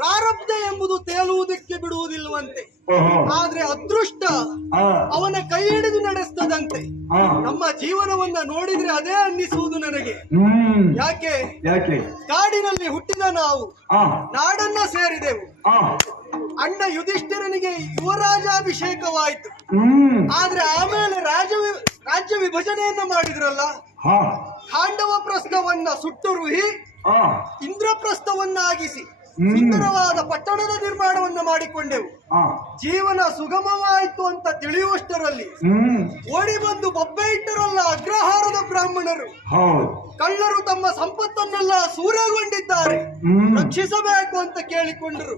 ಪ್ರಾರಬ್ಧ ಎಂಬುದು ತೇಲುವುದಕ್ಕೆ ಬಿಡುವುದಿಲ್ಲವಂತೆ. ಆದ್ರೆ ಅದೃಷ್ಟ ಅವನ ಕೈ ಹಿಡಿದು ನಡೆಸ್ತದಂತೆ. ನಮ್ಮ ಜೀವನವನ್ನ ನೋಡಿದ್ರೆ ಅದೇ ಅನ್ನಿಸುವುದು ನನಗೆ. ಯಾಕೆ ಕಾಡಿನಲ್ಲಿ ಹುಟ್ಟಿದ ನಾವು ನಾಡನ್ನ ಸೇರಿದೆವು. ಅಣ್ಣ ಯುಧಿಷ್ಠಿರನಿಗೆ ಯುವರಾಜಾಭಿಷೇಕವಾಯಿತು. ಆದ್ರೆ ಆಮೇಲೆ ರಾಜ್ಯ ವಿಭಜನೆಯನ್ನ ಮಾಡಿದ್ರಲ್ಲ, ಖಾಂಡವ ಪ್ರಸ್ಥವನ್ನ ಸುಟ್ಟುರುಹಿ ಇಂದ್ರಪ್ರಸ್ಥವನ್ನಾಗಿಸಿ ಸುಂದರವಾದ ಪಟ್ಟಣದ ನಿರ್ಮಾಣವನ್ನು ಮಾಡಿಕೊಂಡೆವು. ಜೀವನ ಸುಗಮವಾಯಿತು ಅಂತ ತಿಳಿಯುವಷ್ಟರಲ್ಲಿ ಓಡಿ ಬಂದು ಬೊಬ್ಬೆ ಇಟ್ಟರಲ್ಲ ಅಗ್ರಹಾರದ ಬ್ರಾಹ್ಮಣರು. ಕಳ್ಳರು ತಮ್ಮ ಸಂಪತ್ತನ್ನೆಲ್ಲ ಸೂರೆಗೊಂಡಿದ್ದಾರೆ, ರಕ್ಷಿಸಬೇಕು ಅಂತ ಕೇಳಿಕೊಂಡರು.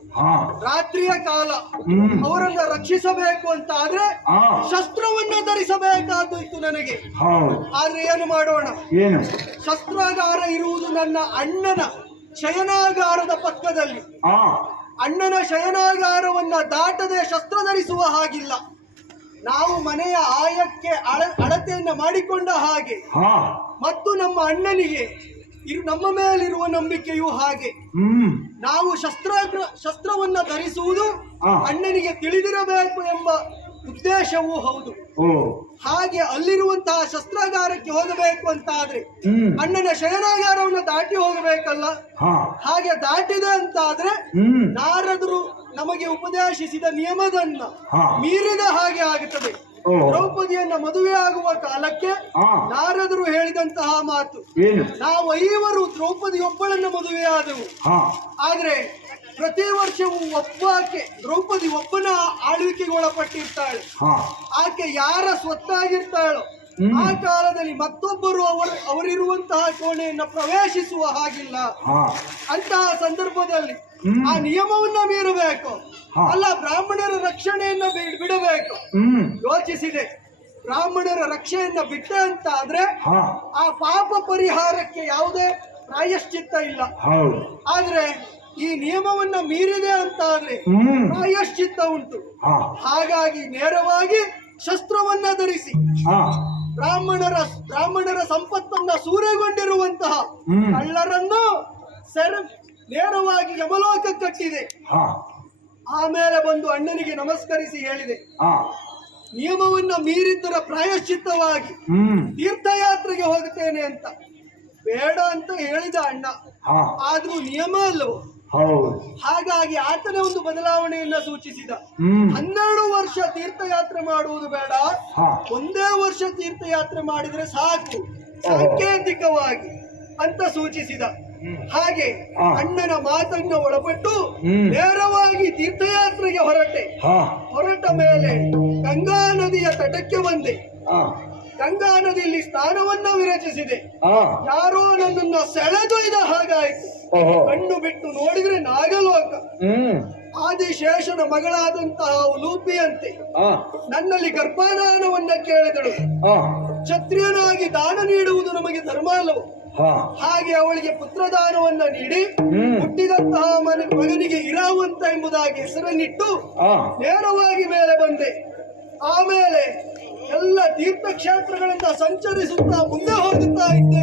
ರಾತ್ರಿಯ ಕಾಲ ಅವರನ್ನ ರಕ್ಷಿಸಬೇಕು ಅಂತ ಆದ್ರೆ ಶಸ್ತ್ರವನ್ನ ಧರಿಸಬೇಕಾದಿತ್ತು ನನಗೆ. ಆದ್ರೆ ಏನು ಮಾಡೋಣ, ಶಸ್ತ್ರಾಗಾರ ಇರುವುದು ನನ್ನ ಅಣ್ಣನ ಶಯನಾಗಾರದ ಪಕ್ಕದಲ್ಲಿ. ಅಣ್ಣನ ಶಯನಾಗಾರವನ್ನ ದಾಟದೆ ಶಸ್ತ್ರ ಧರಿಸುವ ಹಾಗಿಲ್ಲ. ನಾವು ಮನೆಯ ಆಯಕ್ಕೆ ಅಳತೆಯನ್ನ ಮಾಡಿಕೊಂಡ ಹಾಗೆ ಮತ್ತು ನಮ್ಮ ಅಣ್ಣನಿಗೆ ನಮ್ಮ ಮೇಲಿರುವ ನಂಬಿಕೆಯೂ ಹಾಗೆ. ನಾವು ಶಸ್ತ್ರವನ್ನ ಧರಿಸುವುದು ಅಣ್ಣನಿಗೆ ತಿಳಿದಿರಬೇಕು ಎಂಬ ಉದ್ದೇಶವೂ ಹೌದು. ಹಾಗೆ ಅಲ್ಲಿರುವಂತಹ ಶಸ್ತ್ರಾಗಾರಕ್ಕೆ ಹೋಗಬೇಕು ಅಂತ ಆದ್ರೆ ಅಣ್ಣನ ಶಯನಾಗಾರವನ್ನು ದಾಟಿ ಹೋಗಬೇಕಲ್ಲ. ಹಾಗೆ ದಾಟಿದೆ ಅಂತ ಆದ್ರೆ ನಾರದರು ನಮಗೆ ಉಪದೇಶಿಸಿದ ನಿಯಮದನ್ನ ಮೀರಿದ ಹಾಗೆ ಆಗುತ್ತದೆ. ದ್ರೌಪದಿಯನ್ನ ಮದುವೆ ಆಗುವ ಕಾಲಕ್ಕೆ ನಾರದರು ಹೇಳಿದಂತಹ ಮಾತು, ನಾವು 5 ದ್ರೌಪದಿಯೊಬ್ಬಳನ್ನ ಮದುವೆ ಆದೆವು. ಆದ್ರೆ ಪ್ರತಿ ವರ್ಷವೂ ದ್ರೌಪದಿ ಒಬ್ಬನ ಆಳ್ವಿಕೆಗೆ ಒಳಪಟ್ಟಿರ್ತಾಳೆ. ಆಕೆ ಯಾರ ಸ್ವತ್ತಾಗಿರ್ತಾಳೋ ಆ ಕಾಲದಲ್ಲಿ ಮತ್ತೊಬ್ಬರು ಅವರಿರುವಂತಹ ಕೋಣೆಯನ್ನ ಪ್ರವೇಶಿಸುವ ಹಾಗಿಲ್ಲ. ಅಂತಹ ಸಂದರ್ಭದಲ್ಲಿ ಆ ನಿಯಮವನ್ನ ಮೀರಬೇಕು, ಅಲ್ಲ ಬ್ರಾಹ್ಮಣರ ರಕ್ಷಣೆಯನ್ನ ಬಿಡಬೇಕು. ಯೋಚಿಸಿದೆ, ಬ್ರಾಹ್ಮಣರ ರಕ್ಷೆಯನ್ನ ಬಿಟ್ಟ ಅಂತ ಆದ್ರೆ ಆ ಪಾಪ ಪರಿಹಾರಕ್ಕೆ ಯಾವುದೇ ಪ್ರಾಯಶ್ಚಿತ್ತ ಇಲ್ಲ. ಆದ್ರೆ ಈ ನಿಯಮವನ್ನ ಮೀರಿದೆ ಅಂತ ಆದ್ರೆ ಪ್ರಾಯಶ್ಚಿತ್ತ ಉಂಟು. ಹಾಗಾಗಿ ನೇರವಾಗಿ ಶಸ್ತ್ರವನ್ನ ಧರಿಸಿ ಬ್ರಾಹ್ಮಣರ ಸಂಪತ್ತನ್ನ ಸೂರೆಗೊಂಡಿರುವಂತಹ ಕಳ್ಳರನ್ನು ನೇರವಾಗಿ ಯಮಲೋಕ ಕಟ್ಟಿದೆ. ಆಮೇಲೆ ಬಂದು ಅಣ್ಣನಿಗೆ ನಮಸ್ಕರಿಸಿ ಹೇಳಿದೆ, ನಿಯಮವನ್ನ ಮೀರಿದ್ದರ ಪ್ರಾಯಶ್ಚಿತ್ತವಾಗಿ ತೀರ್ಥಯಾತ್ರೆಗೆ ಹೋಗುತ್ತೇನೆ ಅಂತ. ಬೇಡ ಅಂತ ಹೇಳಿದ ಅಣ್ಣ, ಆದ್ರೂ ನಿಯಮ ಅಲ್ಲವೋ. ಹಾಗಾಗಿ ಆತನ ಒಂದು ಬದಲಾವಣೆಯನ್ನ ಸೂಚಿಸಿದ. 12 ವರ್ಷ ತೀರ್ಥಯಾತ್ರೆ ಮಾಡುವುದು ಬೇಡ, 1 ವರ್ಷ ತೀರ್ಥಯಾತ್ರೆ ಮಾಡಿದ್ರೆ ಸಾಕು ಸಾಂಕೇತಿಕವಾಗಿ ಅಂತ ಸೂಚಿಸಿದ. ಹಾಗೆ ಅಣ್ಣನ ಮಾತನ್ನ ಒಳಪಟ್ಟು ನೇರವಾಗಿ ತೀರ್ಥಯಾತ್ರೆಗೆ ಹೊರಟ ಮೇಲೆ ಗಂಗಾ ನದಿಯ ತಟಕ್ಕೆ ಬಂದೆ. ಗಂಗಾ ನದಿಯಲ್ಲಿ ಸ್ನಾನವನ್ನ ವಿರಚಿಸಿದೆ. ಯಾರೋ ನನ್ನನ್ನ ಸೆಳೆದೊಯ್ದ ಹಾಗಾಯ್ತು. ಕಣ್ಣು ಬಿಟ್ಟು ನೋಡಿದ್ರೆ ನಾಗಲೋಕ. ಆದಿಶೇಷನ ಮಗಳಾದಂತಹ ಉಲೂಪಿಯಂತೆ ನನ್ನಲ್ಲಿ ಗರ್ಭದಾನವನ್ನ ಕೇಳಿದಳು. ಕ್ಷತ್ರಿಯನಾಗಿ ದಾನ ನೀಡುವುದು ನಮಗೆ ಧರ್ಮ ಅಲ್ಲವು. ಹಾಗೆ ಅವಳಿಗೆ ಪುತ್ರದಾನವನ್ನ ನೀಡಿ ಹುಟ್ಟಿದಂತಹ ಮಗನಿಗೆ ಇರಾವಂತ ಎಂಬುದಾಗಿ ಹೆಸರನ್ನಿಟ್ಟು ನೇರವಾಗಿ ಮೇಲೆ ಬಂದೆ. ಆಮೇಲೆ ಎಲ್ಲ ತೀರ್ಥಕ್ಷೇತ್ರಗಳಿಂದ ಸಂಚರಿಸುತ್ತಾ ಮುಂದೆ ಹೋಗುತ್ತಾ ಇದ್ದೆ.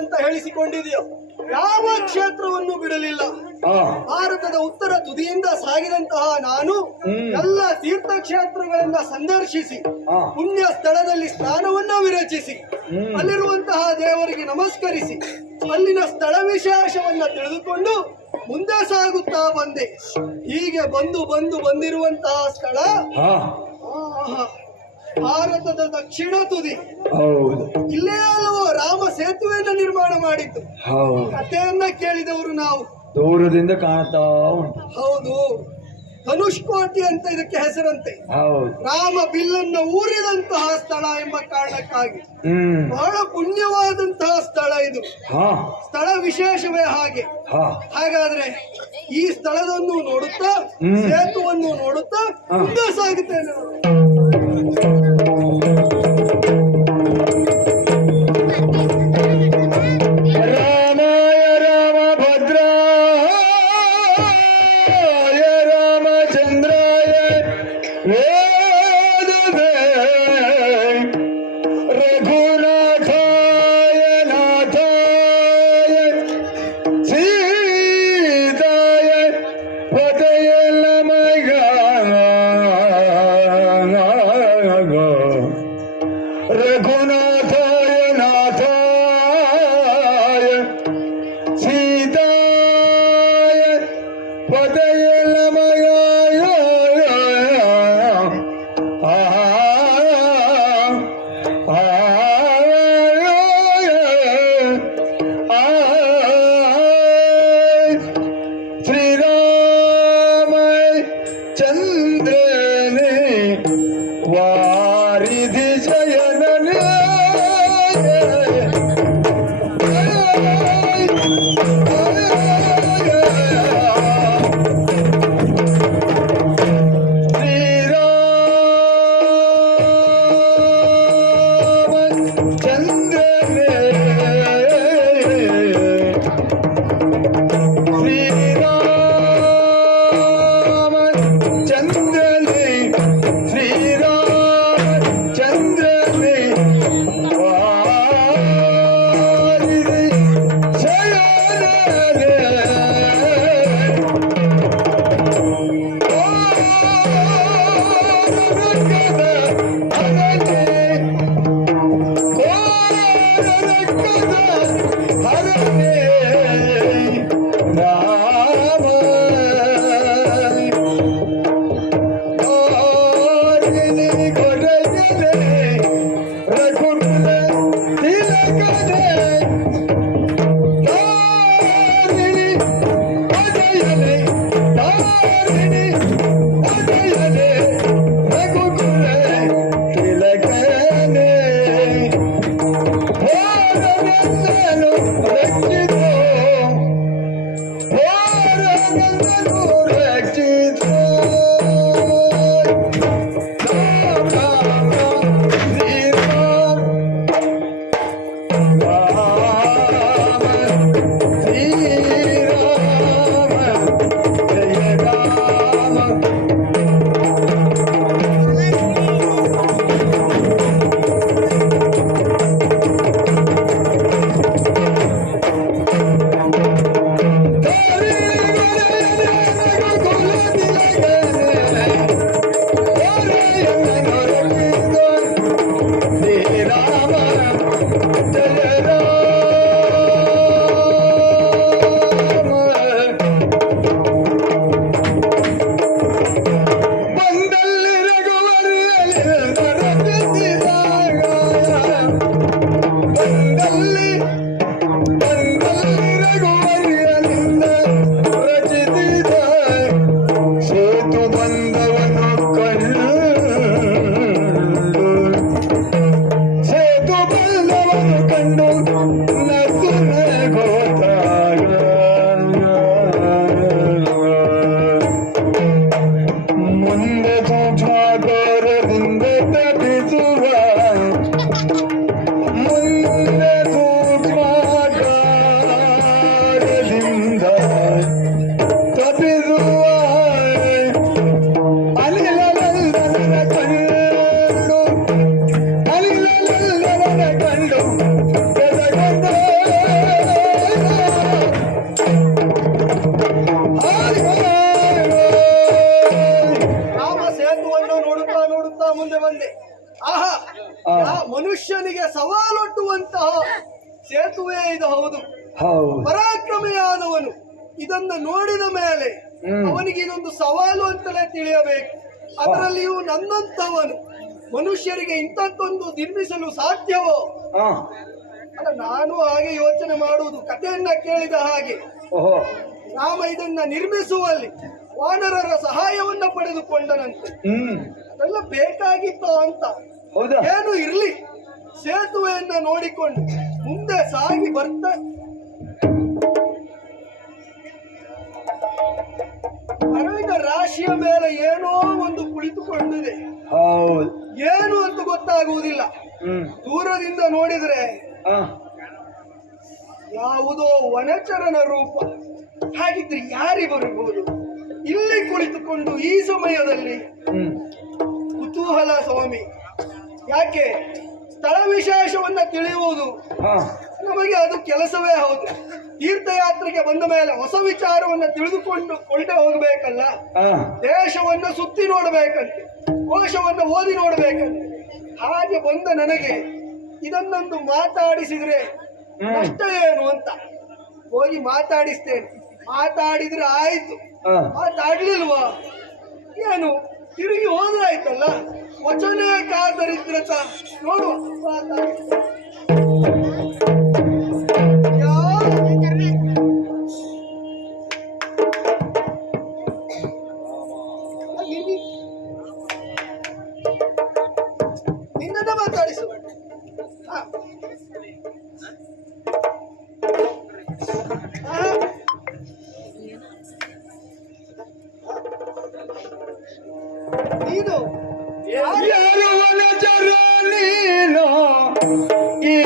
ಅಂತ ಹೇಳಿಸಿಕೊಂಡಿದೆಯೋ ಯಾವ ಕ್ಷೇತ್ರವನ್ನು ಬಿಡಲಿಲ್ಲ. ಭಾರತದ ಉತ್ತರ ತುದಿಯಿಂದ ಸಾಗಿದಂತಹ ನಾನು ಎಲ್ಲ ತೀರ್ಥಕ್ಷೇತ್ರಗಳನ್ನ ಸಂದರ್ಶಿಸಿ ಪುಣ್ಯ ಸ್ಥಳದಲ್ಲಿ ಸ್ನಾನವನ್ನ ವಿರಚಿಸಿ ಅಲ್ಲಿರುವಂತಹ ದೇವರಿಗೆ ನಮಸ್ಕರಿಸಿ ಅಲ್ಲಿನ ಸ್ಥಳ ವಿಶೇಷವನ್ನ ತಿಳಿದುಕೊಂಡು ಮುಂದೆ ಸಾಗುತ್ತಾ ಬಂದೆ. ಹೀಗೆ ಬಂದಿರುವಂತಹ ಸ್ಥಳ ಭಾರತದ ದಕ್ಷಿಣ ತುದಿ. ಇಲ್ಲೇ ಅಲ್ವೋ ರಾಮ ಸೇತುವೆಯನ್ನು ನಿರ್ಮಾಣ ಮಾಡಿದ್ದು. ಕಥೆಯನ್ನ ಕೇಳಿದವರು ನಾವು ದೂರದಿಂದ ಕಾಣ್ತಾ ಉಂಟು. ಹೌದು, ಧನುಷ್ಕೋಟಿ ಅಂತ ಇದಕ್ಕೆ ಹೆಸರಂತೆ. ರಾಮ ಬಿಲ್ಲನ್ನು ಊರಿದಂತಹ ಸ್ಥಳ ಎಂಬ ಕಾರಣಕ್ಕಾಗಿ ಬಹಳ ಪುಣ್ಯವಾದಂತಹ ಸ್ಥಳ ಇದು. ಸ್ಥಳ ವಿಶೇಷವೇ ಹಾಗೆ. ಹಾಗಾದ್ರೆ ಈ ಸ್ಥಳವನ್ನು ನೋಡುತ್ತಾ ಸೇತುವನ್ನು ನೋಡುತ್ತಾ ಮುಂದೆ ಸಾಗುತ್ತೇನೆ. ಚಂದ್ರನೇ ಶ್ರೀರಾಮ ಎಲ್ಲವನ್ನು ನೋಡುತ್ತಾ ನೋಡುತ್ತಾ ಮುಂದೆ ಬಂದೆ. ಆಹಾ, ಮನುಷ್ಯನಿಗೆ ಸವಾಲೊಡ್ಡುವಂತಹ ಸೇತುವೆ ಇದು. ಹೌದು, ಪರಾಕ್ರಮಿಯಾದವನು ಇದನ್ನ ನೋಡಿದ ಮೇಲೆ ಅವನಿಗೆ ಇದೊಂದು ಸವಾಲು ಅಂತಲೇ ತಿಳಿಯಬೇಕು. ಅದರಲ್ಲಿಯೂ ನನ್ನಂತವನು ಮನುಷ್ಯರಿಗೆ ಇಂಥದ್ದೊಂದು ನಿರ್ಮಿಸಲು ಸಾಧ್ಯವೋ? ಅಲ್ಲ, ನಾನು ಹಾಗೆ ಯೋಚನೆ ಮಾಡುವುದು. ಕಥೆಯನ್ನ ಕೇಳಿದ ಹಾಗೆ ರಾಮ ಇದನ್ನ ನಿರ್ಮಿಸುವಲ್ಲಿ ವಾನರರ ಸಹಾಯವನ್ನ ಪಡೆದುಕೊಂಡನಂತೆ. ಅದೆಲ್ಲ ಬೇಕಾಗಿತ್ತು ಅಂತ. ಏನು ಇರ್ಲಿ, ಸೇತುವೆಯನ್ನ ನೋಡಿಕೊಂಡು ಮುಂದೆ ಸಾಗಿ ಬರ್ತಾ ಮರಳಿನ ರಾಶಿಯ ಮೇಲೆ ಏನೋ ಒಂದು ಕುಳಿತುಕೊಂಡಿದೆ. ಏನು ಅಂತ ಗೊತ್ತಾಗುವುದಿಲ್ಲ. ದೂರದಿಂದ ನೋಡಿದ್ರೆ ಯಾವುದೋ ವನಚರನ ರೂಪ. ಹಾಗಿದ್ರೆ ಯಾರಿಬರಬಹುದು ಇಲ್ಲಿ ಕುಳಿತುಕೊಂಡು ಈ ಸಮಯದಲ್ಲಿ? ಕುತೂಹಲ ಸ್ವಾಮಿ. ಯಾಕೆ ಸ್ಥಳ ವಿಶೇಷವನ್ನ ತಿಳಿಯುವುದು ನಮಗೆ ಅದು ಕೆಲಸವೇ ಹೌದು. ತೀರ್ಥಯಾತ್ರೆಗೆ ಬಂದ ಮೇಲೆ ಹೊಸ ವಿಚಾರವನ್ನ ತಿಳಿದುಕೊಂಡು ಹೊರಟೆ ಹೋಗಬೇಕಲ್ಲ. ದೇಶವನ್ನ ಸುತ್ತಿ ನೋಡಬೇಕಂತೆ, ಕೋಶವನ್ನ ಓದಿ ನೋಡಬೇಕಂತೆ. ಹಾಗೆ ಬಂದ ನನಗೆ ಇದನ್ನೊಂದು ಮಾತಾಡಿಸಿದ್ರೆ ಕಷ್ಟ ಏನು ಅಂತ ಹೋಗಿ ಮಾತಾಡಿಸ್ತೇನೆ. ಮಾತಾಡಿದ್ರೆ ಆಯ್ತು, ಮಾತಾಡ್ಲಿಲ್ವಾ ಏನು ತಿರುಗಿ ಹೋದ್ರಾಯ್ತಲ್ಲ. ವಚನ ಕಾದರಿದ್ರತ ನೋಡುವ. ನಿನ್ನನ್ನ ಮಾತಾಡಿಸು. ನೀನು ಯಾರು ವನಚರ ನೀನು ಈ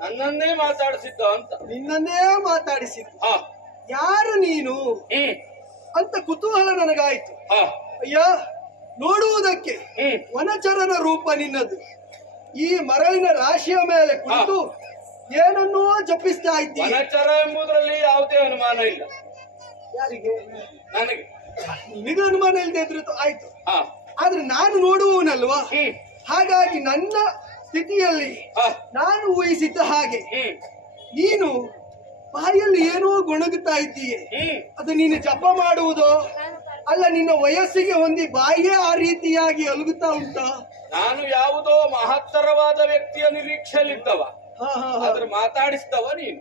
ನನ್ನನ್ನೇ ಮಾತಾಡಿಸಿದ್ದ ಅಂತ. ನಿನ್ನನ್ನೇ ಮಾತಾಡಿಸಿದ್ದು. ಯಾರು ನೀನು ಅಂತ ಕುತೂಹಲ ನನಗಾಯ್ತು. ಅಯ್ಯ, ನೋಡುವುದಕ್ಕೆ ವನಚರನ ರೂಪ ನಿನ್ನದು. ಈ ಮರಳಿನ ರಾಶಿಯ ಮೇಲೆ ಕುಳಿತು ಏನನ್ನೋ ಜಪಿಸ್ತಾ ಇದ್ದೀಯ. ವನಚರ ಎಂಬುದರಲ್ಲಿ ಯಾವುದೇ ಅನುಮಾನ ಇಲ್ಲ. ಯಾರಿಗೆ? ನನಗೆ. ನಿನಗೆ ಅನುಮಾನ ಇಲ್ಲದೆ ಇದ್ರೆ ಆಯ್ತು. ಆದ್ರೆ ನಾನು ನೋಡುವವನಲ್ವಾ, ಹಾಗಾಗಿ ನನ್ನ ಸ್ಥಿತಿಯಲ್ಲಿ ನಾನು ಊಹಿಸಿದ್ದ ಹಾಗೆ ನೀನು ಬಾಯಲ್ಲಿ ಏನೋ ಗೊಣಗುತ್ತಾ ಇದ್ದೀಯೆ. ಅದು ನೀನು ಜಪ ಮಾಡುವುದೋ ಅಲ್ಲ ನಿನ್ನ ವಯಸ್ಸಿಗೆ ಹೊಂದಿ ಬಾಯಿಯೇ ಆ ರೀತಿಯಾಗಿ ಅಲುಗುತ್ತಾ ಉಂಟಾ? ನಾನು ಯಾವುದೋ ಮಹತ್ತರವಾದ ವ್ಯಕ್ತಿಯ ನಿರೀಕ್ಷೆಯಲ್ಲಿದ್ದವ, ಆದ್ರೆ ಮಾತಾಡಿಸಿದವ ನೀನು.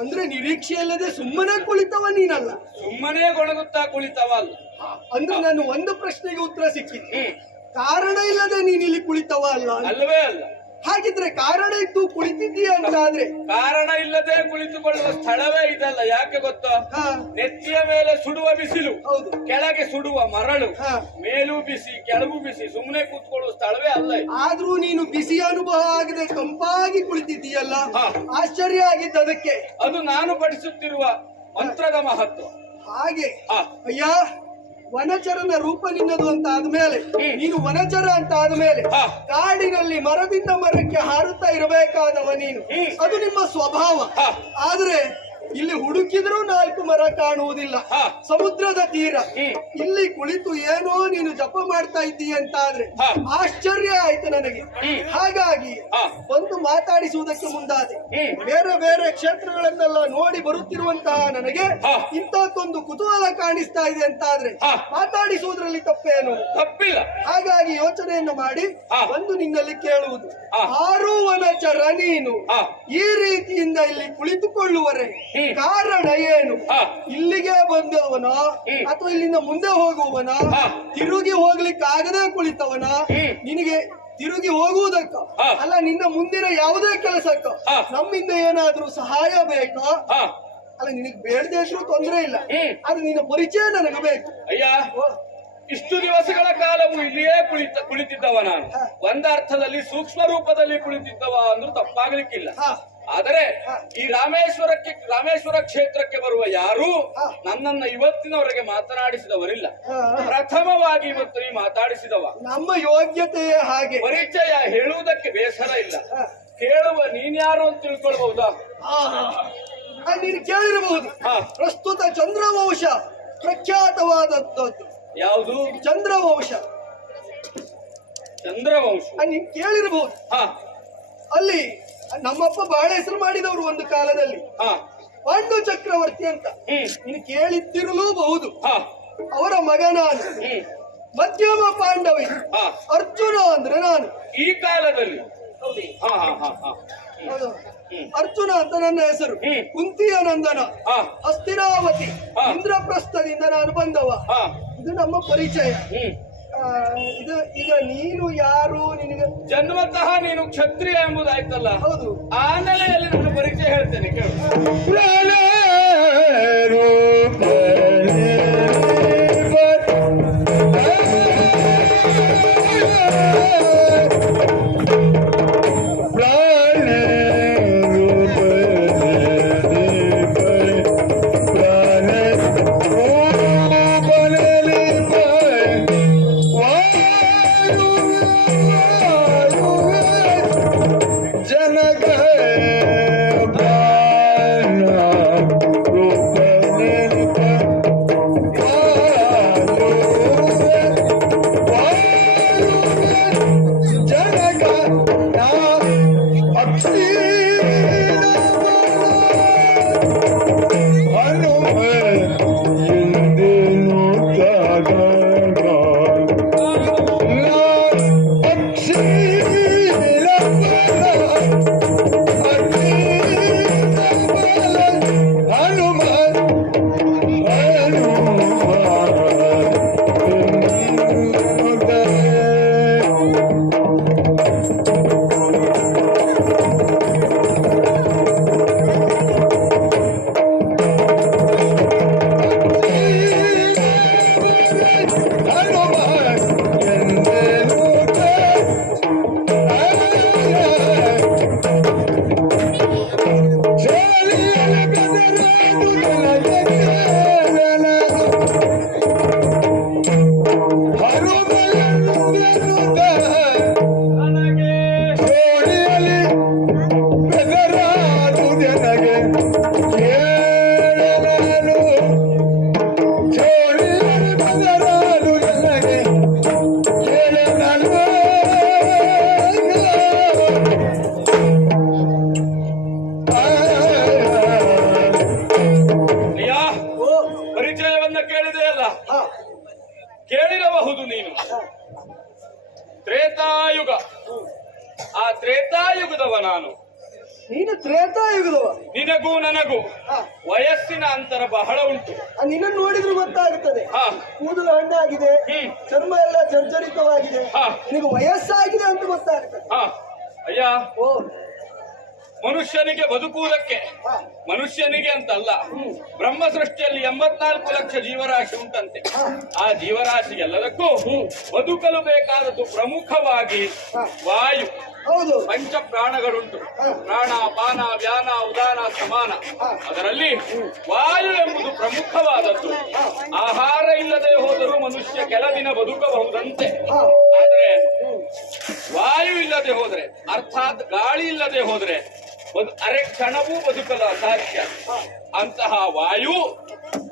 ಅಂದ್ರೆ ನಿರೀಕ್ಷೆ ಇಲ್ಲದೆ ಸುಮ್ಮನೆ ಕುಳಿತವ ನೀನಲ್ಲ. ಸುಮ್ಮನೆ ಗೊಣಗುತ್ತಾ ಕುಳಿತವ ಅಲ್ಲ. ಅಂದ್ರೆ ನಾನು ಒಂದು ಪ್ರಶ್ನೆಗೆ ಉತ್ತರ ಸಿಕ್ಕಿದೆ. ಕಾರಣ ಇಲ್ಲದೆ ನೀನ್ ಇಲ್ಲಿ ಕುಳಿತವ ಅಲ್ಲ. ಅಲ್ವೇ ಅಲ್ಲ. ಹಾಗಿದ್ರೆ ಕಾರಣ ಇದ್ದು ಕುಳಿತಿದ್ದೀಯ ಅಂತ ಆದ್ರೆ ಕಾರಣ ಇಲ್ಲದೆ ಕುಳಿತುಕೊಳ್ಳುವ ಸ್ಥಳವೇ ಇದಲ್ಲ. ಯಾಕೆ ಗೊತ್ತಾ? ಹಾ, ನೆತ್ತಿಯ ಮೇಲೆ ಸುಡುವ ಬಿಸಿಲು, ಹೌದು. ಕೆಳಗೆ ಸುಡುವ ಮರಳು, ಹಾ. ಮೇಲೂ ಬಿಸಿ ಕೆಳಗೂ ಬಿಸಿ, ಸುಮ್ಮನೆ ಕೂತ್ಕೊಳ್ಳುವ ಸ್ಥಳವೇ ಅಲ್ಲ ಇದು. ಆದ್ರೂ ನೀನು ಬಿಸಿ ಅನುಭವ ಆಗದೆ ತಂಪಾಗಿ ಕುಳಿತಿದ್ದೀಯಲ್ಲ, ಹಾ. ಆಶ್ಚರ್ಯ ಆಗಿದ್ದು ಅದಕ್ಕೆ. ಅದು ನಾನು ಪಠಿಸುತ್ತಿರುವ ಮಂತ್ರದ ಮಹತ್ವ. ಹಾಗೆ ಹಾ. ಅಯ್ಯ, ವನಚರನ ರೂಪ ನಿನ್ನದು ಅಂತ ಆದ್ಮೇಲೆ, ನೀನು ವನಚರ ಅಂತ ಆದ್ಮೇಲೆ ಹಾ. ಕಾಡಿನಲ್ಲಿ ಮರದಿಂದ ಮರಕ್ಕೆ ಹಾರುತ್ತಾ ಇರಬೇಕಾದವ ನೀನು. ಅದು ನಿಮ್ಮ ಸ್ವಭಾವ. ಹಾ. ಆದ್ರೆ ಇಲ್ಲಿ ಹುಡುಕಿದ್ರೂ 4 ಮರ ಕಾಣುವುದಿಲ್ಲ. ಹಾ. ಸಮುದ್ರದ ತೀರ ಇಲ್ಲಿ ಕುಳಿತು ಏನೋ ನೀನು ಜಪ ಮಾಡ್ತಾ ಇದ್ದೀಯ ಅಂತ ಆದ್ರೆ ಹಾ. ಆಶ್ಚರ್ಯ ಆಯ್ತು ನನಗೆ. ಹಾಗಾಗಿ ಹಾ. ಒಂದು ಮಾತಾಡಿಸುವುದಕ್ಕೆ ಮುಂದಾದೆ. ಬೇರೆ ಬೇರೆ ಕ್ಷೇತ್ರಗಳನ್ನೆಲ್ಲ ನೋಡಿ ಬರುತ್ತಿರುವಂತಹ ನನಗೆ ಹಾ. ಇಂಥದ್ದೊಂದು ಕುತೂಹಲ ಕಾಣಿಸ್ತಾ ಇದೆ ಅಂತ ಆದ್ರೆ ಹಾ. ಮಾತಾಡಿಸುವುದರಲ್ಲಿ ತಪ್ಪೇನು? ತಪ್ಪಿಲ್ಲ. ಹಾಗಾಗಿ ಯೋಚನೆಯನ್ನು ಮಾಡಿ ಹಾ. ಒಂದು ನಿನ್ನಲ್ಲಿ ಕೇಳುವುದು, ಹಾ. ಆರು ವನಚರ ನೀನು ಹಾ. ಈ ರೀತಿಯಿಂದ ಇಲ್ಲಿ ಕುಳಿತುಕೊಳ್ಳುವರೆ ಕಾರಣ ಏನು? ಹಾ. ಇಲ್ಲಿಗೆ ಬಂದವನ ಅಥವಾ ಇಲ್ಲಿಂದ ಮುಂದೆ ಹೋಗುವವನ? ಹಾ. ತಿರುಗಿ ಹೋಗ್ಲಿಕ್ಕೆ ಆಗದೆ ಕುಳಿತವನ? ನಿನಗೆ ತಿರುಗಿ ಹೋಗುವುದಕ್ಕ ಹಾ. ಅಲ್ಲ, ನಿನ್ನ ಮುಂದಿನ ಯಾವುದೇ ಕೆಲಸಕ್ಕ ಹಾ. ನಮ್ಮಿಂದ ಏನಾದ್ರೂ ಸಹಾಯ ಬೇಕಾ? ಹಾ. ಅಲ್ಲ, ನಿನಗೆ ಬೇಡದೇ ಇದ್ರೂ ತೊಂದ್ರೆ ಇಲ್ಲ, ಆದ್ರೆ ನಿನ್ನ ಪರಿಚಯ ನನಗೆ ಬೇಕು. ಅಯ್ಯ, ಇಷ್ಟು ದಿವಸಗಳ ಕಾಲವು ಇಲ್ಲಿಯೇ ಕುಳಿತಿದ್ದವ ನಾನು. ಹಾ. ಒಂದರ್ಥದಲ್ಲಿ ಸೂಕ್ಷ್ಮ ರೂಪದಲ್ಲಿ ಕುಳಿತಿದ್ದವ ಅಂದ್ರೂ ತಪ್ಪಾಗಲಿಕ್ಕಿಲ್ಲ. ಹಾ. ಆದರೆ ಹಾ. ಈ ರಾಮೇಶ್ವರ ಕ್ಷೇತ್ರಕ್ಕೆ ಬರುವ ಯಾರೂ ಹಾ. ನನ್ನನ್ನ ಇವತ್ತಿನವರೆಗೆ ಮಾತನಾಡಿಸಿದವರಿಲ್ಲ. ಹಾ. ಪ್ರಥಮವಾಗಿ ಇವತ್ತು ನೀ ಮಾತಾಡಿಸಿದವ. ನಮ್ಮ ಯೋಗ್ಯತೆಯೇ ಹಾಗೆ. ಪರಿಚಯ ಹೇಳುವುದಕ್ಕೆ ಬೇಸರ ಇಲ್ಲ, ಹಾ. ಕೇಳುವ ನೀನ್ಯಾರು ಅಂತ ತಿಳ್ಕೊಳ್ಬಹುದಾ? ನೀನು ಕೇಳಿರಬಹುದು. ಹಾ. ಪ್ರಸ್ತುತ ಚಂದ್ರವಂಶ ಪ್ರಖ್ಯಾತವಾದದ್ದು. ಯಾವುದು? ಚಂದ್ರವಂಶ. ಚಂದ್ರವಂಶ. ನೀನು ಕೇಳಿರಬಹುದು. ಹಾ. ಅಲ್ಲಿ ನಮ್ಮಪ್ಪ ಬಹಳ ಹೆಸರು ಮಾಡಿದವರು ಒಂದು ಕಾಲದಲ್ಲಿ. ಹಾ. ಪಾಂಡು ಚಕ್ರವರ್ತಿ ಅಂತ. ನೀನು ಕೇಳಿದ್ದಿರಲೂಬಹುದು. ಹಾ. ಅವರ ಮಗ ನಾನು. ಮಧ್ಯಮ ಪಾಂಡವಿ. ಹಾ. ಅರ್ಜುನ ಅಂದ್ರೆ ನಾನು. ಈ ಕಾಲದಲ್ಲಿ. ಹಾ ಹಾ ಹಾ ಹಾ. ಹೌದು. ಅರ್ಜುನ ಅಂತ ನನ್ನ ಹೆಸರು. ಹ್ಮ್. ಕುಂತಿಯ ನಂದನ. ಹಾ. ಹಸ್ತಿನಾವತಿ ಹಾ. ಇಂದ್ರಪ್ರಸ್ಥದಿಂದ ನಾನು ಬಂದವ. ಹಾ. ಇದು ನಮ್ಮ ಪರಿಚಯ. ಹ್ಮ್. ಇದು ಈಗ ನೀನು ಯಾರು? ನಿನಗೆ ಜನ್ಮತಃ ನೀನು ಕ್ಷತ್ರಿಯ ಎಂಬುದಾಯ್ತಲ್ಲ. ಹೌದು. ಆ ನೆಲೆಯಲ್ಲಿ ನನ್ನ ಪರಿಚಯ ಹೇಳ್ತೇನೆ ಕೇಳು. ಕೇಳಿರಬಹುದು ನೀನು. ತ್ರೇತಾಯುಗ, ಆ ತ್ರೇತಾಯುಗದವ ನಾನು. ನೀನು ತ್ರೇತಾಯುಗದವ. ನಿನಗೂ ನನಗೂ ಹಾ. ವಯಸ್ಸಿನ ಅಂತರ ಬಹಳ ಉಂಟು. ನಿನ್ನನ್ನು ನೋಡಿದ್ರು ಗೊತ್ತಾಗುತ್ತದೆ. ಹಾ. ಕೂದಲು ಹಣ್ಣಾಗಿದೆ, ಚರ್ಮ ಎಲ್ಲ ಜರ್ಜರಿತವಾಗಿದೆ. ಹಾ. ನಿನಗೆ ವಯಸ್ಸಾಗಿದೆ ಅಂತ ಗೊತ್ತಾಗುತ್ತದೆ. ಹಾ ಅಯ್ಯ, ಓ ಮನುಷ್ಯನಿಗೆ ಬದುಕುವುದಕ್ಕೆ, ಹಾ. ಮನುಷ್ಯನಿಗೆ ಅಂತಲ್ಲ, ಬ್ರಹ್ಮ ಸೃಷ್ಟಿಯಲ್ಲಿ 84 ಲಕ್ಷ ಜೀವರಾಶಿ ಉಂಟಂತೆ. ಆ ಜೀವರಾಶಿಗೆಲ್ಲದಕ್ಕೂ ಬದುಕಲು ಬೇಕಾದದ್ದು ಪ್ರಮುಖವಾಗಿ ವಾಯು. ಹೌದು. ಪಂಚ ಪ್ರಾಣಗಳುಂಟು. ಪ್ರಾಣ, ಪಾನ, ವ್ಯಾನ, ಉದಾನ, ಸಮಾನ. ಅದರಲ್ಲಿ ವಾಯು ಎಂಬುದು ಪ್ರಮುಖವಾದದ್ದು. ಆಹಾರ ಇಲ್ಲದೆ ಹೋದರೂ ಮನುಷ್ಯ ಕೆಲ ದಿನ ಬದುಕಬಹುದಂತೆ. ಆದರೆ ವಾಯು ಇಲ್ಲದೆ ಹೋದ್ರೆ, ಅರ್ಥಾತ್ ಗಾಳಿ ಇಲ್ಲದೆ ಹೋದ್ರೆ ಅರೆ ಕ್ಷಣವೂ ಬದುಕಲು ಅಸಾಧ್ಯ. ಅಂತಹ ವಾಯು,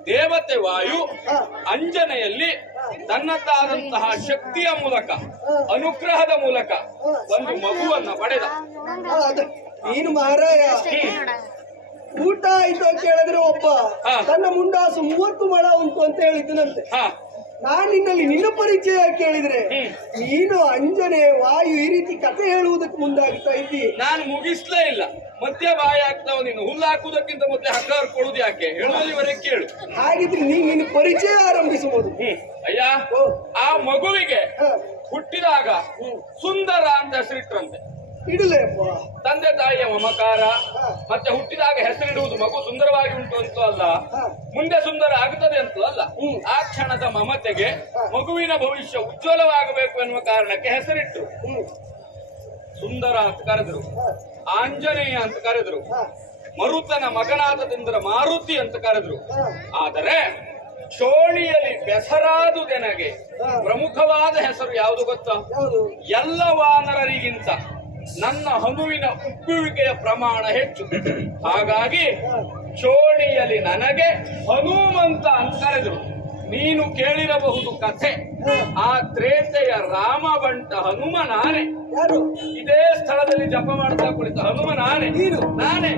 ದೇವತೆ ವಾಯು ಅಂಜನೆಯಲ್ಲಿ ತನ್ನದಾದಂತಹ ಶಕ್ತಿಯ ಮೂಲಕ, ಅನುಗ್ರಹದ ಮೂಲಕ ಒಂದು ಮಗುವನ್ನ ಪಡೆದ. ನೀನು ಮಹಾರಾಯ ಊಟ ಆಯ್ತು ಅಂತ ಹೇಳಿದ್ರೆ ಒಬ್ಬ ತನ್ನ ಮುಂಡಾಸು 30 ಮೊಳ ಉಂಟು ಅಂತ ಹೇಳಿದ್ದನಂತೆ. ನಾನು ನಿನ್ನಲ್ಲಿ ನಿನ್ನ ಪರಿಚಯ ಕೇಳಿದ್ರೆ ನೀನು ಅಂಜನೆ, ವಾಯು ಈ ರೀತಿ ಕಥೆ ಹೇಳುವುದಕ್ಕೆ ಮುಂದಾಗ್ತಾ ಇದ್ದಿ. ನಾನು ಮುಗಿಸ್ಲೇ ಇಲ್ಲ, ಮಧ್ಯ ಬಾಯಿ ಆಗ್ತಾವ. ನೀನು ಹುಲ್ಲು ಹಾಕುವುದಕ್ಕಿಂತ ಮೊದಲೇ ಹಗ್ಗ ಹರ್ಕೊಳ್ಳುದು ಯಾಕೆ ಹೇಳುವಲ್ಲಿವರೆಗೆ ಕೇಳು. ಹಾಗಿದ್ರೆ ನಿನ್ನ ಪರಿಚಯ ಆರಂಭಿಸಬಹುದು. ಅಯ್ಯ, ಆ ಮಗುವಿಗೆ ಹುಟ್ಟಿದಾಗ ಸುಂದರ ಅಂತ ಹೆಸರಿಟ್ರಂತೆ. ಇಡಲೇಪ್ಪ. ತಂದೆ ತಾಯಿಯ ಮಮಕಾರ, ಮತ್ತೆ ಹುಟ್ಟಿದಾಗ ಹೆಸರಿಡುವುದು ಮಗು ಸುಂದರವಾಗಿ ಉಂಟು ಅಂತೂ ಅಲ್ಲ, ಮುಂದೆ ಸುಂದರ ಆಗುತ್ತದೆ ಅಂತೂ ಅಲ್ಲ. ಆ ಕ್ಷಣದ ಮಮತೆಗೆ ಮಗುವಿನ ಭವಿಷ್ಯ ಉಜ್ವಲವಾಗಬೇಕು ಎನ್ನುವ ಕಾರಣಕ್ಕೆ ಹೆಸರಿಟ್ಟು ಸುಂದರ ಅಂತ ಕರೆದ್ರು, ಆಂಜನೇಯ ಅಂತ ಕರೆದ್ರು, ಮರುತನ ಮಗನಾದದಿಂದ ಮಾರುತಿ ಅಂತ ಕರೆದ್ರು. ಆದರೆ ಚೋಣಿಯಲ್ಲಿ ಬೆಸರಾದುದೆನಗೆ ಪ್ರಮುಖವಾದ ಹೆಸರು ಯಾವುದು ಗೊತ್ತಾ? ಎಲ್ಲ ವಾನರರಿಗಿಂತ ನನ್ನ ಹನುವಿನ ಉಬ್ಬುವಿಕೆಯ ಪ್ರಮಾಣ ಹೆಚ್ಚು. ಹಾಗಾಗಿ ಚೋಣಿಯಲ್ಲಿ ನನಗೆ ಹನುಮಂತ ಅಂತ ಕರೆದ್ರು. ನೀನು ಕೇಳಿರಬಹುದು ಕಥೆ. ಆ ತ್ರೇತೆಯ ರಾಮ ಬಂಟ ಹನುಮ ನಾನೇ. ಇದೇ ಸ್ಥಳದಲ್ಲಿ ಜಪ ಮಾಡ್ತಾ ಕುಳಿತ ಹನುಮ ನಾನೇ. ನಾನೇ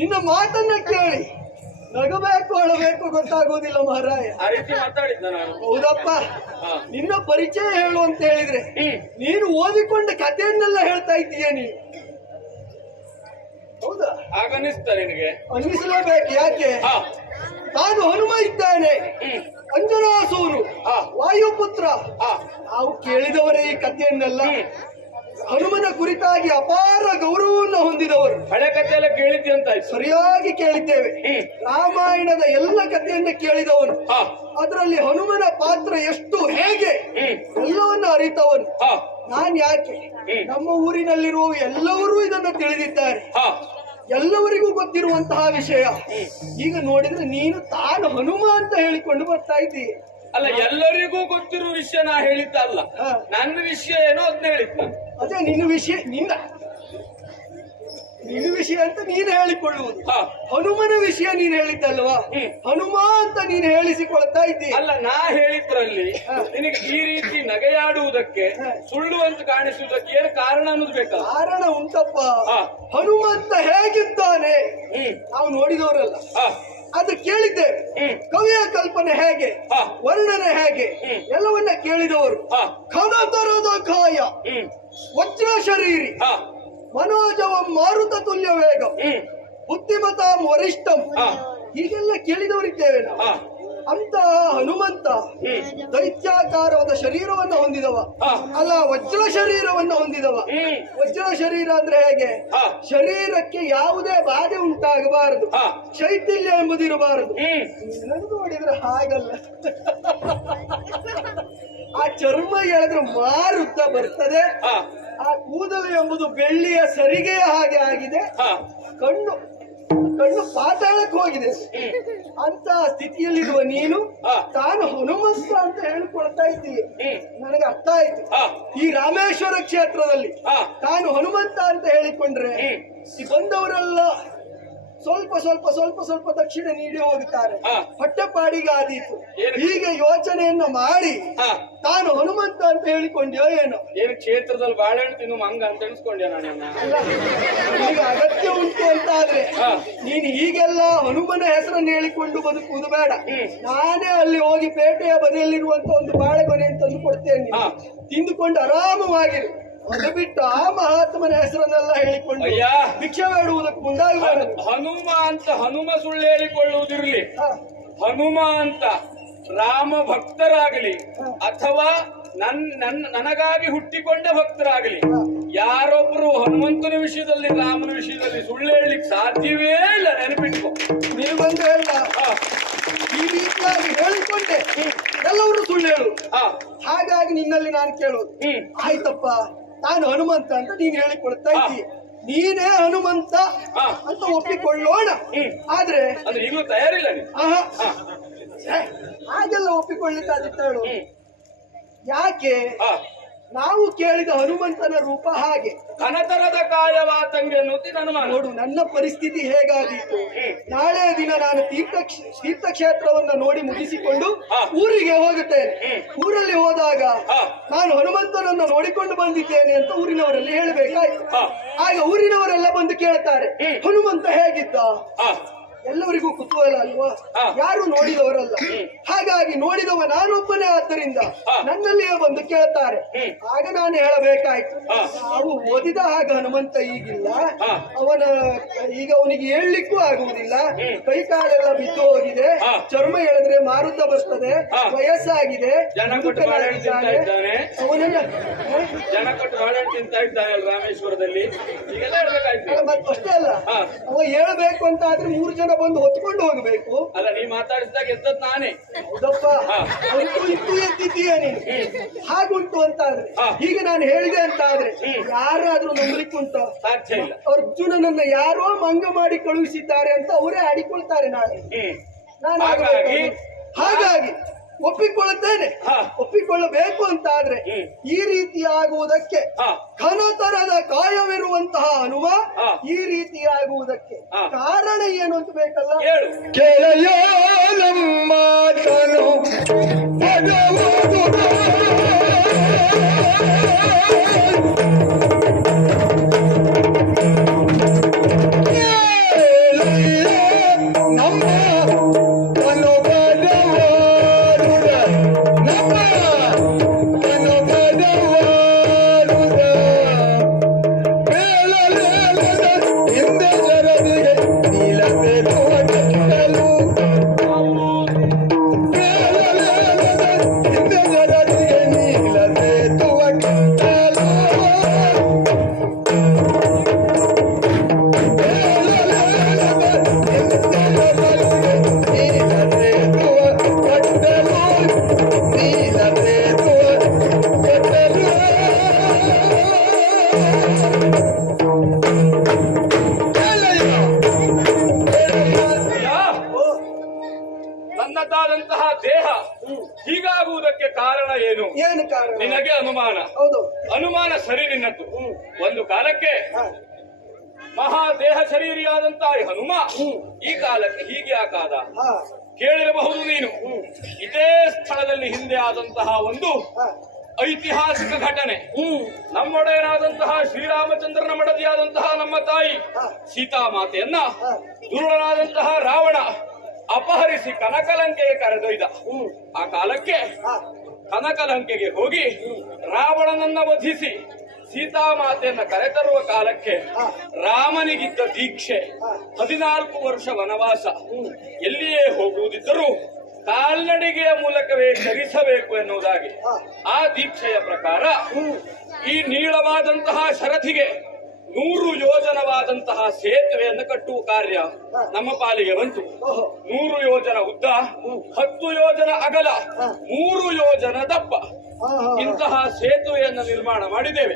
ನಿನ್ನ ಮಾತನ್ನ ಕೇಳಿ ನಗಬೇಕು ಅಳಬೇಕು ಗೊತ್ತಾಗೋದಿಲ್ಲ ಮಹಾರಾಯ. ಆ ರೀತಿ ಮಾತಾಡಿದ್ದ ನಾನು. ಹೌದಪ್ಪ, ಹಾ. ನಿನ್ನ ಪರಿಚಯ ಹೇಳು ಅಂತ ಹೇಳಿದ್ರೆ ನೀನು ಓದಿಕೊಂಡ ಕಥೆಯನ್ನೆಲ್ಲ ಹೇಳ್ತಾ ಇದ್ದೀಯ ನೀನು. ಹೌದಾ? ಆಗನಿಸ್ತ ನಿನಗೆ? ಅನ್ನಿಸಲೇಬೇಕು. ಯಾಕೆ? ಹಾ. ತಾನು ಹನುಮ ಇದ್ದಾನೆ, ಅಂಜನಾಸೂರು, ವಾಯುಪುತ್ರ. ನಾವು ಕೇಳಿದವರೇ ಈ ಕಥೆಯನ್ನೆಲ್ಲ. ಹನುಮನ ಕುರಿತಾಗಿ ಅಪಾರ ಗೌರವವನ್ನು ಹೊಂದಿದವರು. ಹಳೆ ಕಥೆ ಎಲ್ಲ ಕೇಳಿದ್ದೆ ಅಂತ ಆಯ್ತು. ಸರಿಯಾಗಿ ಕೇಳಿದ್ದೇವೆ. ರಾಮಾಯಣದ ಎಲ್ಲ ಕಥೆಯನ್ನು ಕೇಳಿದವನು, ಅದರಲ್ಲಿ ಹನುಮನ ಪಾತ್ರ ಎಷ್ಟು ಹೇಗೆ ಎಲ್ಲವನ್ನ ಅರಿತವನು. ನಾನ್ ಯಾಕೆ, ನಮ್ಮ ಊರಿನಲ್ಲಿರುವ ಎಲ್ಲರೂ ಇದನ್ನು ತಿಳಿದಿದ್ದಾರೆ, ಎಲ್ಲವರಿಗೂ ಗೊತ್ತಿರುವಂತಹ ವಿಷಯ. ಈಗ ನೋಡಿದ್ರೆ ನೀನು ತಾನು ಹನುಮ ಅಂತ ಹೇಳಿಕೊಂಡು ಬರ್ತಾ ಇದ್ದೀಯ. ಅಲ್ಲ, ಎಲ್ಲರಿಗೂ ಗೊತ್ತಿರುವ ವಿಷಯ ನಾ ಹೇಳಿದ್ದಲ್ಲ, ನನ್ನ ವಿಷಯ ಏನೋ ಅದನ್ನ ಹೇಳಿದ್ದ. ಅದೇ ನಿನ್ನ ವಿಷಯ, ನಿನ್ನ ವಿಷಯ ಅಂತ ನೀನು ಹೇಳಿಕೊಳ್ಳುವುದು. ಹನುಮನ ವಿಷಯ ನೀನು ಹೇಳಿದ್ದಲ್ವಾ? ಹನುಮ ಅಂತ ನೀನು ಹೇಳಿಸಿಕೊಳ್ತಾ ಇದ್ದೀಯ. ಅಲ್ಲ, ನಾ ಹೇಳಿದ್ರಲ್ಲಿ ನಿನಗೆ ಈ ರೀತಿ ನಗೆಯಾಡುವುದಕ್ಕೆ, ಸುಳ್ಳು ಅಂತ ಕಾಣಿಸುವುದಕ್ಕೆ ಏನು ಕಾರಣ ಅನ್ನೋದು ಬೇಕಲ್ಲ? ಕಾರಣ ಉಂಟಪ್ಪ. ಹನುಮಂತ ಹೇಗಿದ್ದಾನೆ ನಾವು ನೋಡಿದವರಲ್ಲ, ಅದು ಕೇಳಿದ್ದೇವೆ. ಕವಿಯ ಕಲ್ಪನೆ ಹೇಗೆ, ವರ್ಣನೆ ಹೇಗೆ, ಎಲ್ಲವನ್ನ ಕೇಳಿದವರು. ಖನತರದ ಕಾಯ, ವಜ್ರ ಶರೀರಿ, ಮನೋಜವಂ ಮಾರುತ ತುಲ್ಯ ವೇಗ, ಬುದ್ಧಿಮತಾಂ ವರಿಷ್ಠಂ, ಹೀಗೆಲ್ಲ ಕೇಳಿದವರಿದ್ದೇವೆ ನಾವು. ಅಂತ ಹನುಮಂತ ದೈತ್ಯಾಕಾರವಾದ ಶರೀರವನ್ನು ಹೊಂದಿದವ ಅಲ್ಲ, ವಜ್ರ ಶರೀರವನ್ನು ಹೊಂದಿದವ. ವಜ್ರ ಶರೀರ ಅಂದ್ರೆ ಹೇಗೆ? ಶರೀರಕ್ಕೆ ಯಾವುದೇ ಬಾಧೆ ಉಂಟಾಗಬಾರದು, ಶೈಥಿಲ್ಯ ಎಂಬುದಿರಬಾರದು. ನನಗೆ ನೋಡಿದ್ರೆ ಹಾಗಲ್ಲ. ಆ ಚರ್ಮ ಎಳೆದ್ರೆ ಮಾರುತ್ತ ಬರ್ತದೆ, ಆ ಕೂದಲು ಎಂಬುದು ಬೆಳ್ಳಿಯ ಸರಿಗೆಯ ಹಾಗೆ ಆಗಿದೆ, ಕಣ್ಣು ಪಾತಾಳಕ್ಕೆ ಹೋಗಿದೆ. ಅಂತ ಸ್ಥಿತಿಯಲ್ಲಿರುವ ನೀನು ತಾನು ಹನುಮಂತ ಅಂತ ಹೇಳಿಕೊಳ್ತಾ ಇದ್ದೀಯ. ನನಗೆ ಅರ್ಥ ಆಯ್ತು. ಈ ರಾಮೇಶ್ವರ ಕ್ಷೇತ್ರದಲ್ಲಿ ತಾನು ಹನುಮಂತ ಅಂತ ಹೇಳಿಕೊಂಡ್ರೆ ಈ ಬಂದವರೆಲ್ಲ ಸ್ವಲ್ಪ ಸ್ವಲ್ಪ ಸ್ವಲ್ಪ ಸ್ವಲ್ಪ ದಕ್ಷಿಣ ನೀಡಿ ಹೋಗುತ್ತಾರೆ, ಹೊಟ್ಟೆಪಾಡಿಗೆ ಆದೀತು. ಹೀಗೆ ಯೋಚನೆಯನ್ನ ಮಾಡಿ ತಾನು ಹನುಮಂತ ಅಂತ ಹೇಳಿಕೊಂಡ್ಯೋ ಏನೋ? ಏನು ಕ್ಷೇತ್ರದಲ್ಲಿ ಬಾಳೆಹಣ್ಣು ತಿನ್ನು ಮಂಗ ಅಂತ ಎಣಿಸ್ಕೊಂಡ್ಯ ನನ್ನ? ಈಗ ಅಗತ್ಯ ಉಂಟು ಅಂತ ಆದ್ರೆ ನೀನು ಹೀಗೆಲ್ಲ ಹನುಮನ ಹೆಸರನ್ನು ಹೇಳಿಕೊಂಡು ಬದುಕುವುದು ಬೇಡ. ನಾನೇ ಅಲ್ಲಿ ಹೋಗಿ ಪೇಟೆಯ ಬದಿಯಲ್ಲಿರುವಂತ ಒಂದು ಬಾಳೆಗೊನೆ ತಂದು ಕೊಡ್ತೇನೆ, ತಿಂದುಕೊಂಡು ಆರಾಮವಾಗಿರು. ಅದು ಬಿಟ್ಟು ಆ ಮಹಾತ್ಮನ ಹೆಸರನ್ನೆಲ್ಲ ಹೇಳಿಕೊಂಡು ಭಿಕ್ಷೆ ಬೇಡುವುದಕ್ಕೆ ಮುಂದಾಗಬೇಡ. ಹನುಮ ಸುಳ್ಳು ಹೇಳಿಕೊಳ್ಳುವುದಿರ್ಲಿ, ಹನುಮ ಅಂತ ರಾಮ ಭಕ್ತರಾಗಲಿ ಅಥವಾ ನನಗಾಗಿ ಹುಟ್ಟಿಕೊಂಡ ಭಕ್ತರಾಗಲಿ, ಯಾರೊಬ್ರು ಹನುಮಂತನ ವಿಷಯದಲ್ಲಿ ರಾಮನ ವಿಷಯದಲ್ಲಿ ಸುಳ್ಳು ಹೇಳಲಿಕ್ಕೆ ಸಾಧ್ಯವೇ ಇಲ್ಲ. ನೆನಪಿಟ್ಕೊ. ನೀವು ಬಂದು ಹೇಳ ಈ ರೀತಿಯಾಗಿ ಹೇಳಿಕೊಂಡೆ ಎಲ್ಲವರು ಸುಳ್ಳು ಹೇಳು. ಹಾಗಾಗಿ ನಿನ್ನಲ್ಲಿ ನಾನು ಕೇಳೋದು, ಆಯ್ತಪ್ಪ ನಾನು ಹನುಮಂತ ಅಂತ ನೀನು ಹೇಳಿಕೊಳ್ತಾ ಇದ್ದೀಯ, ನೀನೇ ಹನುಮಂತ ಅಂತ ಒಪ್ಪಿಕೊಳ್ಳೋಣ. ಆದ್ರೆ ಈಗಲೂ ತಯಾರಿಲ್ಲ ಹಾಗೆಲ್ಲ ಒಪ್ಪಿಕೊಳ್ಳಿಕ್ಕಾದಿತ್ತು ಹೇಳು. ಯಾಕೆ? ನಾವು ಕೇಳಿದ ಹನುಮಂತನ ರೂಪ ಹಾಗೆ ಕನತರದ ಕಾಯವಾತಂಗೆ ಅನ್ನೋದು ನನ್ನ ನೋಡು. ನನ್ನ ಪರಿಸ್ಥಿತಿ ಹೇಗಾದೀತು, ನಾಳೆ ದಿನ ನಾನು ತೀರ್ಥಕ್ಷೇತ್ರವನ್ನ ನೋಡಿ ಮುಗಿಸಿಕೊಂಡು ಊರಿಗೆ ಹೋಗುತ್ತೇನೆ. ಊರಲ್ಲಿ ಹೋದಾಗ ನಾನು ಹನುಮಂತನನ್ನ ನೋಡಿಕೊಂಡು ಬಂದಿದ್ದೇನೆ ಅಂತ ಊರಿನವರಲ್ಲಿ ಹೇಳಬೇಕಾಯ್ತು. ಆಗ ಊರಿನವರೆಲ್ಲ ಬಂದು ಕೇಳ್ತಾರೆ, ಹನುಮಂತ ಹೇಗಿದ್ದ? ಎಲ್ಲರಿಗೂ ಕುತೂಹಲ ಅಲ್ವಾ? ಯಾರು ನೋಡಿದವರಲ್ಲ. ಹಾಗಾಗಿ ನೋಡಿದವ ನಾನೊಬ್ಬನೇ, ಆದ್ದರಿಂದ ನನ್ನಲ್ಲಿಯೇ ಬಂದು ಕೇಳ್ತಾರೆ. ಆಗ ನಾನು ಹೇಳಬೇಕಾಯ್ತು, ನಾವು ಓದಿದ ಹಾಗ ಹನುಮಂತ ಈಗಿಲ್ಲ, ಈಗ ಅವನಿಗೆ ಹೇಳಲಿಕ್ಕೂ ಆಗುವುದಿಲ್ಲ, ಕೈ ಕಾಲೆಲ್ಲ ಬಿದ್ದು ಹೋಗಿದೆ, ಚರ್ಮ ಎಳೆದ್ರೆ ಮಾರುತ ಬರ್ತದೆ, ವಯಸ್ಸಾಗಿದೆ, ಅವನನ್ನ ಜನ ಕೊಟ್ಟು ಬಾಳೆಹಣ್ಣು ತಿಂತಾ ಇದ್ದಾನೆ ರಾಮೇಶ್ವರದಲ್ಲಿ. ಈಗೆಲ್ಲ ಹೇಳ್ಬೇಕಾಯ್ತು. ಅಷ್ಟೇ ಅಲ್ಲ, ಅವ ಹೇಳ್ಬೇಕು ಅಂತ ಆದ್ರೆ 3 ಜನ ಬಂದು ಹೊತ್ಕೊಂಡು ಹೋಗಬೇಕು. ಅಲ್ಲ, ನೀ ಮಾತಾಡಿಸಿದಾಗ ಎದ್ದದ್ ನಾನೇ. ಹೌದಪ್ಪ, ಇತ್ತು ಎದ್ದಿದ್ದೀಯ ನೀನು. ಹಾಗುಂಟು ಅಂತ ಆದ್ರೆ, ಈಗ ನಾನು ಹೇಳಿದೆ ಅಂತ ಆದ್ರೆ ಯಾರಾದ್ರೂ ನಂಬಲಿಕ್ಕುಂಟ? ಸಾಧ್ಯ ಇಲ್ಲ. ಅರ್ಜುನನನ್ನ ಯಾರೋ ಮಂಗ ಮಾಡಿ ಕಳುಹಿಸಿದ್ದಾರೆ ಅಂತ ಅವರೇ ಆಡಿಕೊಳ್ತಾರೆ ನಾಳೆ. ನಾನು ಹಾಗಾಗಿ ಒಪ್ಪಿಕೊಳ್ಳುತ್ತೇನೆ. ಒಪ್ಪಿಕೊಳ್ಳಬೇಕು ಅಂತ ಆದ್ರೆ ಈ ರೀತಿ ಆಗುವುದಕ್ಕೆ ಘನತರದ ಕಾಯವಿರುವಂತಹ ಹನುಮ ಈ ರೀತಿ ಆಗುವುದಕ್ಕೆ ಕಾರಣ ಏನು ಅಂತ ಬೇಕಲ್ಲ? ಕೇಳೆಯೋ ನಮ್ಮ ತನು ಭಗವದು ಏನು ಕಾರಣ? ನಿನಗೆ ಅನುಮಾನ. ಹೌದು. ಅನುಮಾನ ಸರಿ ನಿನ್ನದ್ದು. ಒಂದು ಕಾಲಕ್ಕೆ ಹ. ಮಹಾ ದೇಹ ಶರೀರಿಯಾದಂತಹ ಈ ಹನುಮ ಈ ಕಾಲಕ್ಕೆ ಹೀಗೆ ಆಕಾದ ಹ. ಕೇಳಿರಬಹುದು ನೀನು. ಇದೇ ಸ್ಥಳದಲ್ಲಿ ಹಿಂದೆ ಆದಂತಹ ಒಂದು ಹ. ಐತಿಹಾಸಿಕ ಘಟನೆ. ನಮ್ಮೊಡೆಯನಾದಂತಹ ಶ್ರೀರಾಮಚಂದ್ರನ ಮಡದಿಯಾದಂತಹ ನಮ್ಮ ತಾಯಿ ಸೀತಾಮಾತೆಯನ್ನ ದುರುಳನಾದಂತಹ ರಾವಣ ಅಪಹರಿಸಿ ಕನಕಲಂಕೆಗೆ ಕರೆದೊಯ್ದ. ಆ ಕಾಲಕ್ಕೆ ಕನಕಲಂಕೆಗೆ ಹೋಗಿ ರಾವಣನನ್ನ ವಧಿಸಿ ಸೀತಾಮಾತೆಯನ್ನ ಕರೆತರುವ ಕಾಲಕ್ಕೆ ರಾಮನಿಗಿದ್ದ ದೀಕ್ಷೆ 14 ವರ್ಷ ವನವಾಸ. ಎಲ್ಲಿಯೇ ಹೋಗುವುದಿದ್ದರೂ ಕಾಲ್ನಡಿಗೆಯ ಮೂಲಕವೇ ಚರಿಸಬೇಕು ಎನ್ನುವುದಾಗಿ ಆ ದೀಕ್ಷೆಯ ಪ್ರಕಾರ ಈ ನೀಳವಾದಂತಹ ಶರಥಿಗೆ 100 ಯೋಜನವಾದಂತಹ ಸೇತುವೆಯನ್ನು ಕಟ್ಟುವ ಕಾರ್ಯ ನಮ್ಮ ಪಾಲಿಗೆ ಬಂತು. 100 ಯೋಜನ ಉದ್ದ, 10 ಯೋಜನ ಅಗಲ, 3 ಯೋಜನ ದಪ್ಪ ಇಂತಹ ಸೇತುವೆಯನ್ನು ನಿರ್ಮಾಣ ಮಾಡಿದ್ದೇವೆ.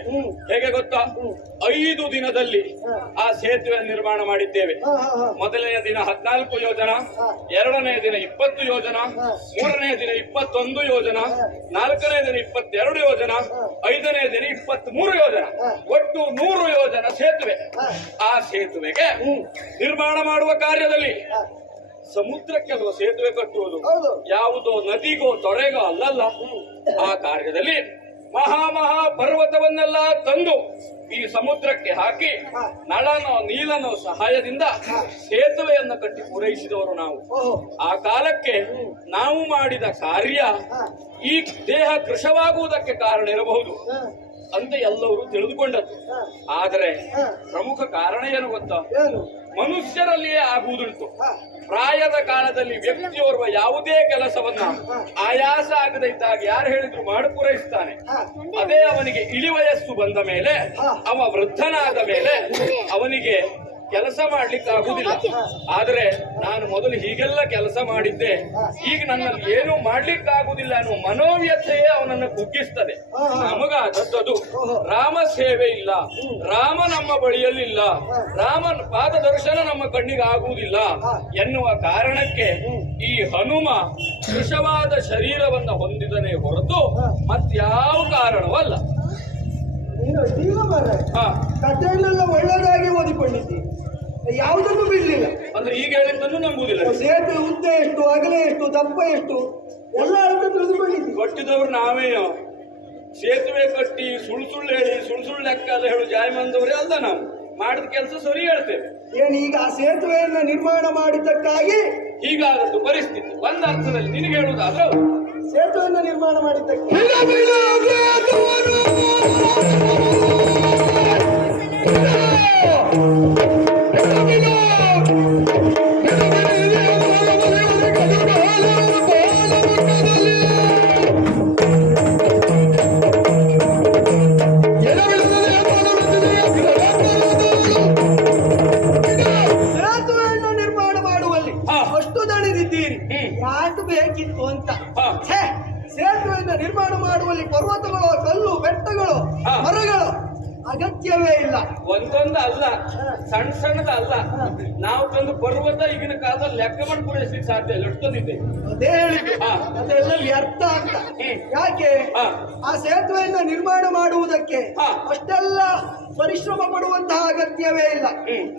ಹೇಗೆ ಗೊತ್ತಾ? 5 ದಿನದಲ್ಲಿ ಆ ಸೇತುವೆಯನ್ನು ನಿರ್ಮಾಣ ಮಾಡಿದ್ದೇವೆ. ಮೊದಲನೆಯ ದಿನ 14 ಯೋಜನ, ಎರಡನೆಯ ದಿನ 20 ಯೋಜನ, ಮೂರನೆಯ ದಿನ 21 ಯೋಜನ, ನಾಲ್ಕನೆಯ ದಿನ 22 ಯೋಜನ, ಐದನೆಯ ದಿನ 23 ಯೋಜನ, ಒಟ್ಟು 100 ಯೋಜನ ಸೇತುವೆ. ಆ ಸೇತುವೆಗೆ ನಿರ್ಮಾಣ ಮಾಡುವ ಕಾರ್ಯದಲ್ಲಿ ಸಮುದ್ರಕ್ಕೆಲ್ವ ಸೇತುವೆ ಕಟ್ಟುವುದು, ಯಾವುದೋ ನದಿಗೋ ತೊರೆಗೋ ಅಲ್ಲಲ್ಲ. ಆ ಕಾರ್ಯದಲ್ಲಿ ಮಹಾ ಪರ್ವತವನ್ನೆಲ್ಲ ತಂದು ಈ ಸಮುದ್ರಕ್ಕೆ ಹಾಕಿ ನಳನೋ ನೀಲನೋ ಸಹಾಯದಿಂದ ಸೇತುವೆಯನ್ನು ಕಟ್ಟಿ ಪೂರೈಸಿದವರು ನಾವು. ಆ ಕಾಲಕ್ಕೆ ನಾವು ಮಾಡಿದ ಕಾರ್ಯ ಈ ದೇಹ ಕೃಶವಾಗುವುದಕ್ಕೆ ಕಾರಣ ಇರಬಹುದು ಅಂತ ಎಲ್ಲರೂ ತಿಳಿದುಕೊಂಡದ್ದು. ಆದರೆ ಪ್ರಮುಖ ಕಾರಣ ಏನು ಗೊತ್ತಾ? ಮನುಷ್ಯರಲ್ಲಿಯೇ ಆಗುವುದುಂಟು. ಪ್ರಾಯದ ಕಾಲದಲ್ಲಿ ವ್ಯಕ್ತಿಯೋರ್ವ ಯಾವುದೇ ಕೆಲಸವನ್ನ ಆಯಾಸ ಆಗದೆ ಇದ್ದಾಗ ಯಾರು ಹೇಳಿದ್ರು ಮಾಡಿ ಪೂರೈಸ್ತಾನೆ. ಅದೇ ಅವನಿಗೆ ಇಳಿವಯಸ್ಸು ಬಂದ ಮೇಲೆ, ಅವ ವೃದ್ಧನಾದ ಮೇಲೆ ಅವನಿಗೆ ಕೆಲಸ ಮಾಡ್ಲಿಕ್ಕೆ ಆಗುದಿಲ್ಲ. ಆದ್ರೆ ನಾನು ಮೊದಲು ಹೀಗೆಲ್ಲ ಕೆಲಸ ಮಾಡಿದ್ದೆ, ಈಗ ನನ್ನಲ್ಲಿ ಏನು ಮಾಡ್ಲಿಕ್ಕೆ ಆಗುದಿಲ್ಲ ಅನ್ನುವ ಮನೋವ್ಯಥೆಯೇ ಅವನನ್ನು ಕುಗ್ಗಿಸ್ತದೆ. ನಮಗಾದದ್ದು ರಾಮ ಸೇವೆ ಇಲ್ಲ, ರಾಮ ನಮ್ಮ ಬಳಿಯಲ್ಲಿಲ್ಲ, ರಾಮನ ಪಾದ ದರ್ಶನ ನಮ್ಮ ಕಣ್ಣಿಗೆ ಆಗುವುದಿಲ್ಲ ಎನ್ನುವ ಕಾರಣಕ್ಕೆ ಈ ಹನುಮ ಕೃಶವಾದ ಶರೀರವನ್ನ ಹೊಂದಿದನೇ ಹೊರತು ಮತ್ಯಾವ ಕಾರಣವಲ್ಲ. ಕಥೆಯನ್ನೆಲ್ಲ ಒಳ್ಳೆದಾಗಿ ಓದಿಕೊಂಡಿದ್ದಿ, ಯಾವುದನ್ನು ಬಿಡ್ಲಿಲ್ಲ. ಅಂದ್ರೆ ಈಗ ಹೇಳಿದ್ದನ್ನು ನಂಬುದಿಲ್ಲ. ಸೇತುವೆ ಉದ್ದ ಎಷ್ಟು, ಅಗಲ ಎಷ್ಟು, ದಪ್ಪ ಎಷ್ಟು ಎಲ್ಲ ಅರ್ಥ ತಿಳಿದುಕೊಂಡಿದ್ದಿ. ಕಟ್ಟಿದವ್ರು ನಾವೇನೋ ಸೇತುವೆ ಕಟ್ಟಿ ಸುಳ್ಳು ಹೇಳಿ ಸುಳ್ಳು ಲೆಕ್ಕ ಎಲ್ಲ ಹೇಳು ಜಾಯಮಂದವರೇ ಅಲ್ಲ. ನಾವು ಮಾಡಿದ ಕೆಲಸ ಸರಿ ಹೇಳ್ತೇವೆ. ಏನು ಈಗ ಆ ಸೇತುವೆಯನ್ನ ನಿರ್ಮಾಣ ಮಾಡಿದ್ದಕ್ಕಾಗಿ ಹೀಗಾದದ್ದು ಪರಿಸ್ಥಿತಿ. ಒಂದು ಅರ್ಥದಲ್ಲಿ ನಿನಗೆ ಹೇಳುವುದಾದ್ರೆ ಸೇತುವೆಯನ್ನ ನಿರ್ಮಾಣ ಮಾಡಿದ್ದಕ್ಕೆ ಸೇತುವೆಯನ್ನು ನಿರ್ಮಾಣ ಮಾಡುವಲ್ಲಿ ಅಷ್ಟು ದಣಿದಿದ್ದೀರಿ, ಯಾಕೆ ಬೇಕಿತ್ತು ಅಂತ. ಸೇತುವೆಯನ್ನು ನಿರ್ಮಾಣ ಮಾಡುವಲ್ಲಿ ಪರ್ವತಗಳು, ಕಲ್ಲು, ಬೆಟ್ಟಗಳು, ಮರಗಳು ಅಗತ್ಯವೇ ಇಲ್ಲ. ಒಂದೊಂದು ಅಲ್ಲ, ಸಣ್ಣ ಸಣ್ಣದ ಅಲ್ಲ. ನಾವು ತಂದು ಪರ್ವತ ಈಗಿನ ಕಾಲದಲ್ಲಿ ಲೆಕ್ಕ ಮಾಡಿ ಪೂರೈಸಲಿಕ್ಕೆ ಸಾಧ್ಯ ಇಲ್ಲ. ಎಷ್ಟು ತಂದಿದ್ದೆ ಅದೇ ಹೇಳಿದ್ದು, ಅದೆಲ್ಲ ವ್ಯರ್ಥ ಅಂತ. ಯಾಕೆ? ಆ ಸೇತುವೆಯನ್ನು ನಿರ್ಮಾಣ ಮಾಡುವುದಕ್ಕೆ ಅಷ್ಟೆಲ್ಲ ಪರಿಶ್ರಮ ಪಡುವಂತಹ ಅಗತ್ಯವೇ ಇಲ್ಲ,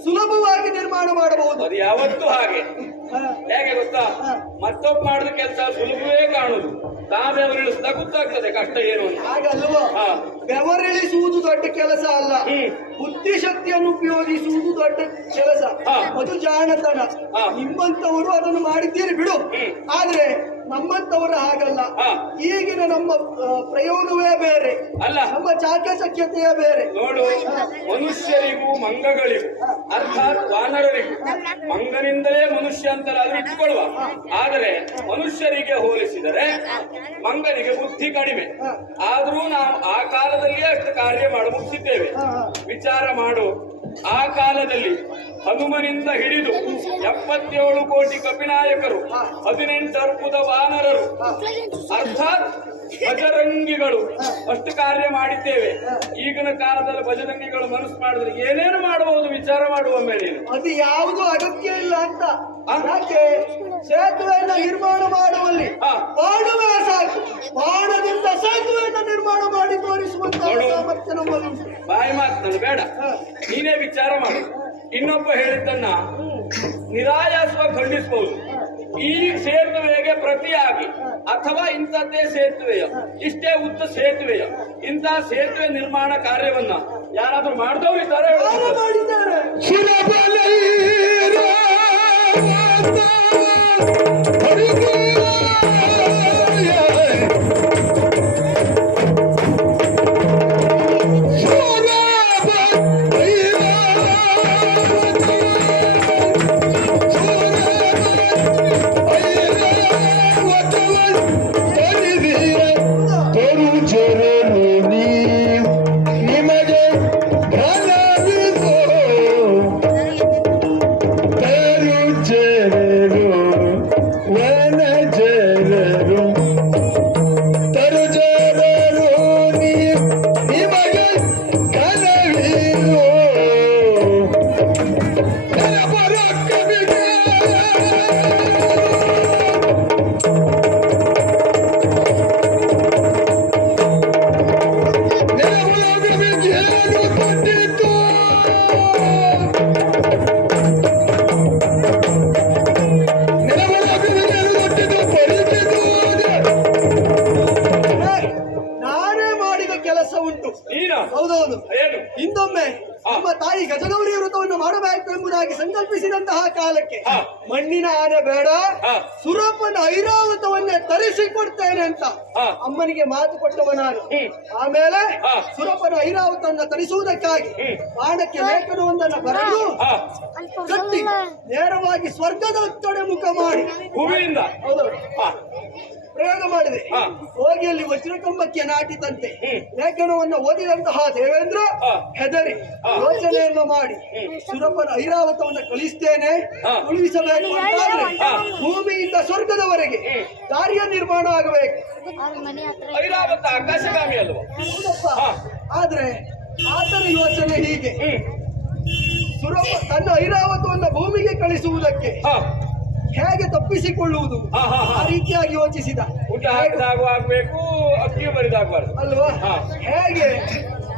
ಸುಲಭವಾಗಿ ನಿರ್ಮಾಣ ಮಾಡಬಹುದು. ಅದು ಯಾವತ್ತೂ ಹಾಗೆ. ಹೇಗೆ ಗೊತ್ತಾ? ಮತ್ತೊಬ್ಬ ಮಾಡಿದ ಕೆಲಸ ಸುಲಭವೇ ಕಾಣುದು, ಬೆವರಿಳಿಸಿದಾಗ ಗೊತ್ತಾಗ್ತದೆ ಕಷ್ಟ ಏನು ಅಂತ. ಹಾಗಲ್ವ? ಬೆವರಿಳಿಸುವುದು ದೊಡ್ಡ ಕೆಲಸ ಅಲ್ಲ, ಬುದ್ಧಿಶಕ್ತಿಯನ್ನು ಉಪಯೋಗಿಸುವುದು ದೊಡ್ಡ ಕೆಲಸ. ಅದು ಜಾಣತನ. ನಿಮ್ಮಂತವರು ಅದನ್ನು ಮಾಡಿದ್ದೀರಿ ಬಿಡು, ಆದ್ರೆ ನಮ್ಮಂತವರ ಹಾಗಲ್ಲ. ಈಗಿನ ನಮ್ಮ ಪ್ರಯೋಗವೇ ಬೇರೆ ಅಲ್ಲ, ನಮ್ಮ ಚಾಕಚಕ್ಯತೆಯೇ ಬೇರೆ. ನೋಡು, ಮನುಷ್ಯರಿಗೂ ಮಂಗಗಳಿಗೂ ಅರ್ಥಾತ್ ವಾನರರಿಗೂ, ಮಂಗನಿಂದಲೇ ಮನುಷ್ಯ ಅಂತಲಾದ್ರೂ ಇಟ್ಕೊಳ್ಳುವ, ಆದರೆ ಮನುಷ್ಯರಿಗೆ ಹೋಲಿಸಿದರೆ ಮಂಗನಿಗೆ ಬುದ್ಧಿ ಕಡಿಮೆ. ಆದ್ರೂ ನಾವು ಆ ಕಾಲದಲ್ಲಿಯೇ ಅಷ್ಟು ಕಾರ್ಯ ಮಾಡಿ ಮುಗಿಸಿದ್ದೇವೆ. ವಿಚಾರ ಮಾಡು, ಆ ಕಾಲದಲ್ಲಿ ಹನುಮನಿಂದ ಹಿಡಿದು 77 ಕೋಟಿ ಕಪಿನಾಯಕರು, 18 ಅರ್ಬುದ ವಾನರರು, ಅರ್ಥಾತ್ ಬಜರಂಗಿಗಳು ಅಷ್ಟು ಕಾರ್ಯ ಮಾಡಿದ್ದೇವೆ. ಈಗಿನ ಕಾಲದಲ್ಲಿ ಬಜರಂಗಿಗಳು ಮನಸ್ಸು ಮಾಡಿದ್ರೆ ಏನೇನು ಮಾಡಬಹುದು ವಿಚಾರ ಮಾಡುವ ಮೇಲೆ ಅದು ಯಾವುದು ಅಗತ್ಯ ಇಲ್ಲ ಅಂತ. ಯಾಕೆ ಸೇತುವೆಯನ್ನು ನಿರ್ಮಾಣ ಮಾಡುವಲ್ಲಿ ಬಾಣವೇ ಸಾಕು. ಬಾಣದಿಂದ ಸೇತುವೆಯನ್ನು ನಿರ್ಮಾಣ ಮಾಡಿ ತೋರಿಸುವಂತಹ ಸಾಮರ್ಥ್ಯ ನಮ್ಮಲ್ಲಿ ಉಂಟು. ಬಾಯಿ ಮಾತನ್ನು ಬೇಡ, ನೀನೇ ವಿಚಾರ ಮಾಡು. ಇನ್ನೊಬ್ಬ ಹೇಳಿದ್ದನ್ನ ನಿರಾಯಾಸವಾಗಿ ಖಂಡಿಸಬಹುದು. ಈ ಸೇತುವೆಗೆ ಪ್ರತಿಯಾಗಿ ಅಥವಾ ಇಂಥದ್ದೇ ಸೇತುವೆಯ ಇಷ್ಟೇ ಉದ್ದ ಸೇತುವೆಯ ಇಂತಹ ಸೇತುವೆ ನಿರ್ಮಾಣ ಕಾರ್ಯವನ್ನ ಯಾರಾದ್ರೂ ಮಾಡ್ದವ್ರು ಇದ್ದಾರೆ? ಮಾಡಿದ್ದಾರೆ. ಹೌದೌದು. ಹಿಂದೊಮ್ಮೆ ನಮ್ಮ ತಾಯಿ ಗಜಗೌರಿ ವ್ರತವನ್ನು ಮಾಡಬೇಕು ಎಂಬುದಾಗಿ ಸಂಕಲ್ಪಿಸಿದಂತಹ ಕಾಲಕ್ಕೆ ಮಣ್ಣಿನ ಆನೆ ಬೇಡ, ಸುರಪನ ಐರಾವತವನ್ನೇ ತರಿಸಿಕೊಡ್ತೇನೆ ಅಂತ ಅಮ್ಮನಿಗೆ ಮಾತು ಕೊಟ್ಟವ ನಾನು. ಆಮೇಲೆ ಸುರಪನ ಐರಾವತವನ್ನು ತರಿಸುವುದಕ್ಕಾಗಿ ಬಾಣಕ್ಕೆ ಲೇಖನವೊಂದನ್ನು ಬರೆದು ಕಟ್ಟಿ ನೇರವಾಗಿ ಸ್ವರ್ಗದ ಕಡೆ ಮುಖ ಮಾಡಿ ಭೂಮಿಯಿಂದ ಪ್ರಯೋಗ ಮಾಡಿದೆ. ಹೋಗಿ ಅಲ್ಲಿ ವಜ್ರಕಂಬಕ್ಕೆ ನಾಟಿದಂತೆ ಲೇಖನವನ್ನು ಓದಿದಂತಹ ದೇವೇಂದ್ರ ಹೆದರಿ ಯೋಚನೆಯನ್ನು ಮಾಡಿ ಸುರಪನ ಐರಾವತವನ್ನು ಕಳಿಸ್ತೇನೆ, ಉಳಿಸಬೇಕು ಅಂತಾದ್ರೆ ಭೂಮಿಯಿಂದ ಸ್ವರ್ಗದವರೆಗೆ ದಾರಿಯ ನಿರ್ಮಾಣ ಆಗಬೇಕು. ಐರಾವತ ಆಕಾಶಗಾಮಿ ಅಲ್ವಾ? ಆದ್ರೆ ಆತನ ಯೋಚನೆ ಹೀಗೆ, ಸುರಪ ತನ್ನ ಐರಾವತವನ್ನು ಭೂಮಿಗೆ ಕಳಿಸುವುದಕ್ಕೆ ಹೇಗೆ ತಪ್ಪಿಸಿಕೊಳ್ಳುವುದು ಆ ರೀತಿಯಾಗಿ ಯೋಚಿಸಿದ. ಊಟ ಹಾಕಿದಾಗ ಆಗ್ಬೇಕು, ಅಕ್ಕಿ ಬರಿದಾಗಬಾರ್ದು ಅಲ್ವಾ? ಹೇಗೆ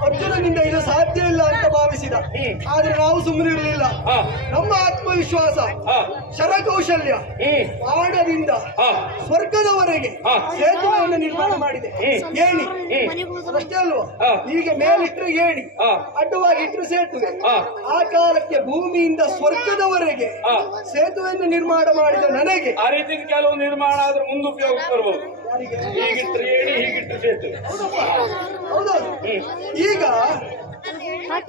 ಅರ್ಜುನನಿಂದ ಇದು ಸಾಧ್ಯ ಇಲ್ಲ ಅಂತ ಭಾವಿಸಿದ. ಆದ್ರೆ ನಾವು ಸುಮ್ಮನಿರಲಿಲ್ಲ. ನಮ್ಮ ಆತ್ಮವಿಶ್ವಾಸ, ಶರಕೌಶಲ್ಯ, ಬಾಣದಿಂದ ಸ್ವರ್ಗದವರೆಗೆ ಸೇತುವೆಯನ್ನು ನಿರ್ಮಾಣ ಮಾಡಿದೆ. ಏಣಿ ಅಷ್ಟೇ ಅಲ್ವಾ? ಹೀಗೆ ಮೇಲಿಟ್ರೆ ಏಣಿ, ಅಡ್ಡವಾಗಿ ಇಟ್ಟರೆ ಸೇತುವೆ. ಆ ಕಾಲಕ್ಕೆ ಭೂಮಿಯಿಂದ ಸ್ವರ್ಗದವರೆಗೆ ಸೇತುವೆಯನ್ನು ನಿರ್ಮಾಣ ಮಾಡಿದ ನನಗೆ ಆ ರೀತಿ ಕೆಲವು ನಿರ್ಮಾಣ ಆದ್ರೆ ಮುಂದೆ ಉಪಯೋಗ ಬರ್ಬೋದು. ಹೀಗಿಟ್ರೆ ಏಣಿ, ಹೀಗಿಟ್ರೆ ಸೇತುವೆ. ಹೌದೌದು. ಈಗ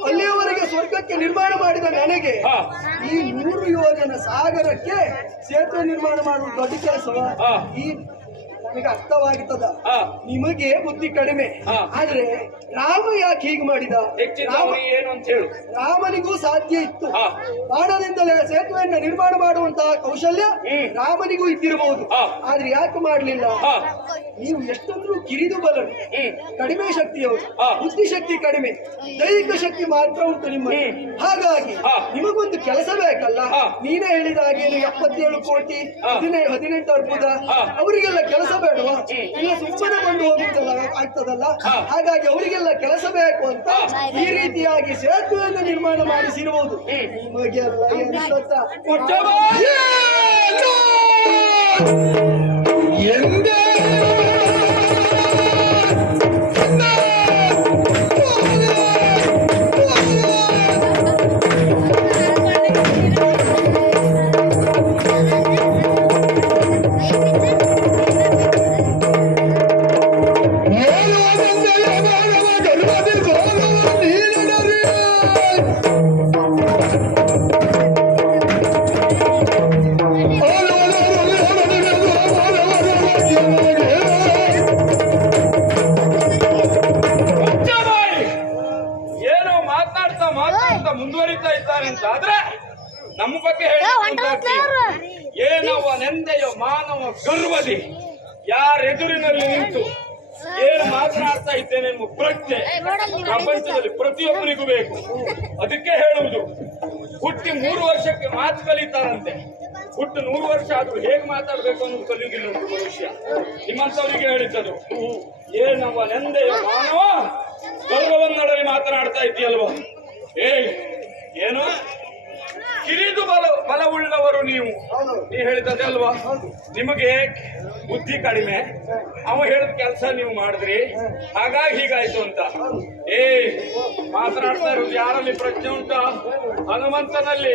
ಅಲ್ಲಿಯವರೆಗೆ ಸ್ವರ್ಗಕ್ಕೆ ನಿರ್ಮಾಣ ಮಾಡಿದ ನನಗೆ ಈ 100 ಯೋಜನ ಸಾಗರಕ್ಕೆ ಸೇತುವೆ ನಿರ್ಮಾಣ ಮಾಡುವುದು ದೊಡ್ಡ ಕೆಲಸವ? ಈ ನನಗೆ ಅರ್ಥವಾಗುತ್ತದ. ನಿಮಗೆ ಬುದ್ಧಿ ಕಡಿಮೆ. ಆದ್ರೆ ರಾಮ ಯಾಕೆ ಹೀಗೆ ಮಾಡಿದ? ಏನು ಅಂತ ಹೇಳು. ರಾಮನಿಗೂ ಸಾಧ್ಯ ಇತ್ತು. ಬಾಣದಿಂದಲೇ ಸೇತುವೆಯನ್ನು ನಿರ್ಮಾಣ ಮಾಡುವಂತಹ ಕೌಶಲ್ಯ ರಾಮನಿಗೂ ಇದ್ದಿರಬಹುದು. ಆದ್ರೆ ಯಾಕೆ ಮಾಡಲಿಲ್ಲ? ನೀವು ಎಷ್ಟೊಂದು ಕಿರಿದು ಬಲರು, ಕಡಿಮೆ ಶಕ್ತಿಯವರು, ಬುದ್ಧಿಶಕ್ತಿ ಕಡಿಮೆ, ದೈಹಿಕ ಶಕ್ತಿ ಮಾತ್ರ ಉಂಟು ನಿಮ್ಮಲ್ಲಿ. ಹಾಗಾಗಿ ನಿಮಗೊಂದು ಕೆಲಸ ಬೇಕಲ್ಲ. ನೀನೇ ಹೇಳಿದ ಹಾಗೆ 77 ಕೋಟಿ 18 ಅರ್ಬುದ ಅವರಿಗೆಲ್ಲ ಕೆಲಸ ಬೇಡವಾ? ಇಲ್ಲ ಸುಮ್ಮನೆ ಬಂದು ಹೋಗುತ್ತಲ್ಲ ಆಗ್ತದಲ್ಲ. ಹಾಗಾಗಿ ಅವರಿಗೆಲ್ಲ ಕೆಲಸ ಬೇಕು ಅಂತ ಈ ರೀತಿಯಾಗಿ ಸೇತುವೆಯನ್ನು ನಿರ್ಮಾಣ ಮಾಡಿಸಿರಬಹುದು. ನಿಮಗೆಲ್ಲ ಏನು ಗೊತ್ತಾ? ಮುಂದುವರಿತಾ ಇದ್ದಾರೆ ಅಂತ ಆದ್ರೆ ನಮ್ಮ ಬಗ್ಗೆ ಏನವ ನೆಂದೆಯೋ ಮಾನವ ಗರ್ವದಿ ಯಾರೆದುರಿನಲ್ಲಿ ನಿಂತು ಏನು ಮಾತನಾಡ್ತಾ ಇದ್ದೇನೆ ಎನ್ನುವ ಪ್ರಜ್ಞೆ ಪ್ರಪಂಚದಲ್ಲಿ ಪ್ರತಿಯೊಬ್ಬರಿಗೂ ಬೇಕು. ಅದಕ್ಕೆ ಹೇಳುವುದು, ಹುಟ್ಟಿ 3 ವರ್ಷಕ್ಕೆ ಮಾತು ಕಲಿತಾರಂತೆ. ಹುಟ್ಟು 100 ವರ್ಷ ಆದ್ರೂ ಹೇಗೆ ಮಾತಾಡ್ಬೇಕು ಅನ್ನೋದು ಕಲಿಯುವುದಿಲ್ಲ ಮನುಷ್ಯ. ನಿಮ್ಮಂತವರಿಗೆ ಹೇಳಿದ್ದದು. ಏನವ ನೆಂದೆಯ ಮಾನವ ಗೌರವನ್ನೊಡನೆ ಮಾತನಾಡ್ತಾ ಇದ್ದೀಯಲ್ವಾ? ಏನು ಕಿರಿದು ಬಲವುಳ್ಳವರು ನೀವು ಹೇಳಿದ್ದದೆ ಅಲ್ವಾ? ನಿಮಗೆ ಬುದ್ಧಿ ಕಡಿಮೆ, ಅವ ಹೇಳಿದ ಕೆಲಸ ನೀವು ಮಾಡಿದ್ರಿ, ಹಾಗಾಗಿ ಹೀಗಾಯ್ತು ಅಂತ. ಮಾತನಾಡ್ತಾ ಇರೋದು ಯಾರಲ್ಲಿ ಪ್ರಜ್ಞೆ ಉಂಟ? ಹನುಮಂತನಲ್ಲಿ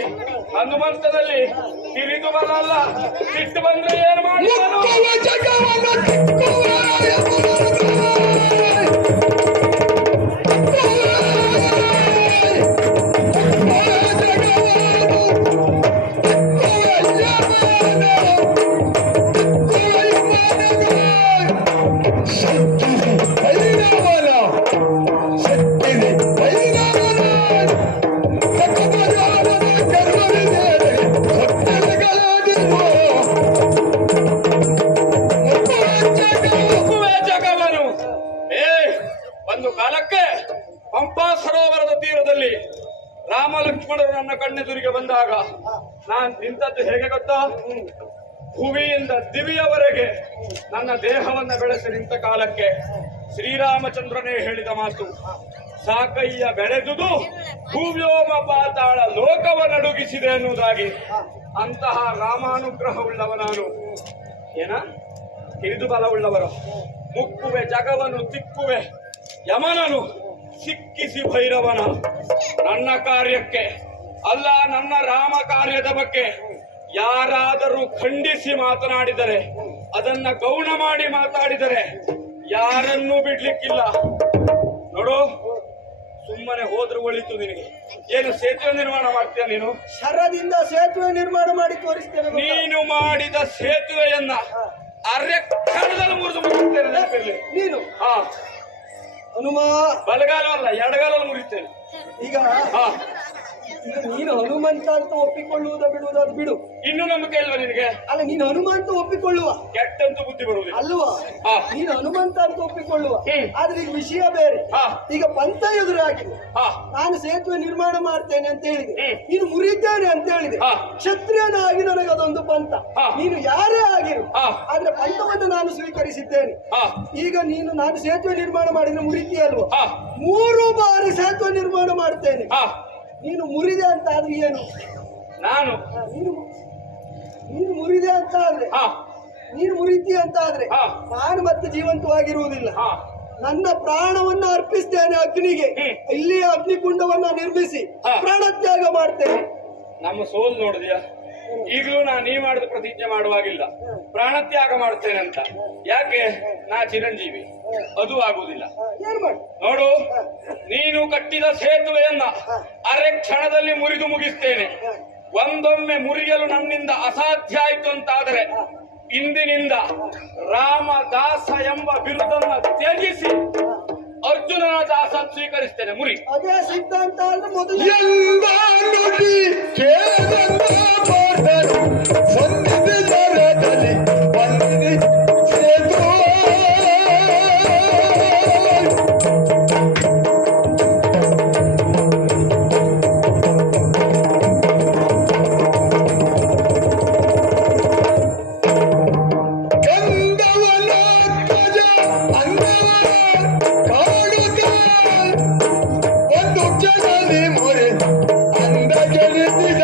ಕಿರಿದು ಬಲ ಅಲ್ಲ, ಸಿಟ್ಟು ಬಂದ್ರೆ ಏನು ಮಾಡಿ ರಾಮ ಲಕ್ಷ್ಮಣರು ನನ್ನ ಕಣ್ಣೆದುರಿಗೆ ಬಂದಾಗ ನಾನು ನಿಂತದ್ದು ಹೇಗೆ ಗೊತ್ತಾ? ಭುವಿಯಿಂದ ದಿವಿಯವರೆಗೆ ನನ್ನ ದೇಹವನ್ನ ಬೆಳೆಸಿ ನಿಂತ ಕಾಲಕ್ಕೆ ಶ್ರೀರಾಮಚಂದ್ರನೇ ಹೇಳಿದ ಮಾತು, ಸಾಕಯ್ಯ ಬೆಳೆದುದು ಭೂವ್ಯೋಮ ಪಾತಾಳ ಲೋಕವ ನಡುಗಿಸಿದೆ ಅನ್ನುವುದಾಗಿ. ಅಂತಹ ರಾಮಾನುಗ್ರಹವುಳ್ಳವ ನಾನು. ಏನ ಕಿರಿದು ಬಲವುಳ್ಳವರು, ಮುಕ್ಕುವೆ ಜಗವನ್ನು ತಿಕ್ಕುವೆ ಯಮನನು, ಸಿಕ್ಕಿಸಿ ಭೈರವನ. ನನ್ನ ಕಾರ್ಯಕ್ಕೆ ಅಲ್ಲ, ನನ್ನ ರಾಮ ಕಾರ್ಯದ ಬಗ್ಗೆ ಯಾರಾದರೂ ಖಂಡಿಸಿ ಮಾತನಾಡಿದರೆ, ಅದನ್ನ ಗೌಣ ಮಾಡಿ ಮಾತಾಡಿದರೆ ಯಾರನ್ನೂ ಬಿಡ್ಲಿಕ್ಕಿಲ್ಲ. ನೋಡು, ಸುಮ್ಮನೆ ಹೋದ್ರೆ ಒಳಿತು ನಿನಗೆ. ಏನು ಸೇತುವೆ ನಿರ್ಮಾಣ ಮಾಡ್ತೀಯ ನೀನು? ಶರದಿಂದ ಸೇತುವೆ ನಿರ್ಮಾಣ ಮಾಡಿ ತೋರಿಸ್ತೇನೆ. ನೀನು ಮಾಡಿದ ಸೇತುವೆಯನ್ನ ಅರೆಕ್ಷಣದಲ್ಲಿ ಮುರಿದು ಮುಗಿಸ್ತೇನೆ ನೆನಪಿರ್ಲಿ. ನೀನು ಹನುಮ ಬಲಗಾಲ ಅಲ್ಲ, ಎಡಗಾಲಲ್ಲಿ ಮುರಿತೇನೆ. ಈಗ ನೀನು ಹನುಮಂತ ಅಂತ ಒಪ್ಪಿಕೊಳ್ಳುವುದ ಬಿಡುವುದು ಅದು ಬಿಡು. ಇನ್ನು ನಂಬಿಕೆ ಇಲ್ವಾ ನಿನಗೆ? ಅಲ್ಲ, ನೀನು ಹನುಮಂತ ಒಪ್ಪಿಕೊಳ್ಳುವ, ಕೆಟ್ಟಂತೂ ಬುದ್ಧಿ ಬರುವುದಿಲ್ಲ ಅಲ್ವಾ? ನೀನು ಹನುಮಂತ ಅಂತ ಒಪ್ಪಿಕೊಳ್ಳುವ, ಆದ್ರೆ ಈಗ ವಿಷಯ ಬೇರೆ. ಈಗ ಪಂಥ ಎದುರಾಗಿದೆ. ನಾನು ಸೇತುವೆ ನಿರ್ಮಾಣ ಮಾಡ್ತೇನೆ ಅಂತ ಹೇಳಿದೆ, ನೀನು ಮುರಿತೇನೆ ಅಂತ ಹೇಳಿದೆ. ಕ್ಷತ್ರಿಯನಾಗಿ ನನಗೆ ಅದೊಂದು ಪಂಥ, ನೀನು ಯಾರೇ ಆಗಿರು, ಆದ್ರೆ ಪಂಥವನ್ನು ನಾನು ಸ್ವೀಕರಿಸಿದ್ದೇನೆ. ಈಗ ನಾನು ಸೇತುವೆ ನಿರ್ಮಾಣ ಮಾಡಿದ್ರೆ ಮುರಿತೀಯಲ್ವಾ? 3 ಬಾರಿ ಸೇತುವೆ ನಿರ್ಮಾಣ ಮಾಡ್ತೇನೆ. ನೀನು ಮುರಿದೆ ಅಂತ ಆದ್ರೆ ಏನು? ನೀನು ಮುರಿದೆ ಅಂತ ಆದ್ರೆ, ನೀನು ಮುರಿತಿ ಅಂತ ಆದ್ರೆ ನಾನು ಮತ್ತೆ ಜೀವಂತವಾಗಿರುವುದಿಲ್ಲ. ನನ್ನ ಪ್ರಾಣವನ್ನ ಅರ್ಪಿಸ್ತೇನೆ ಅಗ್ನಿಗೆ. ಇಲ್ಲಿ ಅಗ್ನಿಕುಂಡವನ್ನ ನಿರ್ಮಿಸಿ ಪ್ರಾಣತ್ಯಾಗ ಮಾಡ್ತೇನೆ. ನಮ್ಮ ಸೋಲು ನೋಡಿದ್ಯಾ? ಈಗಲೂ ನೀ ಮಾಡಿದ ಪ್ರತಿಜ್ಞೆ ಮಾಡುವಾಗಿಲ್ಲ, ಪ್ರಾಣತ್ಯಾಗ ಮಾಡ್ತೇನೆ ಅಂತ. ಯಾಕೆ? ನಾ ಚಿರಂಜೀವಿ, ಅದು ಆಗುವುದಿಲ್ಲ. ನೋಡು, ನೀನು ಕಟ್ಟಿದ ಸೇತುವೆಯನ್ನ ಅರೆ ಕ್ಷಣದಲ್ಲಿ ಮುರಿದು ಮುಗಿಸ್ತೇನೆ. ಒಂದೊಮ್ಮೆ ಮುರಿಯಲು ನನ್ನಿಂದ ಅಸಾಧ್ಯ ಆಯ್ತು ಅಂತಾದರೆ ಇಂದಿನಿಂದ ರಾಮದಾಸ ಎಂಬ ಬಿರುದನ್ನ ತ್ಯಜಿಸಿ ಅರ್ಜುನನ ದಾಸ ಸ್ವೀಕರಿಸ್ತೇನೆ. ಮುರಿ. ಅದೇ ಸಿದ್ಧಾಂತ ಅಂದ್ರೆ ಮೊದಲು ಒಂದು ಜಗಲಿ ಮೊರೆ ಅಂದ ಗೆಲಿಸಿದ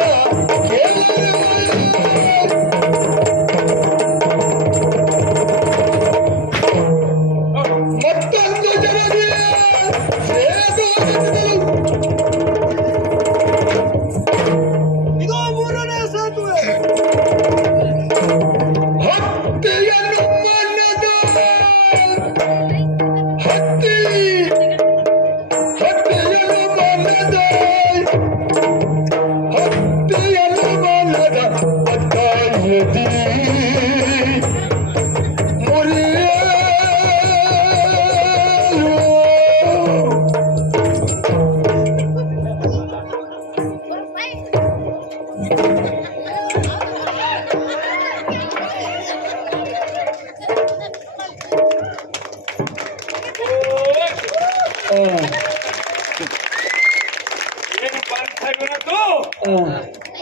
ಪಂಥಗುಣತು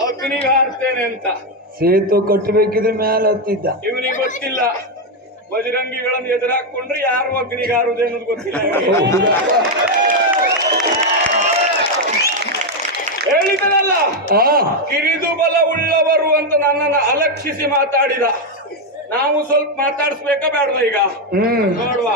ಅಗ್ನಿಗೆ ಹಾರ್ತೇನೆ ಅಂತ ಸೇತು ಕಟ್ಟಬೇಕಿದ್ರೆ ಮ್ಯಾಲ ಹತ್ತಿದ್ದ. ಇವನಿಗೆ ಗೊತ್ತಿಲ್ಲ ಬಜರಂಗಿಗಳನ್ನು ಎದುರಾಕೊಂಡ್ರೆ ಯಾರು ಅಗ್ನಿಗೆ ಹಾರುದೆ ಅನ್ನೋದು ಗೊತ್ತಿಲ್ಲ ಹೇಳಿದನಲ್ಲ ಕಿರಿದು ಬಲ ಉಳ್ಳವರು ಅಂತ ನನ್ನನ್ನು ಅಲಕ್ಷಿಸಿ ಮಾತಾಡಿದ. ನಾವು ಸ್ವಲ್ಪ ಮಾತಾಡಿಸ್ಬೇಕಾ ಬೇಡವಾ ಈಗ ನೋಡುವ.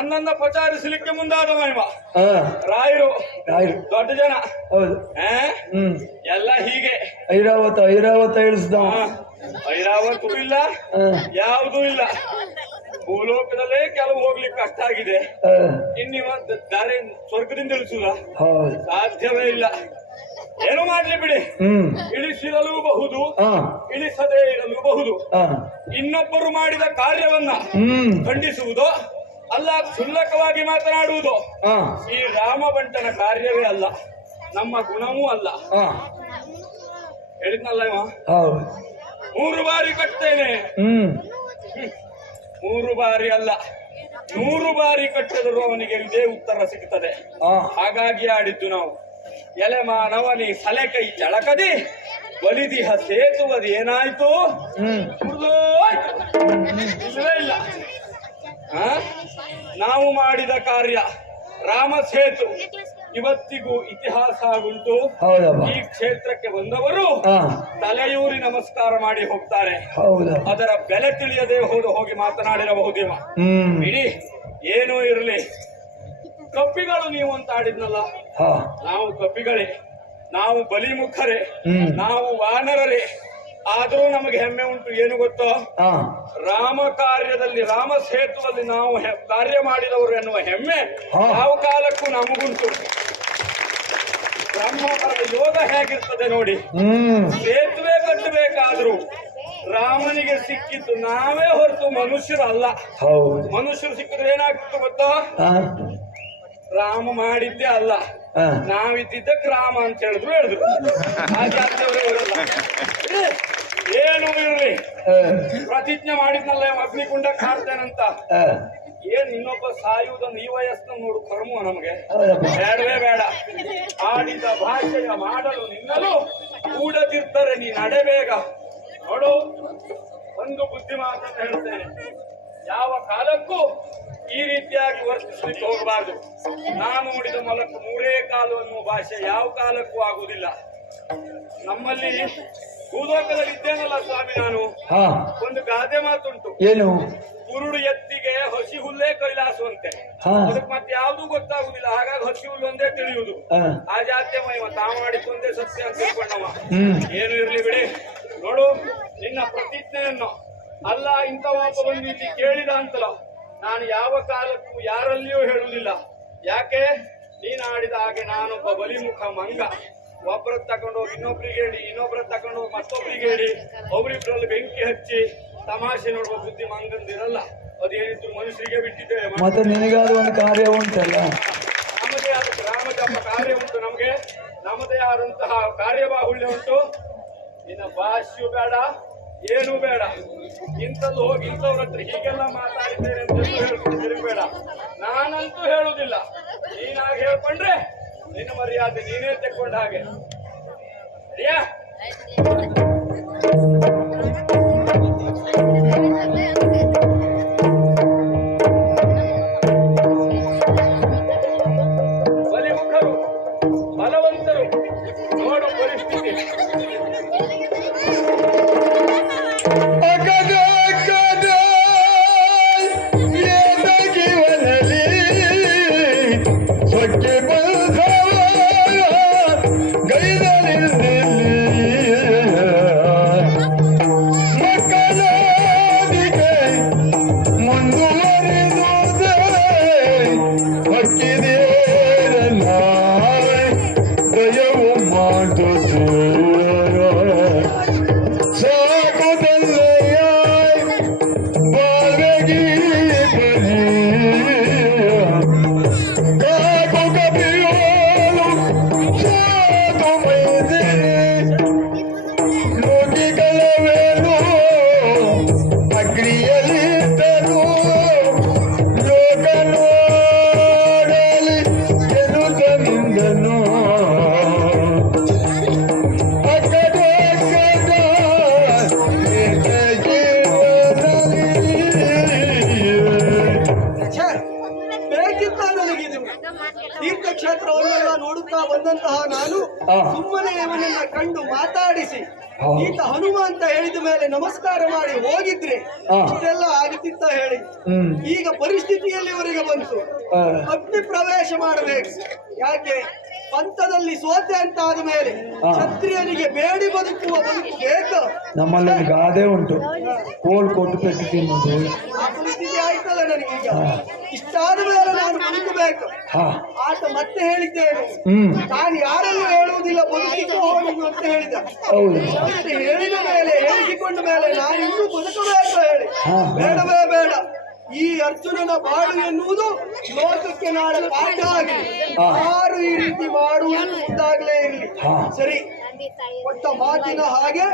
ನನ್ನನ್ನ ಪ್ರಚಾರಿಸಲಿಕ್ಕೆ ಮುಂದಾದ ಮಹಿಮ ಹಾ ರಾಯರು ರಾಯರು ದೊಡ್ಡ ಜನ ಹೌದು ಆ? ಹ್ಮ್ ಎಲ್ಲ ಹೀಗೆ ಐರಾವತ ಇಳಿಸ್ದವ ಐರಾವತೂ ಇಲ್ಲ ಯಾವುದೂ ಇಲ್ಲ. ಭೂಲೋಕದಲ್ಲೇ ಕೆಲವು ಹೋಗ್ಲಿಕ್ಕೆ ಕಷ್ಟ ಆಗಿದೆ. ಇನ್ನಿವ ದಾರಿ ಸ್ವರ್ಗದಿಂದ ಇಳಿಸುದ ಹೌದು ಸಾಧ್ಯವೇ ಇಲ್ಲ. ಏನು ಮಾಡ್ಲಿ ಬಿಡಿ, ಇಳಿಸಿರಲೂ ಬಹುದು, ಇಳಿಸದೇ ಇರಲೂಬಹುದು. ಇನ್ನೊಬ್ಬರು ಮಾಡಿದ ಕಾರ್ಯವನ್ನ ಖಂಡಿಸುವುದು ಅಲ್ಲ, ಕ್ಷುಲ್ಲಕವಾಗಿ ಮಾತನಾಡುವುದು ಈ ರಾಮಬಂಟನ ಕಾರ್ಯವೇ ಅಲ್ಲ, ನಮ್ಮ ಗುಣವೂ ಅಲ್ಲ. ಹೇಳಿದ್ನಲ್ಲ ಇವ 3 ಬಾರಿ ಕಟ್ತೇನೆ, 3 ಬಾರಿ ಅಲ್ಲ 100 ಬಾರಿ ಕಟ್ಟಿದರೂ ಅವನಿಗೆ ಇದೇ ಉತ್ತರ ಸಿಗ್ತದೆ. ಹಾಗಾಗಿ ಆಡಿದ್ದು ನಾವು. ಎಲೆ ಮಾನವನಿ ಸಲೆ ಕೈ ಚಳಕದಿ ಬಲಿದಿಹ ಸೇತುವದು ಏನಾಯ್ತು? ಇಲ್ಲವೇ ಇಲ್ಲ. ನಾವು ಮಾಡಿದ ಕಾರ್ಯ ರಾಮ ಸೇತು ಇವತ್ತಿಗೂ ಇತಿಹಾಸ ಆಗುಂಟು. ಈ ಕ್ಷೇತ್ರಕ್ಕೆ ಬಂದವರು ತಲೆಯೂರಿ ನಮಸ್ಕಾರ ಮಾಡಿ ಹೋಗ್ತಾರೆ. ಅದರ ಬೆಲೆ ತಿಳಿಯದೆ ಹೋಗಿ ಮಾತನಾಡಿರಬಹುದೇವ. ಬಿಡಿ, ಏನೂ ಇರಲಿ. ಕಪ್ಪಿಗಳು ನೀವು ಅಂತ ಆಡಿದ್ನಲ್ಲ, ನಾವು ಕಪ್ಪಿಗಳೇ, ನಾವು ಬಲಿಮುಖರೇ, ನಾವು ವಾನರರೇ. ಆದ್ರೂ ನಮಗೆ ಹೆಮ್ಮೆ ಉಂಟು. ಏನು ಗೊತ್ತೋ, ರಾಮ ಕಾರ್ಯದಲ್ಲಿ ರಾಮ ಸೇತುವಲ್ಲಿ ನಾವು ಕಾರ್ಯ ಮಾಡಿದವರು ಎನ್ನುವ ಹೆಮ್ಮೆ ಯಾವ ಕಾಲಕ್ಕೂ ನಮಗುಂಟು. ಬ್ರಹ್ಮಪರದ ಯೋಗ ಹೇಗಿರ್ತದೆ ನೋಡಿ. ಸೇತುವೆ ಕಟ್ಟಬೇಕಾದ್ರೂ ರಾಮನಿಗೆ ಸಿಕ್ಕಿತ್ತು ನಾವೇ ಹೊರತು ಮನುಷ್ಯರಲ್ಲ. ಮನುಷ್ಯರು ಸಿಕ್ಕಿದ್ರೆ ಏನಾಗ್ತಿತ್ತು ಗೊತ್ತೋ, ರಾಮ ಮಾಡಿದ್ದೇ ಅಲ್ಲ, ನಾವಿದ್ದಕ್ಕೆ ರಾಮ ಅಂತ ಹೇಳಿದ್ರು ಹಾಗೆ ಇರಲ್ಲ. ಏನು ಇರ್ಲಿ, ಪ್ರತಿಜ್ಞೆ ಮಾಡಿದ್ನಲ್ಲ ಅಗ್ನಿಕುಂಡ ಕಾಡ್ತೇನಂತ. ಏನ್ ಇನ್ನೊಬ್ಬ ಸಾಯುವುದನ್ನು ಈ ವಯಸ್ಸನ್ನು ನೋಡು ಕರ್ಮ ನಮಗೆ ಬೇಡವೇ ಬೇಡ. ಆಡಿದ ಭಾಷೆಯ ಮಾಡಲು ನಿನ್ನಲು ಕೂಡದಿರ್ತಾರೆ ನೀ ನಡೆಬೇಗ. ನೋಡು, ಒಂದು ಬುದ್ಧಿ ಮಾತನ್ನು ಹೇಳ್ತೇನೆ, ಯಾವ ಕಾಲಕ್ಕೂ ಈ ರೀತಿಯಾಗಿ ವರ್ತಿಸಲಿಕ್ಕೆ ಹೋಗಬಾರದು. ನಾನು ನೋಡಿದ ಮೂಲಕ 3 ಕಾಲು ಅನ್ನುವ ಭಾಷೆ ಯಾವ ಕಾಲಕ್ಕೂ ಆಗುವುದಿಲ್ಲ. ನಮ್ಮಲ್ಲಿ ಭೂಲೋಕದಲ್ಲಿ ಇದ್ದೇನಲ್ಲ ಸ್ವಾಮಿ, ನಾನು ಒಂದು ಗಾದೆ ಮಾತುಂಟು, ಏನು ಕುರುಡು ಎತ್ತಿಗೆ ಹಸಿ ಹುಲ್ಲೇ ಕೈಲಾಸುವಂತೆ. ಅದಕ್ಕೆ ಮತ್ತೆ ಯಾವ್ದು ಗೊತ್ತಾಗುದಿಲ್ಲ, ಹಾಗಾಗಿ ಹಸಿ ಹುಲ್ಲು ಒಂದೇ ತಿಳಿಯುವುದು. ಆ ಜಾತಿಯ ಮಹಿಮ ತಾ ಮಾಡಿಕೊಂಡೇ ಸತ್ಯ ಅಂತ ತಿಳ್ಕೊಂಡವ. ಏನು ಇರ್ಲಿ ಬಿಡಿ. ನೋಡು, ನಿನ್ನ ಪ್ರತಿಜ್ಞೆಯನ್ನು ಅಲ್ಲ ಇಂಥವ ಬಂದು ಇಲ್ಲಿ ಕೇಳಿದ ಅಂತಲ್ಲ, ನಾನು ಯಾವ ಕಾಲಕ್ಕೂ ಯಾರಲ್ಲಿಯೂ ಹೇಳುವುದಿಲ್ಲ. ಯಾಕೆ, ನೀನು ಆಡಿದ ಹಾಗೆ ನಾನೊಬ್ಬ ಬಲಿಮುಖ ಮಂಗ. ಒಬ್ಬರ ತಗೊಂಡೋಗಿ ಇನ್ನೊಬ್ರಿಗೆ ಹೇಳಿ, ಇನ್ನೊಬ್ಬರ ತಗೊಂಡೋಗಿ ಮತ್ತೊಬ್ರಿಗೆ ಹೇಳಿ, ಒಬ್ರಿಬ್ರಲ್ಲಿ ಬೆಂಕಿ ಹಚ್ಚಿ ತಮಾಷೆ ನೋಡುವ ಬುದ್ಧಿ ಮಂಗಂದಿರಲ್ಲ. ಅದೇನಿದ್ರು ಮನುಷ್ಯರಿಗೆ ಬಿಟ್ಟಿದ್ದೇವೆ. ಮತ್ತೆ ನಿನಗಾದ ಒಂದು ಕಾರ್ಯ ಉಂಟಲ್ಲ, ನಮ್ಮದೇ ಆದ ರಾಮಜಪ ಕಾರ್ಯ ಉಂಟು. ನಮಗೆ ನಮ್ಮದೇ ಆದಂತಹ ಕಾರ್ಯಬಾಹುಳ್ಯ ಉಂಟು. ನಿನ್ನ ಭಾಷ್ಯ ಬೇಡ, ಏನೂ ಬೇಡ. ಇಂಥದ್ದು ಹೋಗಿ ಇಂಥವ್ರ ಹತ್ರ ಹೀಗೆಲ್ಲ ಮಾತಾಡಿದ್ದೇನೆ ಅಂತ ಹೇಳ್ಕೊಳ್ತಿರ್ಬೇಡ. ನಾನಂತೂ ಹೇಳುವುದಿಲ್ಲ. ನೀನಾಗಿ ಹೇಳ್ಕೊಂಡ್ರೆ ನಿನ್ನ ಮರ್ಯಾದೆ ನೀನೇ ತೆಕ್ಕೊಂಡ ಹಾಗೆ. ಸರಿಯಾ? ಬಲಿಮುಖರು, ಬಲವಂತರು, ನೋಡು ಪರಿಸ್ಥಿತಿ. ತೀರ್ಥಕ್ಷೇತ್ರವನ್ನೆಲ್ಲ ನೋಡುತ್ತಾ ಬಂದಂತಹ ನಾನು ಸುಮ್ಮನೆ ಇವನನ್ನ ಕಂಡು ಮಾತಾಡಿಸಿ ಈತ ಹನುಮ ಅಂತ ಹೇಳಿದ ಮೇಲೆ ನಮಸ್ಕಾರ ಮಾಡಿ ಹೋಗಿದ್ರೆ ಇದೆಲ್ಲ ಆಗುತ್ತಿತ್ತ ಹೇಳಿ. ಈಗ ಪರಿಸ್ಥಿತಿಯಲ್ಲಿ ಇವರಿಗೆ ಬಂತು, ಅಗ್ನಿ ಪ್ರವೇಶ ಮಾಡಬೇಕು. ಯಾಕೆ ಪಂಥದಲ್ಲಿ ಸೋತೆ ಅಂತ ಆದ ಮೇಲೆ ಕ್ಷತ್ರಿಯನಿಗೆ ಬೇಡಿ ಬದುಕುವ ಬದುಕು ಬೇಕು. ನಮ್ಮಲ್ಲಿ ಒಂದು ಗಾದೆ ಉಂಟು, ಕೋಲ್ ಕೊಟ್ಟು ಪೆಟ್ಟು ತಿನ್ನೋದು. ಆ ಪರಿಸ್ಥಿತಿ ಆಯ್ತಲ್ಲ ನನಗೀಗ. ಇಷ್ಟಾದ ಮೇಲೆ ನಾನು ಬದುಕಬೇಕು. ಆತ ಮತ್ತೆ ಹೇಳಿದ್ದೇನೆ, ನಾನು ಯಾರಲ್ಲೂ ಹೇಳುವುದಿಲ್ಲ, ಬದುಕಿಗೆ ಹೋಗುದು ಅಂತ ಹೇಳಿದ. ಮತ್ತೆ ಹೇಳಿದ ಮೇಲೆ ಹೇಳಿಸಿಕೊಂಡ ಮೇಲೆ ನಾನು ಇನ್ನೂ ಬದುಕಬೇಕು ಹೇಳಿ, ಬೇಡವೇ ಬೇಡ. ಈ ಅರ್ಜುನನ ಬಾಳು ಎನ್ನುವುದು ಲೋಕಕ್ಕೆ ನಾಳೆ ಪಾಠ ಆಗಲಿ. ಯಾರು ಈ ರೀತಿ ಮಾಡುವುದಾಗಲೇ ಇರಲಿ. ಸರಿ, ಕೊಟ್ಟ ಮಾತಿನ ಹಾಗೆ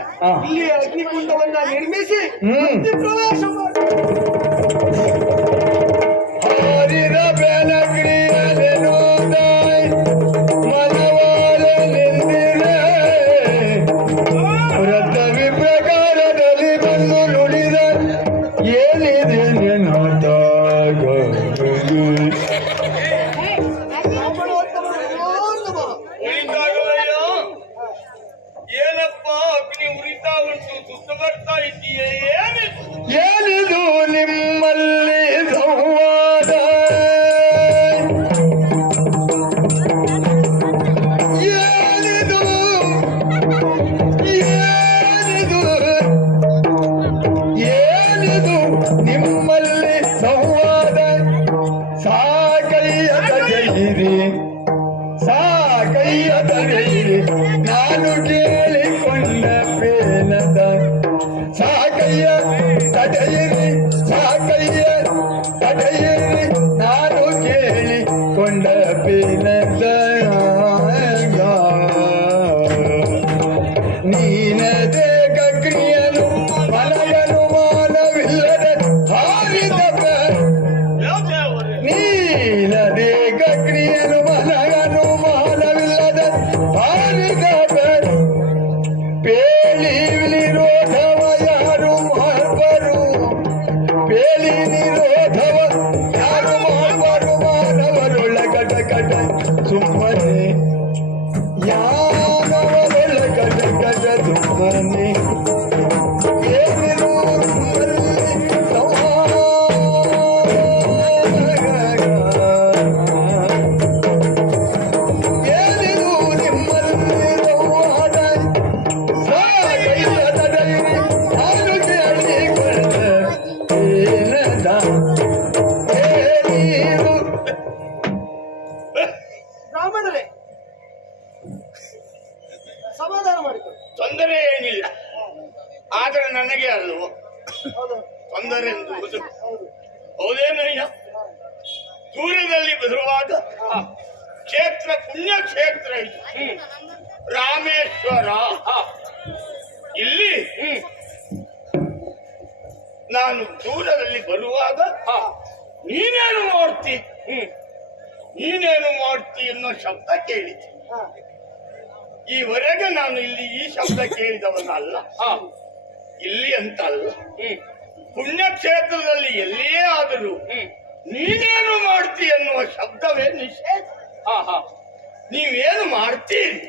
ಇಲ್ಲಿ ಅಗ್ನಿಕುಂಡವನ್ನ ನಿರ್ಮಿಸಿ ಅಗ್ನಿ ಪ್ರವೇಶ ಮಾಡಿ ಏನಪ್ಪ ಅಗ್ನಿ ಉರಿತಾ ಉಂಟು, ಸುತ್ತ ಬರ್ತಾ ಇದೆಯೇ? ಏನಿದು ನಿಮ್ಮಲ್ಲಿ ಸಂವಾದ? ಏನಿದು ಏನಿದು ಏನಿದು ನಿಮ್ಮಲ್ಲಿ ಸಂವಾದ? ಸಾಕಯ್ಯ ತಡೆಯಿರಿ, ಸಾಕಯ್ಯ ತಡೆಯಿರಿ, ನಾನು ಕೇಳಿಕೊಂಡ ಬೇನದ. ಸಾಕಯ್ಯ ತಡೆಯಿರಿ, ಸಾಕಯ್ಯ ತಡೆಯಿರಿ, ನಾನು ಕೇಳಿಕೊಂಡ ಬೇನದ. ನೀನದೇ ಗಗ್ನಿಯನು ಮಲಗನು ಮಾನವಿಲ್ಲದ ಹಾರಿದ ನೀನದೇ ಗಗ್ನಿಯನು ಮಲಗನು ಮಾನವಿಲ್ಲದ ಹಾರಿದ ಬೇಲಿ ನಿರೋಧವ ಯಾರು ಮಾಡುವರು? ಬೇಲಿ ನಿರೋಧವ ಯಾರು ಮಾಡುವರು? ಮಾನವರೊಳ ಕಟ ಕಟ ಸುಮ್ಮನೆ, ಯಾನವರೊಳ ಕಟ ಕಟ ಸುಮ್ಮನೆ. ಏನಿದು ಬ್ರಾಹ್ಮಣರೇ, ಸಮಾಧಾನ ಮಾಡಿಕೊಳ್ಳಿ. ತೊಂದರೆ ಏನಿಲ್ಲ, ಆದರೆ ನನಗೆ ಅಲ್ವೋ ಹೌದು ತೊಂದರೆ ಎಂದುವುದು. ಹೌದೇನಯ್ಯ? ದೂರದಲ್ಲಿ ಬರುವಾಗ ಕ್ಷೇತ್ರ, ಪುಣ್ಯ ಕ್ಷೇತ್ರ ಇದು ರಾಮೇಶ್ವರ. ಇಲ್ಲಿ ನಾನು ದೂರದಲ್ಲಿ ಬರುವಾಗ ನೀನೇನು ಮಾಡ್ತಿ, ನೀನೇನು ಮಾಡ್ತಿ ಅನ್ನೋ ಶಬ್ದ ಕೇಳಿದೆ. ಈವರೆಗೆ ನಾನು ಇಲ್ಲಿ ಈ ಶಬ್ದ ಕೇಳಿದವನಲ್ಲ, ಇಲ್ಲಿ ಅಂತ ಅಲ್ಲ. ಪುಣ್ಯಕ್ಷೇತ್ರದಲ್ಲಿ ಎಲ್ಲಿಯೇ ಆದರೂ ನೀನೇನು ಮಾಡ್ತಿ ಎನ್ನುವ ಶಬ್ದವೇ ನಿಷೇಧ. ನೀವೇನು ಮಾಡ್ತೀರಿ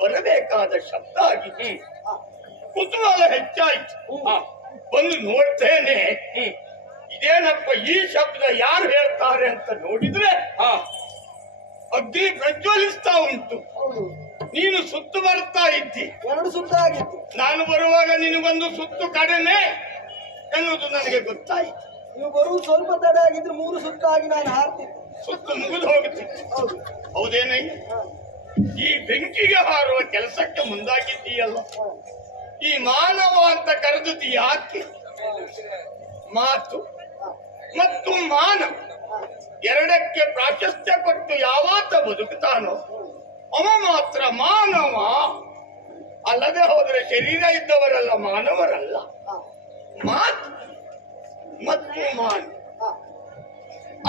ಬರಬೇಕಾದ ಶಬ್ದ ಆಗಿ ಕುತೂಹಲ ಹೆಚ್ಚಾಯ್ತು. ಬಂದು ನೋಡ್ತೇನೆ, ಇದೇನಪ್ಪ ಈ ಶಬ್ದ ಯಾರು ಹೇಳ್ತಾರೆ ಅಂತ ನೋಡಿದ್ರೆ ಅಗ್ನಿ ಪ್ರಜ್ವಲಿಸ್ತಾ ಉಂಟು. ನೀನು ಸುತ್ತು ಬರ್ತಾ ಇದ್ದಿ, 2 ಸುತ್ತ ಆಗಿತ್ತು. ನಾನು ಬರುವಾಗ ನಿನಗೊಂದು ಸುತ್ತು ಕಡಿಮೆ ಎನ್ನುವುದು ನನಗೆ ಗೊತ್ತಾಯಿತು. ನೀವು ಬರುವುದು ಸ್ವಲ್ಪ ತಡೆ ಆಗಿದ್ರೆ 3 ಸುತ್ತ ಆಗಿ ನಾನು ಹಾರ್ತಿದ್ದೆ. ಸುತ್ತು ಮುಗಿದು ಹೋಗುತ್ತಿತ್ತು. ಹೌದೇನಯ್ಯ? ಈ ಬೆಂಕಿಗೆ ಹಾರುವ ಕೆಲಸಕ್ಕೆ ಮುಂದಾಗಿದ್ದೀಯಲ್ಲ, ಈ ಮಾನವ ಅಂತ ಕರೆದದ್ದು ಯಾಕೆ? ಮಾತು ಮತ್ತು ಮಾನವ ಎರಡಕ್ಕೆ ಪ್ರಾಶಸ್ತ್ಯ ಕೊಟ್ಟು ಯಾವಾತ ಬದುಕುತ್ತಾನೋ ಅವ ಮಾತ್ರ ಮಾನವ. ಅಲ್ಲದೆ ಹೋದರೆ ಶರೀರ ಇದ್ದವರಲ್ಲ ಮಾನವರಲ್ಲ. ಮಾತು ಮತ್ತು ಮಾನ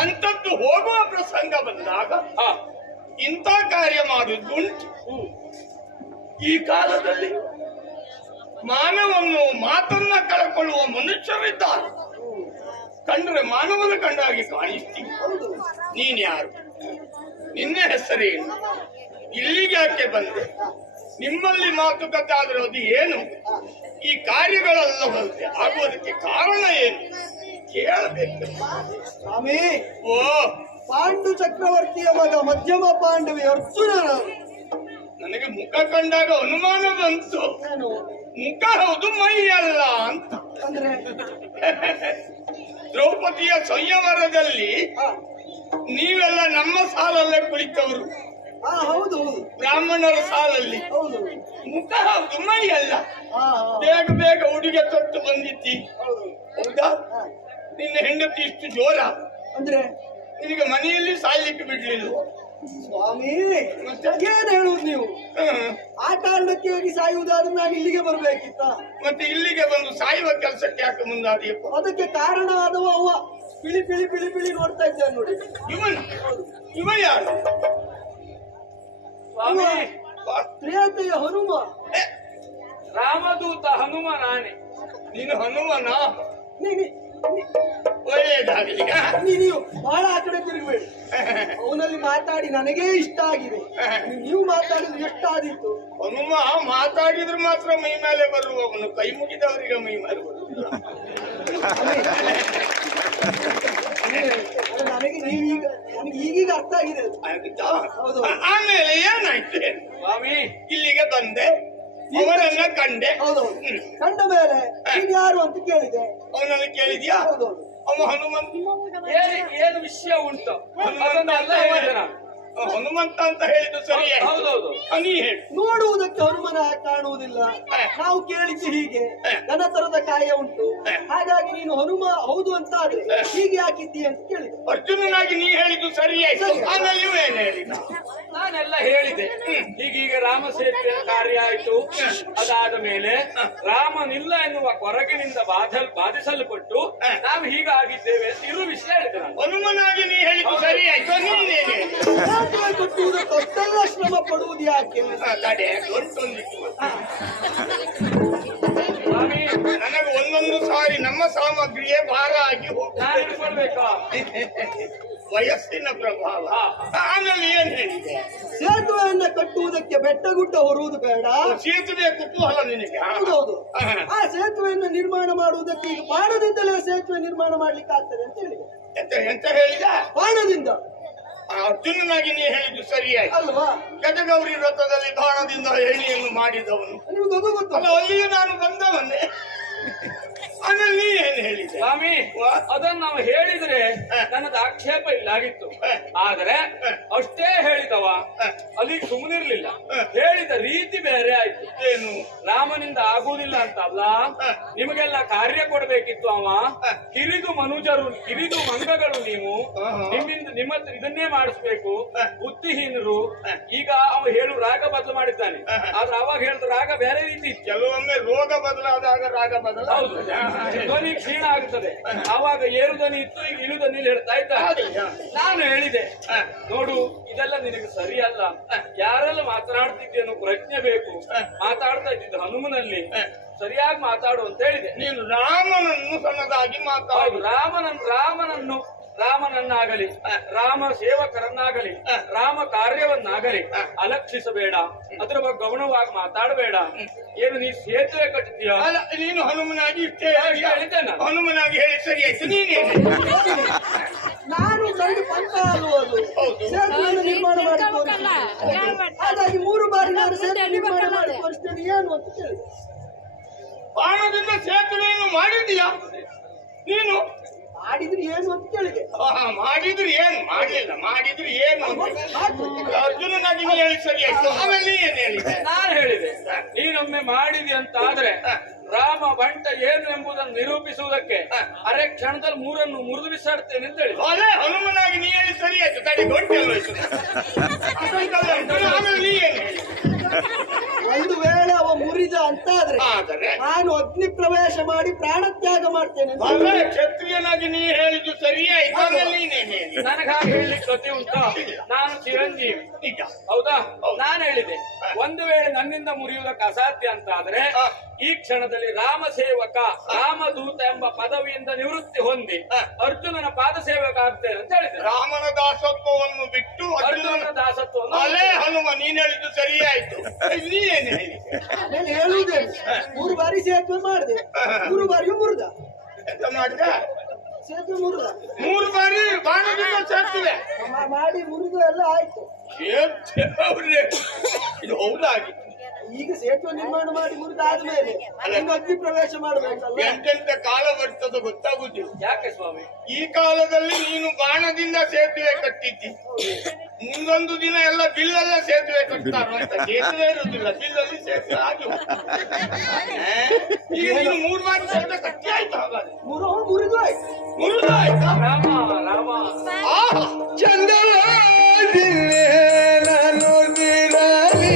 ಅಂತದ್ದು ಹೋಗುವ ಪ್ರಸಂಗ ಬಂದಾಗ ಇಂಥ ಕಾರ್ಯ ಮಾಡುವುದುಂಟು. ಈ ಕಾಲದಲ್ಲಿ ಮಾನವನ್ನು ಮಾತನ್ನ ಕಳ್ಕೊಳ್ಳುವ ಮನುಷ್ಯರಿದ್ದಾರೆ. ಕಂಡ್ರೆ ಮಾನವನ ಕಂಡಾಗಿ ಕಾಣಿಸ್ತೀವಿ. ನೀನ್ ಯಾರು? ನಿನ್ನ ಹೆಸರೇನು? ಇಲ್ಲಿಗೆ ಯಾಕೆ ಬಂದೆ? ನಿಮ್ಮಲ್ಲಿ ಮಾತುಕತೆ ಆದ್ರೆ ಅದು ಏನು? ಈ ಕಾರ್ಯಗಳೆಲ್ಲ ಬರುತ್ತೆ ಆಗುವುದಕ್ಕೆ ಕಾರಣ ಏನು ಕೇಳಬೇಕು. ಸ್ವಾಮಿ, ಓ, ಪಾಂಡು ಚಕ್ರವರ್ತಿಯ ಮಗ ಮಧ್ಯಮ ಪಾಂಡವಿ ಅರ್ಜುನ. ನನಗೆ ಮುಖ ಕಂಡಾಗ ಅನುಮಾನ ಬಂತು. ಏನು ಮುಖ ಹೌದು, ಮೈ ಅಲ್ಲ ಅಂತ. ಅಂದ್ರೆ ದ್ರೌಪದಿಯ ಸಂಯವರದಲ್ಲಿ ನೀವೆಲ್ಲ ನಮ್ಮ ಸಾಲಲ್ಲೇ ಕುಳಿತವರು, ಹೌದು ಹೌದು ಬ್ರಾಹ್ಮಣರ ಸಾಲಲ್ಲಿ. ಹೌದು. ಮುಖ ಹೌದು, ಮೈ ಅಲ್ಲ. ಹಾ ಬೇಗ ಬೇಗ ಉಡುಗೆ ತೊಟ್ಟು ಬಂದಿದ್ದಿ, ಹೌದು. ಹೌದಾ? ನಿನ್ನ ಹೆಂಡತಿ ಇಷ್ಟು ಜೋರ, ಅಂದ್ರೆ ನಿನಗೆ ಮನೆಯಲ್ಲಿ ಸಾಯ್ಲಿಕ್ಕೆ ಬಿಡ್ಲಿಲ್ಲ. ಸ್ವಾಮಿ, ಏನ್ ಹೇಳುವುದು ನೀವು? ಆ ಕಾರಣಕ್ಕೆ ಹೋಗಿ ಸಾಯುವುದಾದ್ರೆ ನಾನು ಇಲ್ಲಿಗೆ ಬರ್ಬೇಕಿತ್ತ? ಮತ್ತೆ ಇಲ್ಲಿಗೆ ಬಂದು ಸಾಯುವ ಕೆಲಸಕ್ಕೆ ಯಾಕೆ ಮುಂದಾದಿಯಪ್ಪ? ಅದಕ್ಕೆ ಕಾರಣ ಆದವ ಅವ್ವ. ಪಿಳಿ ಪಿಳಿ ಪಿಳಿ ಪಿಳಿ ನೋಡ್ತಾ ಇದ್ದೇನೆ ನೋಡಿ. ಇವ ಯಾರು? ಸ್ವಾಮಿ, ತ್ರೇತೆಯ ಹನುಮ. ರಾಮದೂತ ಹನುಮ ನಾನೇ. ನೀನು ಹನುಮನ? ನೀ- ನೀ- ಒಳ್ಳೆಯದಾಗಲಿ. ನೀವು ಬಹಳ ಆ ಕಡೆ ತಿರುಗಬೇಡಿ. ಅವನಲ್ಲಿ ಮಾತಾಡಿ ನನಗೇ ಇಷ್ಟ ಆಗಿದೆ. ನೀವು ಮಾತಾಡಿದ್ರೆ ಎಷ್ಟಾದೀತು. ಹನುಮ ಮಾತಾಡಿದ್ರೆ ಮಾತ್ರ ಮೈ ಮೇಲೆ ಬರುವವನು, ಕೈ ಮುಗಿದವರಿಗೆ ಮೈ ಮೇಲೆ ಬರುವುದಿಲ್ಲ. ನನಗೆ ನೀವೀಗ ನನಗೆ ಈಗೀಗ ಅರ್ಥ ಆಗಿದೆ. ಆಯ್ತಾ? ಹೌದು. ಆಮೇಲೆ ಏನಾಯ್ತು? ಸ್ವಾಮಿ, ಇಲ್ಲಿಗೆ ಬಂದೆ, ಅವನನ್ನ ಕಂಡೆ. ಹೌದೌದು. ಕಂಡ ಮೇಲೆ ನೀನ್ ಯಾರು ಅಂತ ಕೇಳಿದೆ. ಅವನನ್ನ ಕೇಳಿದ್ಯಾ? ಹೌದೌದು. ಅವ ಹನುಮಂತ. ಏನು ವಿಷಯ ಉಂಟು ಅದನ್ನೆಲ್ಲ ಹೇಳಿದೆ ನಾನು. ಹನುಮಂತ ಅಂತ ಹೇಳಿದ್ದು ಸರಿ. ಹೌದೌದು. ನೀ ಹೇಳು. ನೋಡುವುದಕ್ಕೆ ಹನುಮನ ಕಾಣುವುದಿಲ್ಲ. ನಾವು ಕೇಳಿದ್ದು ಹೀಗೆ ದನ ತರದ ಕಾಯ ಉಂಟು, ಹಾಗಾಗಿ ನೀನು ಹನುಮ ಹೌದು ಅಂತ ಆದ್ರೆ ಹೀಗೆ ಹಾಕಿದ್ದೀಯ ಅಂತ ಕೇಳಿದೆ. ಅರ್ಜುನನಾಗಿ ನೀ ಹೇಳಿದ್ದು ಸರಿ ಆಯ್ತು. ಆಮೇಲೆ ಇವೇನು ಹೇಳಿದ? ನಾನೆಲ್ಲ ಹೇಳಿದೆ. ಹೀಗೀಗ ರಾಮ ಸೇತುವೆ ಕಾರ್ಯ ಆಯ್ತು. ಅದಾದ ಮೇಲೆ ರಾಮನಿಲ್ಲ ಎನ್ನುವ ಕೊರಗಿನಿಂದ ಬಾಧಿಸಲ್ಪಟ್ಟು ನಾವು ಹೀಗಾಗಿದ್ದೇವೆ ಅಂತ ಇರುವ ವಿಷಯ ಹೇಳಿದೆ ನಾನು. ಹನುಮನಾಗಿ ನೀ ಹೇಳಿದ್ದು ಸರಿ ಆಯ್ತು. ನೀನೇನು ಹೇಳಿದ? ಕಟ್ಟುವುದಕ್ಕೆ ಅಷ್ಟೆಲ್ಲ ಶ್ರಮ ಪಡುವುದು ಯಾಕೆ? ತಡೆ, ದೊಡ್ಡೊಂದಿತ್ತು. ಸ್ವಾಮಿ, ನನಗೆ ಒಂದೊಂದು ಸಾರಿ ನಮ್ಮ ಸಾಮಗ್ರಿಯೇ ಭಾರ ಆಗಿ ಹೋಗ್ತದೆ. ನಾನು ಇಟ್ಕೊಳ್ಬೇಕಾ? ವಯಸ್ಸಿನ ಪ್ರಭಾವ. ಆಮೇಲೆ ಏನ್ ಹೇಳಿದೆ? ಸೇತುವೆಯನ್ನ ಕಟ್ಟುವುದಕ್ಕೆ ಬೆಟ್ಟಗುಡ್ಡ ಹೊರುವುದು ಬೇಡ. ಸೇತುವೆ ಕುತೂಹಲ ನಿನಗೆ? ಹೌದೌದು. ಆ ಸೇತುವೆಯನ್ನ ನಿರ್ಮಾಣ ಮಾಡುವುದಕ್ಕೆ ಈಗ ಬಾಣದಿಂದಲೇ ಸೇತುವೆ ನಿರ್ಮಾಣ ಮಾಡ್ಲಿಕ್ಕೆ ಆಗ್ತದೆ ಅಂತ ಹೇಳಿದೆ. ಎಂತ ಹೇಳಿದ? ಬಾಣದಿಂದ. ಅರ್ಜುನನಾಗಿ ನೀ ಹೇಳಿದ್ದು ಸರಿ ಆಯ್ತು ಅಲ್ವಾ? ಗಜಗೌರಿ ವ್ರತದಲ್ಲಿ ಬಾಣದಿಂದ ಎಣಿಯನ್ನು ಮಾಡಿದವನು. ನಿಮ್ಗೆ ಅದು ಗೊತ್ತು. ಅಲ್ಲ, ಅಲ್ಲಿಯೂ ನಾನು ಬಂದವನ್ನೇ. ಆಮೇಲೆ ನೀ ಏನ್ ಹೇಳಿದೆ? ಸ್ವಾಮಿ, ಅದನ್ನು ನಾವು ಹೇಳಿದ್ರೆ ನನ್ನದು ಆಕ್ಷೇಪ ಇಲ್ಲಾಗಿತ್ತು. ಆದರೆ ಅಷ್ಟೇ ಹೇಳಿದವ ಅಲ್ಲಿಗೆ ಸುಮ್ಮನಿರ್ಲಿಲ್ಲ. ಹೇಳಿದ ರೀತಿ ಬೇರೆ ಆಯ್ತು. ಏನು? ರಾಮನಿಂದ ಆಗುವುದಿಲ್ಲ ಅಂತ ಅಲ್ಲ, ನಿಮಗೆಲ್ಲ ಕಾರ್ಯ ಕೊಡ್ಬೇಕಿತ್ತು. ಅವ ಕಿರಿದು ಮನುಜರು, ಕಿರಿದು ಮಂಗಗಳು ನೀವು, ನಿಮ್ಮ ಇದನ್ನೇ ಮಾಡಿಸ್ಬೇಕು, ಬುದ್ಧಿಹೀನರು. ಈಗ ಅವ ಹೇಳು ರಾಗ ಬದಲು ಮಾಡಿದ್ದಾನೆ. ಆದ್ರೆ ಅವಾಗ ಹೇಳಿದ ರಾಗ ಬೇರೆ ರೀತಿ ಇತ್ತು. ಕೆಲವೊಮ್ಮೆ ರೋಗ ಬದಲಾದಾಗ ರಾಗ ಬದಲ. ಹೌದು, ಧ್ವನಿ ಕ್ಷೀಣ ಆಗುತ್ತದೆ. ಆವಾಗ ಏರು ಧ್ವನಿ ಇತ್ತು, ಈಗ ಇಳು ಧ್ವನಿ ಹೇಳ್ತಾ ಇದ್ದ. ನಾನು ಹೇಳಿದೆ, ನೋಡು ಇದೆಲ್ಲ ನಿನಗೆ ಸರಿಯಲ್ಲ. ಯಾರೆಲ್ಲ ಮಾತನಾಡ್ತಿದ್ದೆ ಅನ್ನೋ ಪ್ರಜ್ಞೆ ಬೇಕು. ಮಾತಾಡ್ತಾ ಇದ್ದಿದ್ದು ಹನುಮನಲ್ಲಿ, ಸರಿಯಾಗಿ ಮಾತಾಡು ಅಂತ ಹೇಳಿದೆ. ನೀನು ರಾಮನನ್ನು ಸಣ್ಣದಾಗಿ ಮಾತಾಡು. ರಾಮನನ್ನಾಗಲಿ, ರಾಮ ಸೇವಕರನ್ನಾಗಲಿ, ರಾಮ ಕಾರ್ಯವನ್ನಾಗಲಿ ಅಲಕ್ಷಿಸಬೇಡ. ಅದರ ಬಗ್ಗೆ ಗಮನವಾಗಿ ಮಾತಾಡಬೇಡ. ಏನು ನೀ ಸೇತುವೆ ಕಟ್ಟಿದ್ಯಾ? ಅಲ್ಲ, ನೀನು ಹನುಮನಾಗಿ ಇಷ್ಟೇ ಹೇಳಿದ್ದೆ ನಾನು. ಹನುಮನಾಗಿ ಹೇಳಿ ಸರಿ ಆಯ್ತು. ನೀನೇನು? ನಾನು ಗಂಡು ಪಂಥ ಅಲ್ಲುವುದು. ಸೇತುವೆಯನ್ನು ನಿರ್ಮಾಣ ಮಾಡಿ ತೋರಿಸಿದೆ. ಹಾಗಾಗಿ 3 ಬಾರಿ ನಾನು ಸೇತುವೆ ನಿರ್ಮಾಣ ಮಾಡಿ ತೋರಿಸ್ತೇನೆ ಏನು ಅಂತ ಕೇಳಿದೆ. ಬಾಣದಿಂದ ಸೇತುವೆಯನ್ನು ಮಾಡಿದೀಯಾ ನೀನು? ಮಾಡಿದ್ರೆ ಏನು ಅಂತ ಕೇಳಿದೆ. ಮಾಡಿದ್ರು ಏನು? ಮಾಡ್ಲಿಲ್ಲ. ಮಾಡಿದ್ರು ಏನು ಅಂತ ಅರ್ಜುನನಾಗಿ ನೀ ಹೇಳಿ ಸರಿ ಆಯ್ತು. ಆಮೇಲೆ ನೀ ಏನ್ ಹೇಳಿದೆ? ನಾನು ಹೇಳಿದೆ, ನೀನೊಮ್ಮೆ ಮಾಡಿದಿ ಅಂತ ಆದ್ರೆ ರಾಮ ಬಂಟ ಏನು ಎಂಬುದನ್ನು ನಿರೂಪಿಸುವುದಕ್ಕೆ ಅರೆ ಕ್ಷಣದಲ್ಲಿ 3 ಮುರಿದು ಬಿಸಾಡ್ತೇನೆ ಅಂತ ಹೇಳಿ. ಅದೇ ಹನುಮನಾಗಿ ನೀ ಹೇಳಿ ಸರಿ ಆಯ್ತು. ತಡಿ, ಗೊಟ್ಟೆಲ್ಲ ಆಮೇಲೆ ನೀ ಏನ್ ಹೇಳಿ? ಒಂದು ವೇಳೆ ಅವ ಮುರಿದ ಅಂತಾದ್ರೆ ಆದರೆ ನಾನು ಅಗ್ನಿ ಪ್ರವೇಶ ಮಾಡಿ ಪ್ರಾಣತ್ಯಾಗ ಮಾಡ್ತೇನೆ ಅಂತ ಅಲ್ಲ, ಕ್ಷತ್ರಿಯನಾಗಿ ನೀ ಹೇಳಿದ್ದು ಸರಿ ಆಯ್ತು. ಆಮೇಲೆ ನೀನೇನ್ ಹೇಳಿ? ನನಗೆ ಹಾಗೆ ಹೇಳಲಿಕ್ಕೆ ಗತಿ ಉಂಟಾ? ನಾನು ಚಿರಂಜೀವಿ, ನಿಜ. ಹೌದಾ? ನಾನು ಹೇಳಿದೆ, ಒಂದು ವೇಳೆ ನನ್ನಿಂದ ಮುರಿಯುವುದಕ್ಕೆ ಅಸಾಧ್ಯ ಅಂತ ಆದ್ರೆ ಈ ಕ್ಷಣದಲ್ಲಿ ರಾಮ ಸೇವಕ, ರಾಮದೂತ ಎಂಬ ಪದವಿಯಿಂದ ನಿವೃತ್ತಿ ಹೊಂದಿ ಅರ್ಜುನನ ಪಾದ ಸೇವಕ ಆಗ್ತೇನೆ ಅಂತ ಹೇಳಿದೆ. ರಾಮನ ದಾಸತ್ವವನ್ನು ಬಿಟ್ಟು ಅರ್ಜುನನ ಭಲೇ ಹನುಮ, ನೀನ್ ಹೇಳಿದ್ದು ಸರಿಯೇ ಆಯ್ತು. ನೀನೇನು ಹೇಳಿ? ನಾನು ಹೇಳುವುದೇ 3 ಬಾರಿ ಸೇತುವೆ ಮಾಡಿದೆ, 3 ಬಾರಿಯೂ ಮುರಿದ. ಎಂತ ಮಾಡಿದ? ಸೇತುವೆ ಮುರಿದ. 3 ಬಾರಿ ಬಾಣದಿಂದ ಸೇರ್ತಿವೆ ಮಾಡಿ ಮುರಿದು ಎಲ್ಲ ಆಯ್ತು. ಇದು ಹೌದಾಗಿ ಈಗ ಸೇತುವೆ ನಿರ್ಮಾಣ ಮಾಡಿ ಮುರಿದಾದ್ಮೇಲೆ ಇನ್ನು ಅಗ್ನಿ ಪ್ರವೇಶ ಮಾಡಬೇಕಲ್ಲ. ಎಂತೆಂತ ಕಾಲ ಬರ್ತದ ಗೊತ್ತಾಗುದಿಲ್ಲ. ಯಾಕೆ ಸ್ವಾಮಿ? ಈ ಕಾಲದಲ್ಲಿ ನೀನು ಬಾಣದಿಂದ ಸೇತುವೆ ಕಟ್ಟಿದ್ದಿ, ಮುಂದೊಂದು ದಿನ ಎಲ್ಲ ಬಿಲ್ಲೆಲ್ಲ ಸೇತುವೆ ಕಟ್ತಾರೋ ಅಂತ. ಸೇತುವೆ ಇರುವುದಿಲ್ಲ, ಬಿಲ್ಲಲ್ಲಿ ಸೇತುವೆ ಆಗಿ ಈಗ ನೀನು 3 ಬಾರಿ ಸೇತುವೆ ಕಟ್ಟಿ ಆಯ್ತು. ಹಾಗಾದ್ರೆ ಮುರಿದು ಆಯ್ತು. ಮುರಿದು ಆಯ್ತಾ? ರಾಮ ರಾಮ ಆಹಾ, ಚಂದವಾಗಿಲ್ಲೆ ನಾನು ದಿನಾಲಿ.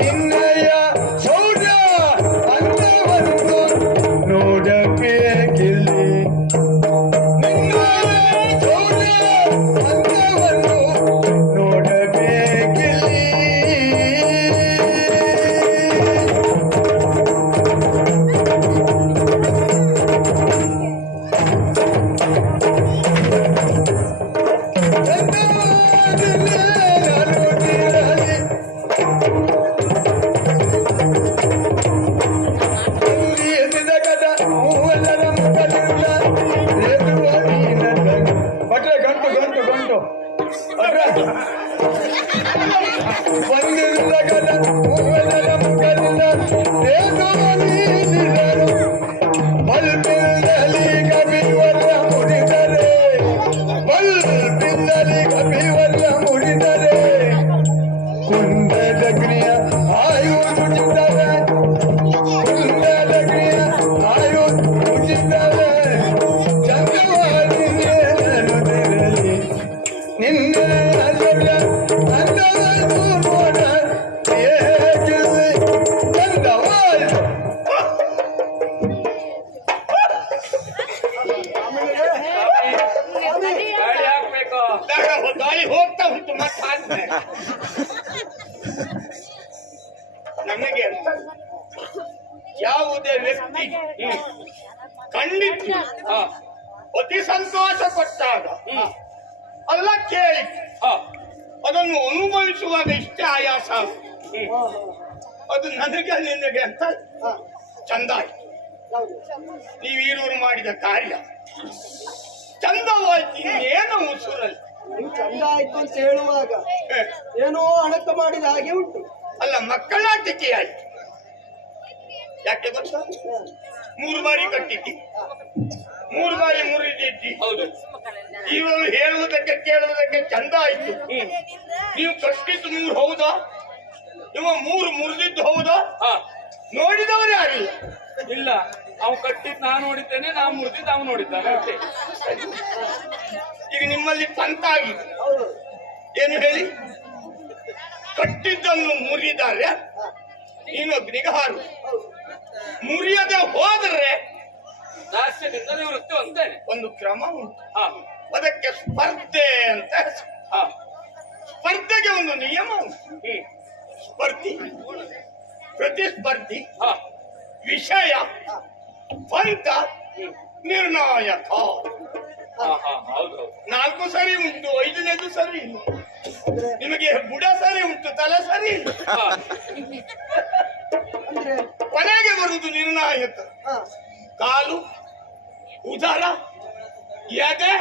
ನಿನ್ನಯ ಸೌರ್ಯ ಅಂದವನ್ನು ನೋಡಬೇಕಿಲ್ಲಿ. ನಿನ್ನಯ ಸೌರ್ಯ ಅಂದವನ್ನು ನೋಡಬೇಕಿಲ್ಲಿ. ಭಟ್ರೆ ಗಂಟು ಗಂಟು ಗಂಟು ಭಟ್ರೆ ಒಂದಿಲ್ಲ ಗದ ಹೂವೆಲ್ಲರ ಮುಖದಿಂದ ಏನೋ ನೀಡಿದರು. ಬಲ್ಬಿಂದಲಿ ಕವಿವರ ಮುಡಿದರೆ, ಬಲ್ಬಿಂದಲಿ ಕವಿವರ ಮುಡಿದರೆ ಕುಂದಲಗ್ನಿಯ ಆಯು ಮುಟ್ಟಿದ್ದಾರೆ, ಕುಂದಲಗ್ನಿಯ ಆಯು ಮುಟ್ಟಿದ್ದಾರೆ. ಚಂದ್ರವಾಗಿ ನೇರಲಿರಲಿ ನಿನ್ನ ಅಲ್ಲಲ್ಲ ಅಂದವನ್ನು ನೋಡ ಏಕಿಲ್ಲಿ ಚಂದವಾಯಿತು. ಗಾಳಿ ಹಾಕ್ಬೇಕು. ಗಾಳಿ ಹೋಗ್ತಾ ಉಂಟು ಮತ್ತೆ ಆದ್ಮೇಲೆ ನಮಗೆ ಅಂತ ಯಾವುದೇ ವ್ಯಕ್ತಿ ಖಂಡಿತ ಹಾ ಅತಿ ಸಂತೋಷ ಕೊಟ್ಟಾಗ ಅಲ್ಲ ಕೇಳಿ ಅದನ್ನು ಅನುಭವಿಸುವಾಗ ಇಷ್ಟೇ ಆಯಾಸ ಆಗುತ್ತೆ. ಅದು ನನಗೆ ನಿನಗೆ ಅಂತ ಚಂದ ಆಯ್ತು. ನೀವೀರೂರು ಮಾಡಿದ ಕಾರ್ಯ ಚಂದವಾಯ್ತು. ಇನ್ನೇನು ಉಸುರಲ್ಲಿ ನೀವು ಚಂದ ಆಯ್ತು ಅಂತ ಹೇಳುವಾಗ ಏನೋ ಅಣಕ ಮಾಡಿದ ಹಾಗೆ ಉಂಟು. ಅಲ್ಲ, ಮಕ್ಕಳಾಟಿಕೆ ಆಯ್ತು. ಯಾಕೆ ಗೊತ್ತಾ? 3 ಬಾರಿ ಕಟ್ಟಿದ್ದಿ, 3 ಬಾರಿ ಮುರಿದಿದ್ದಿ. ಹೌದು. ಇವರು ಹೇಳುವುದಕ್ಕೆ ಕೇಳುವುದಕ್ಕೆ ಚಂದ ಆಯ್ತು. ನೀವು ಕಟ್ಟಿದ್ದು 3 ಹೌದಾ? ಇವ 3 ಮುರಿದಿದ್ದು ಹೌದಾ? ನೋಡಿದವರು ಯಾರಿಲ್ಲ. ಇಲ್ಲ, ಅವ್ ಕಟ್ಟಿದ್ ನಾ ನೋಡಿದ್ದೇನೆ, ನಾ ಮುರಿದಿದ್ದು ಅವ್ ನೋಡಿದ್ದಾನೆ ಅಷ್ಟೇ. ಈಗ ನಿಮ್ಮಲ್ಲಿ ಪಂತ ಆಗಿದೆ. ಹೌದು. ಏನು ಹೇಳಿ? ಕಟ್ಟಿದ್ದನ್ನು ಮುರಿದರೆ ನೀನು ಅಗ್ನಿಗೆ ಹಾರು, ಮುರಿಯದೆ ಹೋದರೆ ದಾಸ್ಯದಿಂದ ನಿವೃತ್ತಿ ಹೊಂದೇನೆ. ಒಂದು ಕ್ರಮ ಉಂಟು. ಹಾ ಅದಕ್ಕೆ ಸ್ಪರ್ಧೆ ಅಂತ ಹೆಸರು. ಹಾ ಸ್ಪರ್ಧೆಗೆ ಒಂದು ನಿಯಮ ಉಂಟು. ಸ್ಪರ್ಧಿ, ಪ್ರತಿಸ್ಪರ್ಧಿ, ಹಾ ವಿಷಯ, ಪಂಥ, ನಿರ್ಣಾಯಕ. ಹಾ ಹಾ ಹೌದು. 4 ಸರಿ ಉಂಟು, 5ನೇದು ಸರಿ ಇಲ್ಲ. ನಿಮಗೆ ಬುಡ ಸರಿ ಉಂಟು, ತಲೆ ಸರಿ ಇಲ್ಲ. ಹಾ ಅಂದ್ರೆ ಕೊನೆಗೆ ಬರುವುದು ನಿರ್ಣಾಯಕ. ಕಾಲು, ಉದರ, ಎದೆ,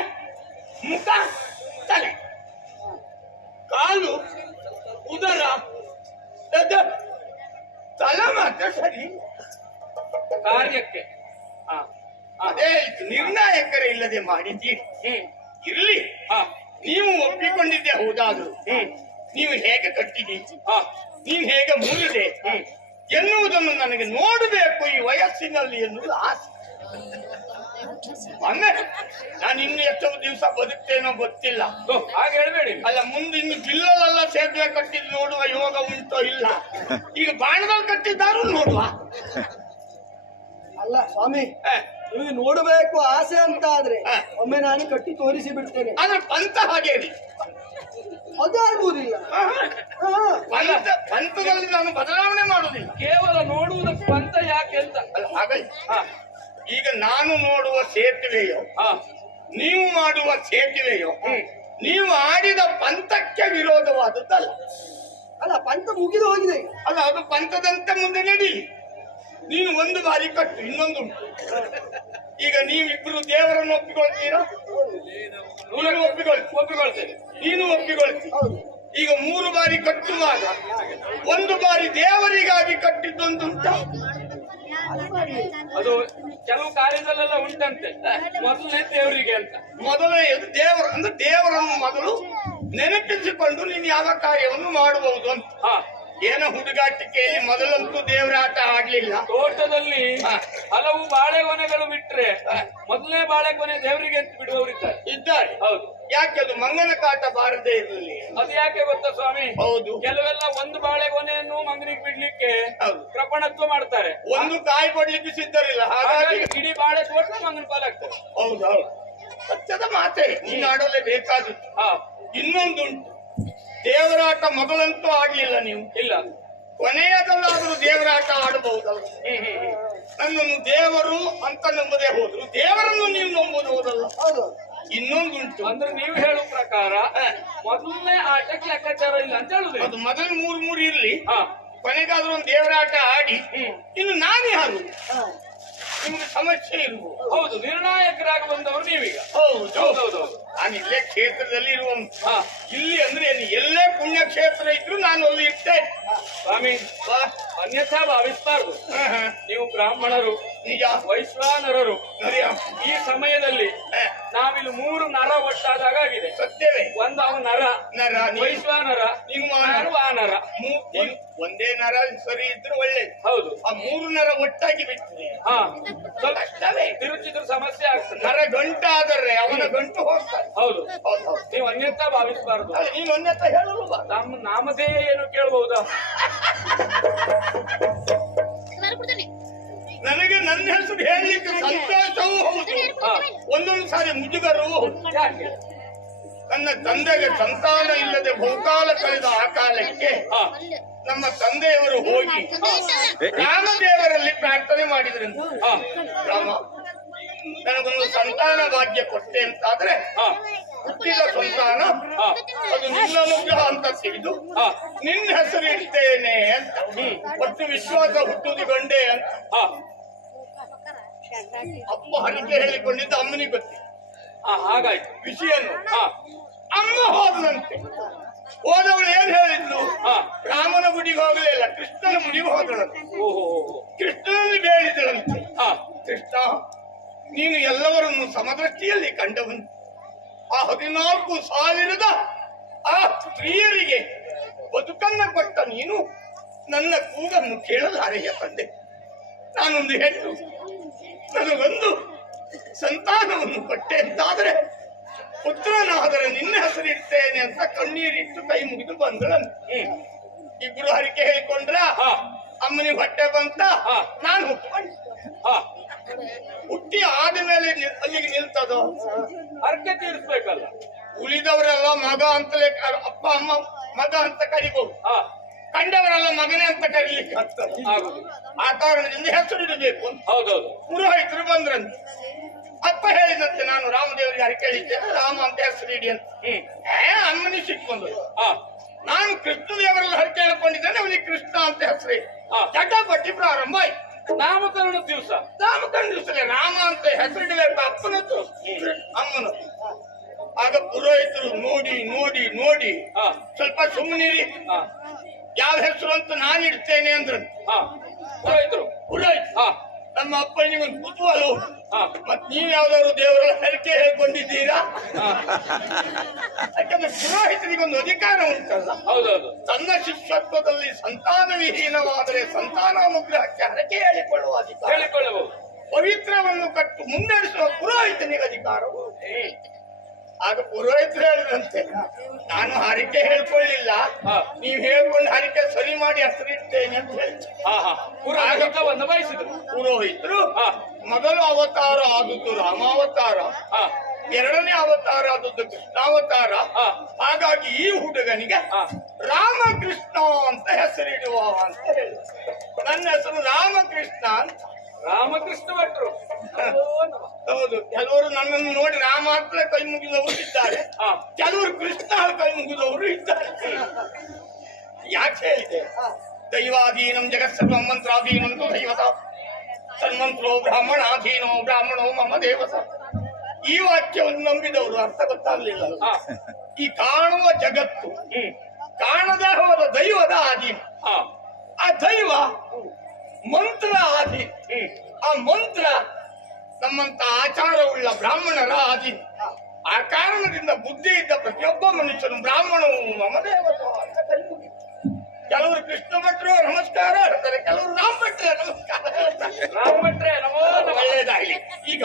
ಮುಖ, ತಲೆ. ಕಾಲು, ಉದರ, ಎದೆ, ತಲೆ ಮಾತ್ರ ಸರಿ. ಕಾರ್ಯಕ್ಕೆ. ಹಾ ಅದೇ ನಿರ್ಣಾಯಕರೇ ಇಲ್ಲದೆ ಮಾಡಿದ್ದೀರಿ. ಇರ್ಲಿ, ನೀವು ಒಪ್ಪಿಕೊಂಡಿದ್ದೆ ಹೌದಾದ್ರು ನೀವು ಹೇಗೆ ಕಟ್ಟಿದ್ದೀರಿ, ನೀವು ಹೇಗೆ ಮುರಿದೆ ಎನ್ನುವುದನ್ನು ನನಗೆ ನೋಡಬೇಕು ಈ ವಯಸ್ಸಿನಲ್ಲಿ ಎನ್ನುವುದು ಆಸೆ. ಒಮ್ಮೆ ನಾನು ಇನ್ನು ಎಷ್ಟೋ ದಿವಸ ಬದುಕ್ತೇನೋ ಗೊತ್ತಿಲ್ಲ. ಹಾಗೆ ಹೇಳ್ಬೇಡಿ. ಅಲ್ಲ, ಮುಂದೆ ಇನ್ನು ಬಿಲ್ಲಲ್ಲೆಲ್ಲ ಸೇತುವೆ ಕಟ್ಟಿದ್ದು ನೋಡುವ ಯೋಗ ಉಂಟೋ ಇಲ್ಲ. ಈಗ ಬಾಣದಲ್ಲಿ ಕಟ್ಟಿದ್ದಾರು ನೋಡುವ. ಅಲ್ಲ ಸ್ವಾಮಿ, ನಿಮಗೆ ನೋಡಬೇಕು ಆಸೆ ಅಂತ ಆದ್ರೆ ಹಾ. ಒಮ್ಮೆ ನಾನು ಕಟ್ಟಿ ತೋರಿಸಿ ಬಿಡ್ತೇನೆ. ಆದ್ರೆ ಪಂಥ ಹಾಗೇರಿ ಅದಾಗುವುದಿಲ್ಲ. ಹಾ. ಪಂಥದಲ್ಲಿ ನಾನು ಬದಲಾವಣೆ ಮಾಡುವುದಿಲ್ಲ. ಕೇವಲ ನೋಡುವುದಕ್ಕೆ ಪಂಥ ಯಾಕೆ ಅಂತ. ಅಲ್ಲ ಹಾಗಲ್ಲ. ಹಾ ಈಗ ನಾನು ನೋಡುವ ಸೇತುವೆಯೋ ಹಾ ನೀವು ಮಾಡುವ ಸೇತುವೆಯೋ ನೀವು ಆಡಿದ ಪಂಥಕ್ಕೆ ವಿರೋಧವಾದದ್ದಲ್ಲ. ಅಲ್ಲ ಪಂಥ ಮುಗಿದು ಹೋಗಿದೆ ಈಗ. ಅಲ್ಲ ಅದು ಪಂಥದಂತೆ ಮುಂದೆ ನಡೀಲಿ. ನೀನು ಒಂದು ಬಾರಿ ಕಟ್ಟು, ಇನ್ನೊಂದು ಉಂಟು. ಈಗ ನೀವಿಬ್ರು ದೇವರನ್ನು ಒಪ್ಪಿಕೊಳ್ತೀರಾ? ನೀನು ಒಪ್ಪಿಕೊಳ್ತೇನೆ, ನೀನು ಒಪ್ಪಿಕೊಳ್ತೀನಿ. ಹೌದು. ಈಗ 3 ಬಾರಿ ಕಟ್ಟುವಾಗ 1 ಬಾರಿ ದೇವರಿಗಾಗಿ ಕಟ್ಟಿದ್ದೊಂದುಂಟ. ಅದು ಕೆಲವು ಕಾರ್ಯದಲ್ಲೆಲ್ಲ ಉಂಟಂತೆ. ಮೊದಲನೇ ದೇವರಿಗೆ ಅಂತ. ಮೊದಲನೆಯದು ದೇವರು ಅಂದ್ರೆ ದೇವರನ್ನು ಮೊದಲು ನೆನಪಿಸಿಕೊಂಡು ನೀನು ಯಾವ ಕಾರ್ಯವನ್ನು ಮಾಡಬಹುದು ಅಂತ. ಹಾ ಏನೋ ಹುಡುಗಾಟಿಕೆಯಲ್ಲಿ ಮೊದಲಂತೂ ದೇವರ ಆಟ ಆಡ್ಲಿಲ್ಲ. ತೋಟದಲ್ಲಿ ಹಾ. ಹಲವು ಬಾಳೆಗೊನೆಗಳು ಬಿಟ್ರೆ ಮೊದಲನೇ ಬಾಳೆಗೊನೆ ದೇವರಿಗೆ ಅಂತ ಬಿಡುವವರಿದ್ದಾರೆ. ಇದ್ದಾರೆ. ಹೌದು. ಯಾಕೆ ಅದು ಮಂಗನ ಕಾಟ ಬಾರದೇ ಇರಲಿ. ಅದು ಯಾಕೆ ಗೊತ್ತಾ ಸ್ವಾಮಿ? ಹೌದು. ಕೆಲವೆಲ್ಲ ಒಂದು ಬಾಳೆಗೊನೆಯನ್ನು ಮಂಗನಿಗೆ ಬಿಡ್ಲಿಕ್ಕೆ ಹೌದು. ಕೃಪಣತ್ವ ಮಾಡ್ತಾರೆ. ಒಂದು ಕಾಯಿ ಕೊಡ್ಲಿಕ್ಕೆ ಸಿದ್ಧರಿಲ್ಲ, ಹಾಗಾಗಿ ಹಾಗಾಗಿ ಇಡೀ ಬಾಳೆ ತೋಟ ಮಂಗನ ಪಾಲಾಗ್ತದೆ. ಹೌದು ಹೌದು ಸತ್ಯದ ಮಾತೆ ನೀನು ಆಡೋದೇ ಬೇಕಾದದ್ದು. ಹಾ ಇನ್ನೊಂದುಂಟು, ದೇವರಾಟ ಮೊದಲಂತೂ ಆಡ್ಲಿಲ್ಲ ನೀವು. ಇಲ್ಲ. ಕೊನೆಯದಲ್ಲಾದರೂ ದೇವರಾಟ ಆಡಬಹುದಲ್ಲ. ನನ್ನನ್ನು ದೇವರು ಅಂತ ನಂಬುದೇ ಹೋದ್ರು, ದೇವರನ್ನು ನೀವು ನಂಬುದು ಹೋದಲ್ಲ. ಹೌದು. ಇನ್ನೊಂದುಂಟು, ಅಂದ್ರೆ ನೀವು ಹೇಳುವ ಪ್ರಕಾರ ಮೊದಲನೇ ಆಟಕ್ಕೆ ಲೆಕ್ಕಾಚಾರ ಇಲ್ಲ ಅಂತ ಹೇಳುದು. ಅದು ಮೊದಲು 3 ಇರ್ಲಿ, ಹಾ ಕೊನೆಗಾದ್ರೂ ಒಂದು ದೇವರಾಟ ಆಡಿ ಇನ್ನು ನಾನೇ ಯಾರು ಹಾ. ನಿಮ್ಗೆ ಸಮಸ್ಯೆ ಇರುವುದು. ಹೌದು, ನಿರ್ಣಾಯಕರಾಗಿ ಬಂದವರು ನೀವೀಗ. ಹೌದು ಹೌದೌದು. ನಾನು ಇಲ್ಲೇ ಕ್ಷೇತ್ರದಲ್ಲಿ ಇರುವಂತ. ಹಾ ಇಲ್ಲಿ ಅಂದ್ರೆ ಏನು, ಎಲ್ಲೇ ಪುಣ್ಯ ಕ್ಷೇತ್ರ ಇದ್ರು ನಾನು ಅಲ್ಲಿ ಇರ್ತೇನೆ. ಸ್ವಾಮಿ ವಾ. ಅನ್ಯಥಾ ಭಾವಿಸಬಾರ್ದು. ಹಾ, ಹಾ. ನೀವು ಬ್ರಾಹ್ಮಣರು, ನಿಜ. ವೈಶ್ವಾನರರು. ಸರಿಯ. ಈ ಸಮಯದಲ್ಲಿ ಹಾ. ನಾವಿಲ್ಲಿ 3 ನರ ಒಟ್ಟಾದಾಗ ಆಗಿದೆ. ಸತ್ಯವೇ. ಒಂದು ಅವ ನರ, ನರ, ನೀನು- ವೈಶ್ವಾನರ, ನೀನು ನಾನು ವಾನರ. ಒಂದೇ ನರ ಸರಿ ಇದ್ರೆ ಒಳ್ಳೇದು. ಹೌದು. ಆ 3 ನರ ಒಟ್ಟಾಗಿ ಬಿಟ್ಟಿದೆ ಹಾ ಸ್ವಲ್ಪ ಕಷ್ಟವೇ. ತಿರುಚಿದ್ರು ಸಮಸ್ಯೆ ಆಗ್ತದೆ. ನರ ಗಂಟಾದರೆ ಅವನ ಗಂಟು ಹೋಗ್ತಾನೆ. ಹೌದು. ಹೌದು ಹೌದು. ನೀವು ಅನ್ಯಥಾ ಭಾವಿಸಬಾರ್ದು. ಅಲ್ಲ, ನೀನು ಒಂದೆತ್ತ ಹೇಳಲು ಬಾ. ನಮ್ಮ ನಾಮಧೇಯ ಏನು ಕೇಳಬಹುದಾ? ನನಗೆ ನನ್ನ ಹೆಸರು ಹೇಳಲಿಕ್ಕೆ ಸಂತೋಷವೂ ಹೌದು, ಹಾ ಒಂದೊಂದು ಸಾರಿ ಮುಜುಗರವೂ ಹೌದು. ಯಾಕೆ? ನನ್ನ ತಂದೆಗೆ ಸಂತಾನ ಇಲ್ಲದೆ ಬಹುಕಾಲ ಕಳೆದ ಆ ಕಾಲಕ್ಕೆ ಹಾ ನಮ್ಮ ತಂದೆಯವರು ಹೋಗಿ ರಾಮದೇವರಲ್ಲಿ ಪ್ರಾರ್ಥನೆ ಮಾಡಿದ್ರಂತೆ. ಹಾ ರಾಮ, ನನಗೊಂದು ಸಂತಾನ ಭಾಗ್ಯ ಕೊಟ್ಟೆ ಅಂತಾದ್ರೆ ಹಾ ಹುಟ್ಟಿದ ಸಂತಾನ ಹಾ ಅದು ನಿನ್ನ ಅನುಗ್ರಹ ಅಂತ ತಿಳಿದು ಹಾ ನಿನ್ನ ಹೆಸರು ಇಡ್ತೇನೆ ಅಂತ. ಒಟ್ಟು ವಿಶ್ವಾಸ ಹುಟ್ಟುವುದು ಗಂಡೆ ಅಂತ ಹಾ ಅಪ್ಪ ಹರಿಕೆ ಹೇಳಿಕೊಂಡಿದ್ದ ಅಮ್ಮನಿಗೆ ಗೊತ್ತಿಲ್ಲ ಹಾ ಹಾಗಾಯ್ತು. ವಿಷಯನು. ಹಾ ಅಮ್ಮ ಹೋದನಂತೆ. ಹೋದವಳು ಏನ್ ಹೇಳಿದ್ಲು? ಹಾ ರಾಮನ ಗುಡಿಗೆ ಹೋಗಲಿಲ್ಲ, ಕೃಷ್ಣನ ಗುಡಿಗೆ ಹೋದಳಂತೆ. ಓಹೋ. ಕೃಷ್ಣನಲ್ಲಿ ಬೇಡಿದಳಂತೆ, ಹಾ ಕೃಷ್ಣ ನೀನು ಎಲ್ಲವರನ್ನು ಸಮದೃಷ್ಟಿಯಲ್ಲಿ ಕಂಡವನು. ಆ 14,000 ಆ ಸ್ತ್ರೀಯರಿಗೆ ಬದುಕನ್ನ ಕೊಟ್ಟ ನೀನು ನನ್ನ ಕೂಗನ್ನು ಕೇಳಲಾರೆಯ ತಂದೆ. ನಾನೊಂದು ಹೆಣ್ಣು, ನನಗೊಂದು ಸಂತಾನವನ್ನು ಕೊಟ್ಟೆ ಅಂತಾದರೆ ಪುತ್ರನಾದರೆ ನಿನ್ನ ಹೆಸರಿಡ್ತೇನೆ ಅಂತ ಕಣ್ಣೀರಿಟ್ಟು ಕೈ ಮುಗಿದು ಬಂದಳಂತೆ. ಇಬ್ರು ಹರಿಕೆ ಹೇಳಿಕೊಂಡ್ರ. ಹಾ ಅಮ್ಮನಿಗೆ ಹೊಟ್ಟೆ ಬಂತ. ಹಾ. ನಾನು ಹುಟ್ಟುಕೊಂಡೆ. ಹಾ ಹುಟ್ಟಿ ಆದ್ಮೇಲೆ ಅಲ್ಲಿಗೆ ನಿಲ್ತದೋ? ಹರಕೆ ತೀರಿಸ್ಬೇಕಲ್ಲ. ಉಳಿದವರೆಲ್ಲ ಮಗ ಅಂತಲೇ ಅಪ್ಪ ಅಮ್ಮ ಮಗ ಅಂತ ಕರಿಬಹುದು, ಹಾ ಕಂಡವರೆಲ್ಲ ಮಗನೇ ಅಂತ ಕರೀಲಿಕ್ಕೆ ಆಗ್ತದೆ. ಆಗುದಿಲ್ಲ. ಆ ಕಾರಣದಿಂದ ಹೆಸರಿಡಬೇಕು ಅಂತ ಹೌದೌದು. ಪುರೋಹಿತರು ಬಂದ್ರಂತೆ. ಅಪ್ಪ ಹೇಳಿದಂತೆ ನಾನು ರಾಮದೇವರಿಗೆ ಹರಕೆ ಹೇಳಿದ್ದೇನೆ, ರಾಮ ಅಂತ ಹೆಸರಿಡಿ ಅಂತ. ಅಮ್ಮನಿ ಸಿಕ್ಕೊಂಡು ಹಾ ನಾನು ಕೃಷ್ಣ ದೇವರೆಲ್ಲ ಹರಕೆ ಹೇಳ್ಕೊಂಡಿದ್ದೇನೆ, ಅವನಿಗೆ ಕೃಷ್ಣ ಅಂತ ಹೆಸರಿ ಹಾ. ಚಟಪಟಿ ಪ್ರಾರಂಭ ಆಯ್ತು. ನಾಮಕರಣ ದಿವಸ ನಾಮಕರಣ ದಿವಸದಲ್ಲಿ ರಾಮ ಅಂತ ಹೆಸರಿಡಬೇಕು, ಅಪ್ಪನದ್ದು ಅಮ್ಮನದ್ದು. ಆಗ ಪುರೋಹಿತರು ನೋಡಿ ನೋಡಿ ನೋಡಿ ಹಾ ಸ್ವಲ್ಪ ಸುಮ್ಮನಿರಿ, ಹಾ ಯಾವ ಹೆಸರು ಅಂತ ನಾನು ಇಡ್ತೇನೆ ಅಂದ್ರು. ಹಾ ಪುರೋಹಿತರು. ಪುರೋಹಿತ ಹಾ ನಮ್ಮ ಅಪ್ಪನಿಗೊಂದು ಕುತೂಹಲ. ಹಾ ಮತ್ ನೀವ್ ಯಾವ್ದಾದ್ರು ದೇವರ ಹರಕೆ ಹೇಳ್ಕೊಂಡಿದ್ದೀರಾ? ಹಾ ಯಾಕಂದ್ರೆ ಪುರೋಹಿತರಿಗೊಂದು ಅಧಿಕಾರ ಉಂಟಲ್ಲ, ಹೌದೌದು. ತನ್ನ ಶಿಷ್ಯತ್ವದಲ್ಲಿ ಸಂತಾನ ವಿಹೀನವಾದರೆ ಸಂತಾನಾನುಗ್ರಹಕ್ಕೆ ಹರಕೆ ಹೇಳಿಕೊಳ್ಳುವ ಅಧಿಕಾರ, ಹೇಳಿಕೊಳ್ಳಬಹುದು. ಪವಿತ್ರವನ್ನು ಕಟ್ಟು ಮುನ್ನಡೆಸುವ ಪುರೋಹಿತನಿಗೆ ಅಧಿಕಾರವು. ಆಗ ಪುರೋಹಿತರು ಹೇಳಿದಂತೆ ನಾನು ಹರಿಕೆ ಹೇಳ್ಕೊಳ್ಳಿಲ್ಲ, ಹಾ. ನೀವ್ ಹೇಳ್ಕೊಂಡು ಹರಿಕೆ ಸರಿ ಮಾಡಿ ಹೆಸರಿಡ್ತೇನೆ ಅಂತ ಹೇಳಿ ಹಾ ಹಾ ಪುರೋಹಿತವನ್ನು ಬಯಸಿದ್ರು. ಪುರೋಹಿತರು ಹಾ ಮೊದಲು ಅವತಾರ ಆದದ್ದು ರಾಮಾವತಾರ, ಎರಡನೇ ಅವತಾರ ಆದದ್ದು ಕೃಷ್ಣಾವತಾರ. ಹಾಗಾಗಿ ಈ ಹುಡುಗನಿಗೆ ರಾಮಕೃಷ್ಣ ಅಂತ ಹೆಸರಿಡುವ ಅಂತ ಹೇಳಿ. ನನ್ನ ಹೆಸರು ರಾಮಕೃಷ್ಣ ಅಂತ. ರಾಮಕೃಷ್ಣ ಭಟ್ರು. ಹೌದು, ಕೆಲವರು ನನ್ನನ್ನು ನೋಡಿ ರಾಮ ಅಂತಲೇ ಕೈ ಮುಗಿದವರು ಇದ್ದಾರೆ, ಕೆಲವರು ಕೃಷ್ಣ ಕೈ ಮುಗಿದವರು ಇದ್ದಾರೆ. ಯಾಕೆ ಹೇಳಿದೆ? ದೈವಾಧೀನಂ ಜಗತ್ಸರ್ವಂ ಮಂತ್ರಾಧೀನಂ ತು ದೈವತ ಸನ್ಮಂತ್ರೋ ಬ್ರಾಹ್ಮಣಾಧೀನೋ ಬ್ರಾಹ್ಮಣೋ ಮಮ ದೇವತ. ಈ ವಾಕ್ಯವನ್ನು ನಂಬಿದವರು ಅರ್ಥ ಗೊತ್ತಾಗ್ಲಿಲ್ಲ. ಈ ಕಾಣುವ ಜಗತ್ತು ಕಾಣದೆ ಹೋದ ದೈವದ ಆಧೀನ, ಆ ದೈವ ಮಂತ್ರ ಆಧೀನ, ಆ ಮಂತ್ರ ನಮ್ಮಂತ ಆಚಾರವುಳ್ಳ ಬ್ರಾಹ್ಮಣರ ಆಧೀನ. ಆ ಕಾರಣದಿಂದ ಬುದ್ಧಿ ಇದ್ದ ಪ್ರತಿಯೊಬ್ಬ ಮನುಷ್ಯನು ಬ್ರಾಹ್ಮಣವು ಮಮ ದೇವತ ಅಂತ ಕೈ ಮುಗಿತು. ಕೆಲವರು ಕೃಷ್ಣ ಭಟ್ರು ನಮಸ್ಕಾರ ಹೇಳ್ತಾರೆ, ಕೆಲವರು ರಾಮ ಭಟ್ರೆ ನಮಸ್ಕಾರ ಹೇಳ್ತಾರೆ. ರಾಮ ಭಟ್ರೆ ನಮೋ ಒಳ್ಳೇದಾಗ್ಲಿ. ಈಗ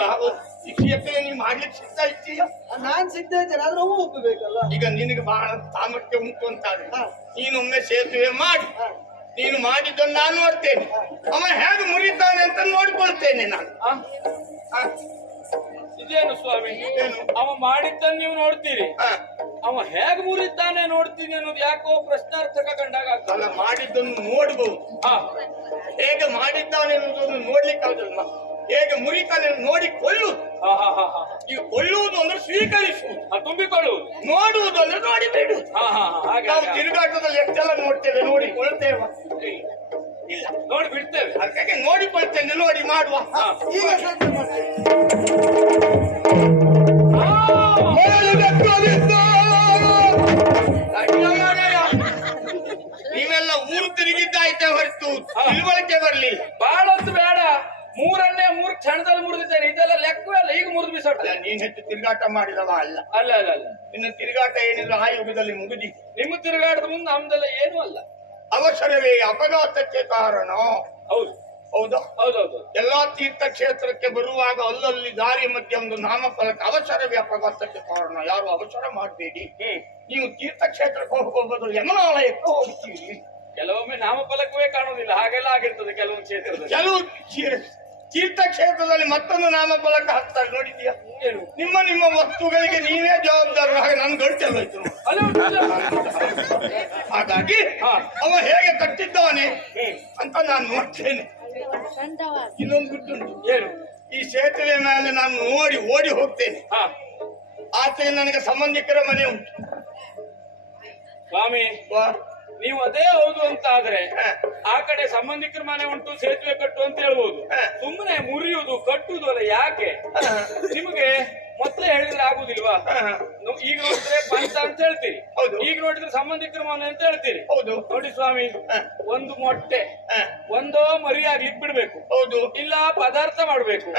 ಶಿಕ್ಷೆಗೆ ನೀವು ಮಾಡ್ಲಿಕ್ಕೆ ಸಿದ್ಧ ಇದ್ದೀಯ? ನಾನ್ ಸಿದ್ಧ ಇದ್ದೇನೆ, ಆದ್ರೆ ಅವು ಒಪ್ಪಬೇಕಲ್ಲ. ಈಗ ನಿನಗೆ ಬಹಳ ಸಾಮರ್ಥ್ಯ ಉಂಟು ಅಂತಾದ್ರೆ ನೀನೊಮ್ಮೆ ಸೇತುವೆ ಮಾಡಿ, ನೀನು ಮಾಡಿದ್ದನ್ನು ನಾನು ನೋಡ್ತೇನೆ, ಅವ ಹೇಗೆ ಮುರಿತಾನೆ ಅಂತ ನೋಡ್ಕೊಳ್ತೇನೆ ನಾನು. ಇದೇನು ಸ್ವಾಮಿ, ಅವ ಮಾಡಿದ್ದನ್ನು ನೀವು ನೋಡ್ತೀರಿ, ಅವ ಹೇಗೆ ಮುರಿದ್ದಾನೆ ನೋಡ್ತೀನಿ ಅನ್ನೋದು ಯಾಕೋ ಪ್ರಶ್ನಾರ್ಥಕ ಕಂಡಾಗ ಅಲ್ಲ. ಮಾಡಿದ್ದನ್ನು ನೋಡ್ಬಹುದು, ಹೇಗೆ ಮಾಡಿದ್ದಾನೆ ಅನ್ನೋದನ್ನು ನೋಡ್ಲಿಕ್ಕೆ ಆಗುದಿಲ್ಲ. ಹೇಗೆ ಮುರಿತಾನೆ ನೋಡಿ ಕೊಳ್ಳುವುದು. ಈಗ ಕೊಳ್ಳುವುದು ಅಂದ್ರೆ ಸ್ವೀಕರಿಸುವುದು, ತುಂಬಿಕೊಳ್ಳುವುದು. ನೋಡುವುದು ಅಂದ್ರೆ ನೋಡಿ ಬಿಡುವುದು. ನಾವು ತಿರುಗಾಟದಲ್ಲಿ ಎಷ್ಟೆಲ್ಲ ನೋಡ್ತೇವೆ, ನೋಡಿಕೊಳ್ತೇವೆ? ಇಲ್ಲ, ನೋಡಿ ಬಿಡ್ತೇವೆ. ಅದಕ್ಕೆ ನೋಡಿಕೊಳ್ತೇನೆ, ನೋಡಿ ಮಾಡುವ. ಈಗ ಸಾಧ್ಯ ಮಾಡ್ತೇನೆ. ನೀವೆಲ್ಲ ಊರು ತಿರುಗಿದ್ದಾಯ್ತೆ ಹೊರತು ತಿಳುವಳಿಕೆ ಬರ್ಲಿಲ್ಲ. ಬಹಳ ಹೊತ್ತು ಬೇಡ, ಮೂರು ಕ್ಷಣದಲ್ಲಿ ಮುರಿದಿದ್ದೇನೆ. ಇದೆಲ್ಲ ಲೆಕ್ಕವೇ ಅಲ್ಲ, ಈಗ ಮುರಿದು ಬಿಸಾಟ. ನೀನ್ ಹೆಚ್ಚು ತಿರುಗಾಟ ಮಾಡಿದವ ಅಲ್ಲ. ಅಲ್ಲ ಅಲ್ಲ ಅಲ್ಲ, ಇನ್ನು ತಿರುಗಾಟ ಏನಿಲ್ಲ, ಆ ಯುಗದಲ್ಲಿ ಮುಗಿದಿ. ನಿಮ್ಮ ತಿರುಗಾಟದ ಮುಂದೆ ನಮ್ದೆಲ್ಲ ಏನೂ ಅಲ್ಲ. ಅವಸರವೇ ಅಪಘಾತಕ್ಕೆ ಕಾರಣ. ಹೌದು ಹೌದಾ? ಹೌದೌದು. ಎಲ್ಲಾ ತೀರ್ಥಕ್ಷೇತ್ರಕ್ಕೆ ಬರುವಾಗ ಅಲ್ಲಲ್ಲಿ ದಾರಿ ಮಧ್ಯೆ ಒಂದು ನಾಮಫಲಕ ಅವಸರವೇ ಅಪಘಾತಕ್ಕೆ ಕಾರಣ. ಯಾರು ಅವಸರ ಮಾಡಬೇಡಿ. ನೀವು ತೀರ್ಥಕ್ಷೇತ್ರಕ್ಕೆ ಹೋಗುವ ಬದಲು ಯಮನಾಲಯಕ್ಕೆ ಹೋಗ್ತೀರಿ. ಕೆಲವೊಮ್ಮೆ ನಾಮಫಲಕವೇ ಕಾಣುವುದಿಲ್ಲ, ಹಾಗೆಲ್ಲ ಆಗಿರ್ತದೆ ಕೆಲವೊಂದು ಕ್ಷೇತ್ರದಲ್ಲಿ. ಕೆಲವು ತೀರ್ಥಕ್ಷೇತ್ರದಲ್ಲಿ ಮತ್ತೊಂದು ನಾಮಫಲಕ ಹಾಕ್ತಾರೆ, ನೋಡಿದ್ಯಾ? ಏನು? ನಿಮ್ಮ ವಸ್ತುಗಳಿಗೆ ನೀವೇ ಜವಾಬ್ದಾರರು. ಹಾಗೆ ನನ್ ಗಂಟೆಲ್ಲೋಯ್ತು. ಹಾಗಾಗಿ ಅವ ಹೇಗೆ ಕಟ್ಟಿದ್ದಾನೆ ಅಂತ ನಾನು ನೋಡ್ತೇನೆ. ಇನ್ನೊಂದು ಗುಟ್ಟುಂಟು. ಏನು? ಈ ಸೇತುವೆ ಮೇಲೆ ನಾನು ಓಡಿ ಹೋಗ್ತೇನೆ. ಆಚೆ ನನಗೆ ಸಂಬಂಧಿಕರ ಮನೆ ಉಂಟು. ಸ್ವಾಮಿ, ನೀವು ಅದೇ ಹೌದು ಅಂತ ಆದ್ರೆ ಆ ಕಡೆ ಸಂಬಂಧಿಕರ ಮನೆ ಉಂಟು, ಸೇತುವೆ ಕಟ್ಟು ಅಂತ ಹೇಳ್ಬೋದು. ಸುಮ್ಮನೆ ಮುರಿಯುವುದು ಕಟ್ಟುವುದು ಅಲ್ಲ. ಯಾಕೆ? ನಿಮಗೆ ಮೊದಲೇ ಹೇಳಿದ್ರೆ ಆಗುದಿಲ್ವಾ? ಈಗ ನೋಡಿದ್ರೆ ಪಂಚ ಅಂತ ಹೇಳ್ತೀರಿ, ಈಗ ನೋಡಿದ್ರೆ ಸಂಬಂಧಿಕರ ಮನೆ ಅಂತ ಹೇಳ್ತೀರಿ. ಹೌದು. ನೋಡಿ ಸ್ವಾಮಿ, ಒಂದು ಮೊಟ್ಟೆ ಒಂದೋ ಮರಿ ಆಗ್ಲಿಕ್ಕೆ ಬಿಡ್ಬೇಕು. ಹೌದು. ಇಲ್ಲ ಪದಾರ್ಥ ಮಾಡ್ಬೇಕು.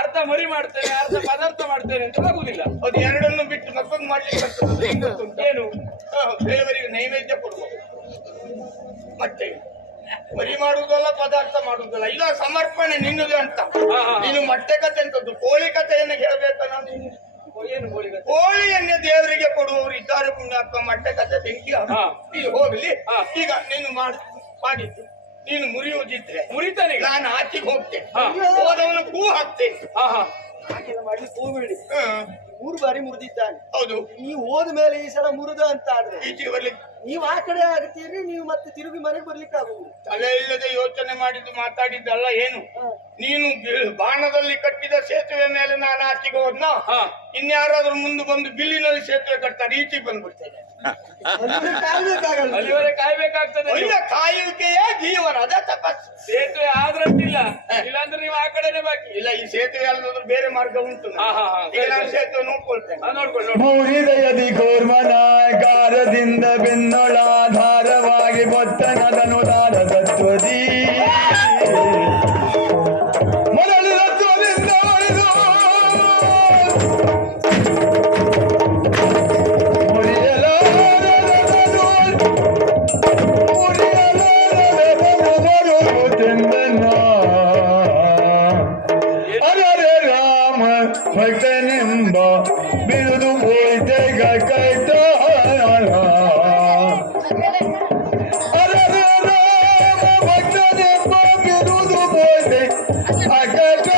ಅರ್ಧ ಮರಿ ಮಾಡ್ತೇನೆ, ಅರ್ಧ ಪದಾರ್ಥ ಮಾಡ್ತೇನೆ ಅಂತ ಆಗುದಿಲ್ಲ. ಅದು ಎರಡನ್ನು ಬಿಟ್ಟು ಮತ್ತೊಂದು ಮಾಡ್ಲಿಕ್ಕೆ ಏನು? ದೇವರಿಗೆ ನೈವೇದ್ಯ ಕೊಡುವುದು. ಮತ್ತೆ ಮರಿ ಮಾಡುವುದಲ್ಲ, ಪದಾರ್ಥ ಮಾಡುವುದಲ್ಲ. ಇಲ್ಲ, ಸಮರ್ಪಣೆ ನಿನ್ನದು ಅಂತ. ನೀನು ಮೊಟ್ಟೆ ಕತೆ ಅಂತದ್ದು, ಕೋಳಿ ಕಥೆಯನ್ನು ಹೇಳಬೇಕ ನಾನು. ಏನು ಕೋಳಿ? ಕೋಳಿಯನ್ನೇ ದೇವರಿಗೆ ಕೊಡುವವರು ಇದ್ದಾರೆ ಪುಣ್ಯಾತ್ಮ. ಮೊಟ್ಟೆ ಕತೆ ಬೆಂಕಿ ಇದು ಹೋಗಲಿ. ಈಗ ನೀನು ಮಾಡಿದ್ದು ನೀನು ಮುರಿಯುವುದಿದ್ರೆ ಮುರಿತಾನೆ, ನಾನು ಆಚೆಗೆ ಹೋಗ್ತೇನೆ, ಹೋದವನು ಕೂ ಹಾಕ್ತೇನೆ. ಹಾಗೆಲ್ಲ ಮಾಡ್ಲಿಕ್ಕೆ ಹೋಗ್ಬೇಡಿ. 3 ಬಾರಿ ಮುರಿದಿದ್ದಾನೆ. ಹೌದು. ನೀವು ಹೋದ ಮೇಲೆ ಈ ಸಲ ಮುರಿದ ಅಂತ ಆದ್ರೆ ಈಚೆಗೆ ಬರ್ಲಿಕ್ಕೆ ನೀವು ಆ ಕಡೆ ಆಗ್ತೀರಿ, ನೀವು ಮತ್ತೆ ತಿರುಗಿ ಮನೆಗೆ ಬರ್ಲಿಕ್ಕೆ ಆಗುದು. ತಲೆ ಇಲ್ಲದೆ ಯೋಚನೆ ಮಾಡಿದ್ದು ಮಾತಾಡಿದ್ದಲ್ಲ. ಏನು ನೀನು ಬಾಣದಲ್ಲಿ ಕಟ್ಟಿದ ಸೇತುವೆ ಮೇಲೆ ನಾನು ಆಚೆಗೆ ಹೋದ್ನ, ಇನ್ಯಾರಾದ್ರೂ ಮುಂದೆ ಬಂದು ಬಿಲ್ಲಿನಲ್ಲಿ ಸೇತುವೆ ಕಟ್ತಾರೆ, ಈಚೆಗೆ ಬಂದ್ಬಿಡ್ತೇನೆ. ಅಲ್ಲಿವರೆ ಕಾಯ್ಬೇಕಾಗ್ತದೆ. ಕಾಯುವಿಕೆಯೇ ಜೀವನ, ಅದ ತಪಸ್ಸು. ಸೇತುವೆ ಆದ್ರಂತಿಲ್ಲ, ಇಲ್ಲಾಂದ್ರೆ ನೀವು ಆ ಕಡೆನೆ ಬಾಕಿ. ಇಲ್ಲ, ಈ ಸೇತುವೆ ಅಲ್ಲದ್ರೆ ಬೇರೆ ಮಾರ್ಗ ಉಂಟು. ಈಗ ನಾನು ಸೇತುವೆ ನೋಡ್ಕೊಳ್ತೇನೆ. ನೋಡ್ಕೊಳ್ಳಿ. ಹೃದಯದಿ ಕೂರ್ಮನಾಕಾರದಿಂದ ಬೆನ್ನೊಳಾಧಾರವಾಗಿ ಬೊತ್ತನದನು ದಾರ ತತ್ವದಿ ಮೊದಲು ತತ್ವದಿಂದ ಒಡೆದು ಅರೆ ರಾಮ ಭಕ್ತನೆಂಬ ಬಿರುದು ಹೋಯ್ತೆ ಕೈತ. ಅರೆ ರಾಮ ಭಕ್ತನೆಂಬ ಬಿರುದು ಹೋಯ್ತೆ ಅಗತ.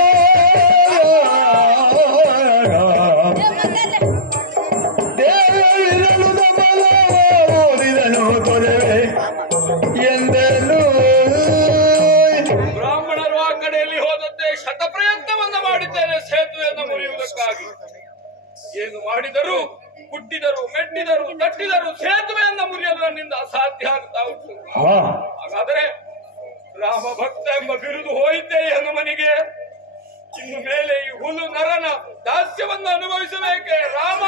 ಹೊರಟಿದ್ದೇನೆ ಸೇತುವೆಯನ್ನು ಮುರಿಯುವುದಕ್ಕಾಗಿ. ಏನು ಮಾಡಿದರೂ ಕುಟ್ಟಿದರು, ಮೆಟ್ಟಿದರು, ತಟ್ಟಿದರು ಸೇತುವೆಯನ್ನು ಮುರಿಯಲು ನನ್ನಿಂದ ಅಸಾಧ್ಯ ಆಗ್ತಾ ಉಂಟು. ಹಾ ಹಾಗಾದರೆ ರಾಮ ಭಕ್ತ ಎಂಬ ಬಿರುದು ಹೋಯಿತೆ ಹನುಮನಿಗೆ. ಇನ್ನು ಮೇಲೆ ಈ ಹುಲು ನರನ ದಾಸ್ಯವನ್ನು ಅನುಭವಿಸಬೇಕೆ ರಾಮ?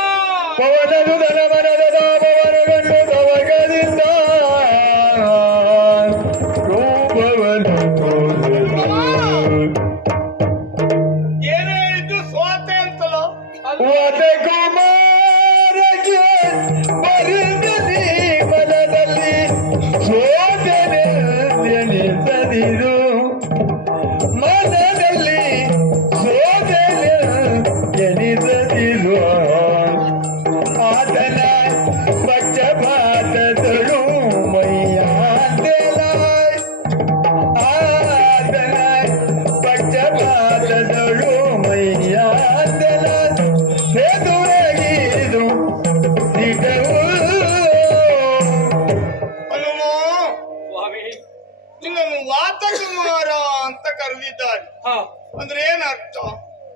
ಪವನನು ಧನವನದ ದಾಮವನಗಂಡು ತವಗದಿಂದ ರೂಪವನ್ನು ಏನೇ ಹೇಳಿದ್ದು ಸೋತೆ ಅಂತಲೋ? ವದ ಕುಮಾರಗೆ ಬರಿದಲ್ಲಿ ಮನದಲ್ಲಿ ಸೋದನೆ ಎನಿಸದಿರು ಮನದಲ್ಲಿ ಸೋದನೆ ಎನಿಸದಿರು ಆತನ ಪಕ್ಷಪಾತದಳು ಮೈಯಾದೆಲ ಆತನ ಪಕ್ಷಪಾತದಳು ಮೈಯಾದೆಲ ಸೇತುವೆಗಿದು ದಿಟವು ಹನುಮ, ಸ್ವಾಮಿ, ನಿನ್ನನ್ನು ವಾತಕುಮಾರ ಅಂತ ಕರೆದಿದ್ದಾರೆ. ಹ, ಅಂದ್ರೆ ಏನರ್ಥ?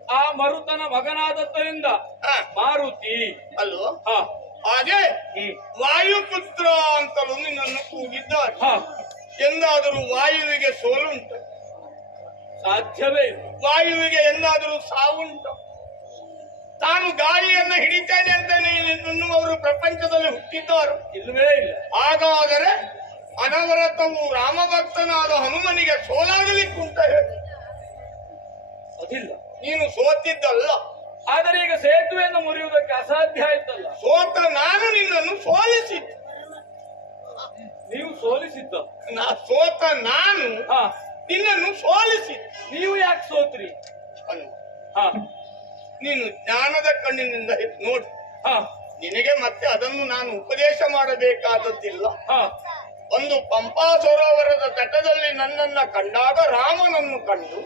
ಆ ಮರುತನ ಮಗನಾದದ್ದರಿಂದ ಹ, ಮಾರುತಿ. ಅಲ್ವಾ? ಹ, ಹಾಗೆ ಹ್ಮ್, ವಾಯುಪುತ್ರ ಅಂತಲೂ ನಿನ್ನನ್ನು ಕೂಗಿದ್ದಾರೆ. ಹ, ಎಂದಾದರೂ ವಾಯುವಿಗೆ ಸೋಲುಂಟು? ಸಾಧ್ಯವೇ ಇಲ್ಲ. ವಾಯುವಿಗೆ ಎಂದಾದರೂ ಸಾವುಂಟು? ತಾನು ಗಾಳಿಯನ್ನು ಹಿಡಿತೇನೆ ಅಂತ ಅವರು ಪ್ರಪಂಚದಲ್ಲಿ ಹುಟ್ಟಿದ್ದಾರೆ. ಇಲ್ಲವೇ ಇಲ್ಲ. ಹಾಗಾದರೆ ಅನವರತವು ರಾಮಭಕ್ತನಾದ ಹನುಮನಿಗೆ ಸೋಲಾಗಲಿಕ್ಕುಂಟ ಹೇಳಿ? ಅದಿಲ್ಲ. ನೀನು ಸೋತಿದ್ದಲ್ಲ, ಆದರೆ ಈಗ ಸೇತುವೆಯನ್ನು ಮುರಿಯುವುದಕ್ಕೆ ಅಸಾಧ್ಯ ಆಯ್ತಲ್ಲ. ಸೋತ ನಾನು ನಿನ್ನನ್ನು ಸೋಲಿಸಿದ್ದೆ. ನೀವು ಸೋಲಿಸಿದ್ದ. ಸೋತ ನಾನು ಹ, ನಿನ್ನನ್ನು ಸೋಲಿಸಿದ್ದೆ. ನೀವು ಯಾಕೆ ಸೋತ್ರಿ? ಹನುಮ, ಹ, ನೀನು ಜ್ಞಾನದ ಕಣ್ಣಿನಿಂದ ನೋಡು. ಹ, ನಿನಗೆ ಮತ್ತೆ ಅದನ್ನು ನಾನು ಉಪದೇಶ ಮಾಡಬೇಕಾದದ್ದಿಲ್ಲ. ಹ, ಒಂದು ಪಂಪಾ ಸರೋವರದ ತಟದಲ್ಲಿ ನನ್ನನ್ನ ಕಂಡಾಗ ರಾಮನನ್ನು ಕಂಡು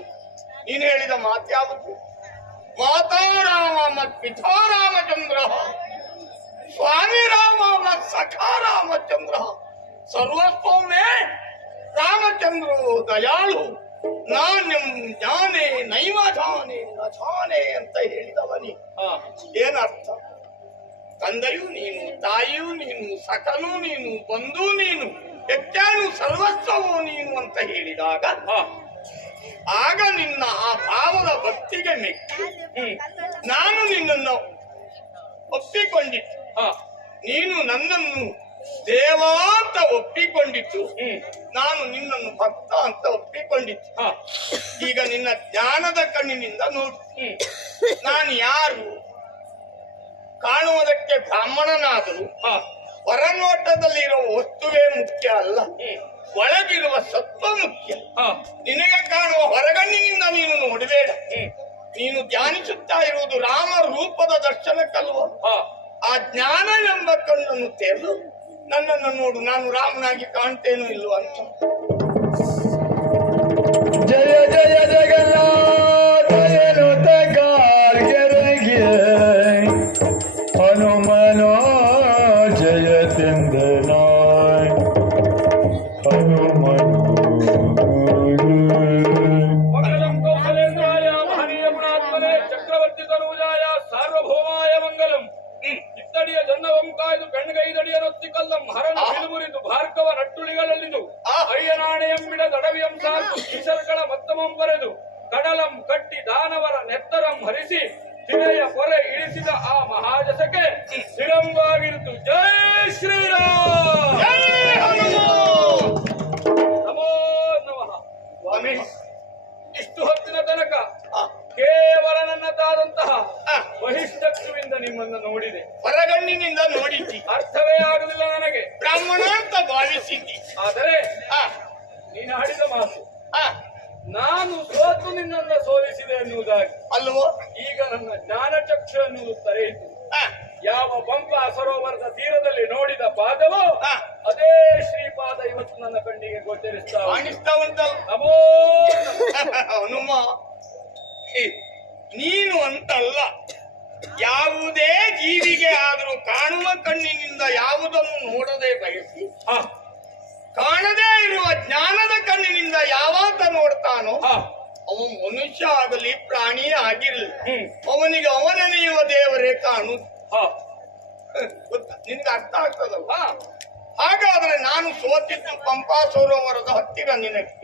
ನೀನು ಹೇಳಿದ ಮಾತ್ಯಾವುದು? ಮಾತಾ ರಾಮ ಮತ್ ಪಿತಾ ರಾಮಚಂದ್ರ, ಸ್ವಾಮಿ ರಾಮ ಮತ್ ಸಖಾ ರಾಮಚಂದ್ರ, ಸರ್ವಸ್ವಮೇ ರಾಮಚಂದ್ರ ದಯಾಳು, ನಾಣ್ಯಂ ಜ್ಞಾನೇ ನೈವ ಜಾನೆ ನ ಜಾನೆ ಅಂತ ಹೇಳಿದವನಿ. ಹ, ಏನರ್ಥ? ತಂದೆಯೂ ನೀನು, ತಾಯಿಯೂ ನೀನು, ಸಖನೂ ನೀನು, ಬಂಧು ನೀನು, ಹೆಚ್ಚಾನು ಸರ್ವಸ್ವವೂ ನೀನು ಅಂತ ಹೇಳಿದಾಗ ಹ, ಆಗ ನಿನ್ನ ಆ ಭಾವದ ಭಕ್ತಿಗೆ ಮೆಚ್ಚಿ ನಾನು ನಿನ್ನನ್ನು ಒಪ್ಪಿಕೊಂಡಿದ್ದು. ಹ, ನೀನು ನನ್ನನ್ನು ದೇವ ಅಂತ ಒಪ್ಪಿಕೊಂಡಿದ್ದು, ನಾನು ನಿನ್ನನ್ನು ಭಕ್ತ ಅಂತ ಒಪ್ಪಿಕೊಂಡಿದ್ದು. ಹ, ಈಗ ನಿನ್ನ ಜ್ಞಾನದ ಕಣ್ಣಿನಿಂದ ನೋಡು, ನಾನು ಯಾರು? ಕಾಣುವುದಕ್ಕೆ ಬ್ರಾಹ್ಮಣನಾದರೂ ಹ, ಹೊರನೋಟದಲ್ಲಿರುವ ವಸ್ತುವೇ ಮುಖ್ಯ ಅಲ್ಲ, ಒಳಗಿರುವ ಸತ್ವ ಮುಖ್ಯ. ಹ, ನಿನಗೆ ಕಾಣುವ ಹೊರಗಣ್ಣಿನಿಂದ ನೀನು ನೋಡಬೇಡ. ನೀನು ಧ್ಯಾನಿಸುತ್ತಾ ಇರುವುದು ರಾಮ ರೂಪದ ದರ್ಶನಕ್ಕಲ್ವ? ಹ, ಆ ಜ್ಞಾನವೆಂಬ ಕಣ್ಣನ್ನು ತೆರೆದು ನನ್ನನ್ನು ನೋಡು, ನಾನು ರಾಮನಾಗಿ ಕಾಣ್ತೇನೋ ಇಲ್ವ ಅಂತ. ಜಯ ಜಯ ಜಗನ್ನಾಥ ಎನ್ನುತ್ತ ಗಾರ್ಗೆರೆಗೆ ಹನುಮನೋ ಜಯತೆಂದನ ಹನುಮನು ಮಂಗಲಂ ಕೌಸಲೇಂದ್ರಾಯ ಮಹನೀಯ ಗುಣಾತ್ಮನೆ ಚಕ್ರವರ್ತಿ ತನೂಜಾಯ ಸಾರ್ವಭೌಮಾಯ ಮಂಗಲಂ. ಇತ್ತಡಿಯ ಜನ್ನವಂ ಕಾಯ್ದು ಕಣ್ಗೈದಡಿಯ ರೊತ್ತಿ ಕಲ್ಲಂ ಹರಣ ಬಿಡುಮುರಿದು ಭಾರ್ಗವ ನಟ್ಟುಳಿಗಳಲ್ಲಿದು ಅಯ್ಯನಾಣೆಯಂ ಬಿಡ ದಡವಿಯಂ ಸಾಕು ಈಶರ್ಗಳ ಮತ್ತಮಂ ಬರೆದು ಕಡಲಂ ಕಟ್ಟಿ ದಾನವರ ನೆತ್ತರಂ ಹರಿಸಿ ತಿಳೆಯ ಹೊರೆ ಇಳಿಸಿದ ಆ ಮಹಾಜಸಕ್ಕೆ ಸ್ಥಿರಂವಾಗಿರುತ್ತು. ಜೈ ಶ್ರೀರಾಮ್. ನಮೋ ನಮಃ. ಸ್ವಾಮಿ, ಇಷ್ಟು ಹೊತ್ತಿನ ತನಕ ಕೇವಲ ನನ್ನದಾದಂತಹ ಬಹಿಷ್ಠತ್ವದಿಂದ ನಿಮ್ಮನ್ನು ನೋಡಿದೆ. ಹೊರಗಣ್ಣಿನಿಂದ ನೋಡಿದ್ದಿ, ಅರ್ಥವೇ ಆಗಲಿಲ್ಲ ನನಗೆ. ಬ್ರಾಹ್ಮಣ ಅಂತ ಭಾವಿಸಿದ್ದಿ. ಆದರೆ ಆ, ನೀನು ಆಡಿದ ಮಾತು, ಆ, ನಾನು ಸೋತು ನಿನ್ನನ್ನು ಸೋಲಿಸಿದೆ ಎನ್ನುವುದಾಗಿ. ಅಲ್ವೋ? ಈಗ ನನ್ನ ಜ್ಞಾನಚಕ್ಷು ಎನ್ನುವುದು ತೆರೆಯಿತು. ಆ, ಯಾವ ಪಂಪಾ ಸರೋವರದ ತೀರದಲ್ಲಿ ನೋಡಿದ ಪಾದವೋ ಆ, ಅದೇ ಶ್ರೀಪಾದ ಇವತ್ತು ನನ್ನ ಕಣ್ಣಿಗೆ ಗೋಚರಿಸ್ತಾ ಉಂಟು. ಕಾಣಿಸ್ತಾ ಉಂಟಲ್ಲ? ನಮೋ ಹನುಮ, ನೀನು ಅಂತಲ್ಲ, ಯಾವುದೇ ಜೀವಿಗೆ ಆದರೂ ಕಾಣುವ ಕಣ್ಣಿನಿಂದ ಯಾವುದನ್ನು ನೋಡದೆ ಬಯಸಿ ಕಾಣದೇ ಇರುವ ಜ್ಞಾನದ ಕಣ್ಣಿನಿಂದ ಯಾವಾಗ ನೋಡ್ತಾನೋ ಅವ ಮನುಷ್ಯ ಆಗಲಿ ಪ್ರಾಣಿ ಆಗಿರ್ಲಿ ಅವನಿಗೆ ಅವನೆನೆಯುವ ದೇವರೇ ಕಾಣು. ಗೊತ್ತಾ? ನಿನ್ಗೆ ಅರ್ಥ ಆಗ್ತದಲ್ಲ? ಹಾಗಾದ್ರೆ ನಾನು ಸೋತಿದ್ದು ಪಂಪಾ ಸರೋವರದ ಹತ್ತಿರ ನಿನಗೆ.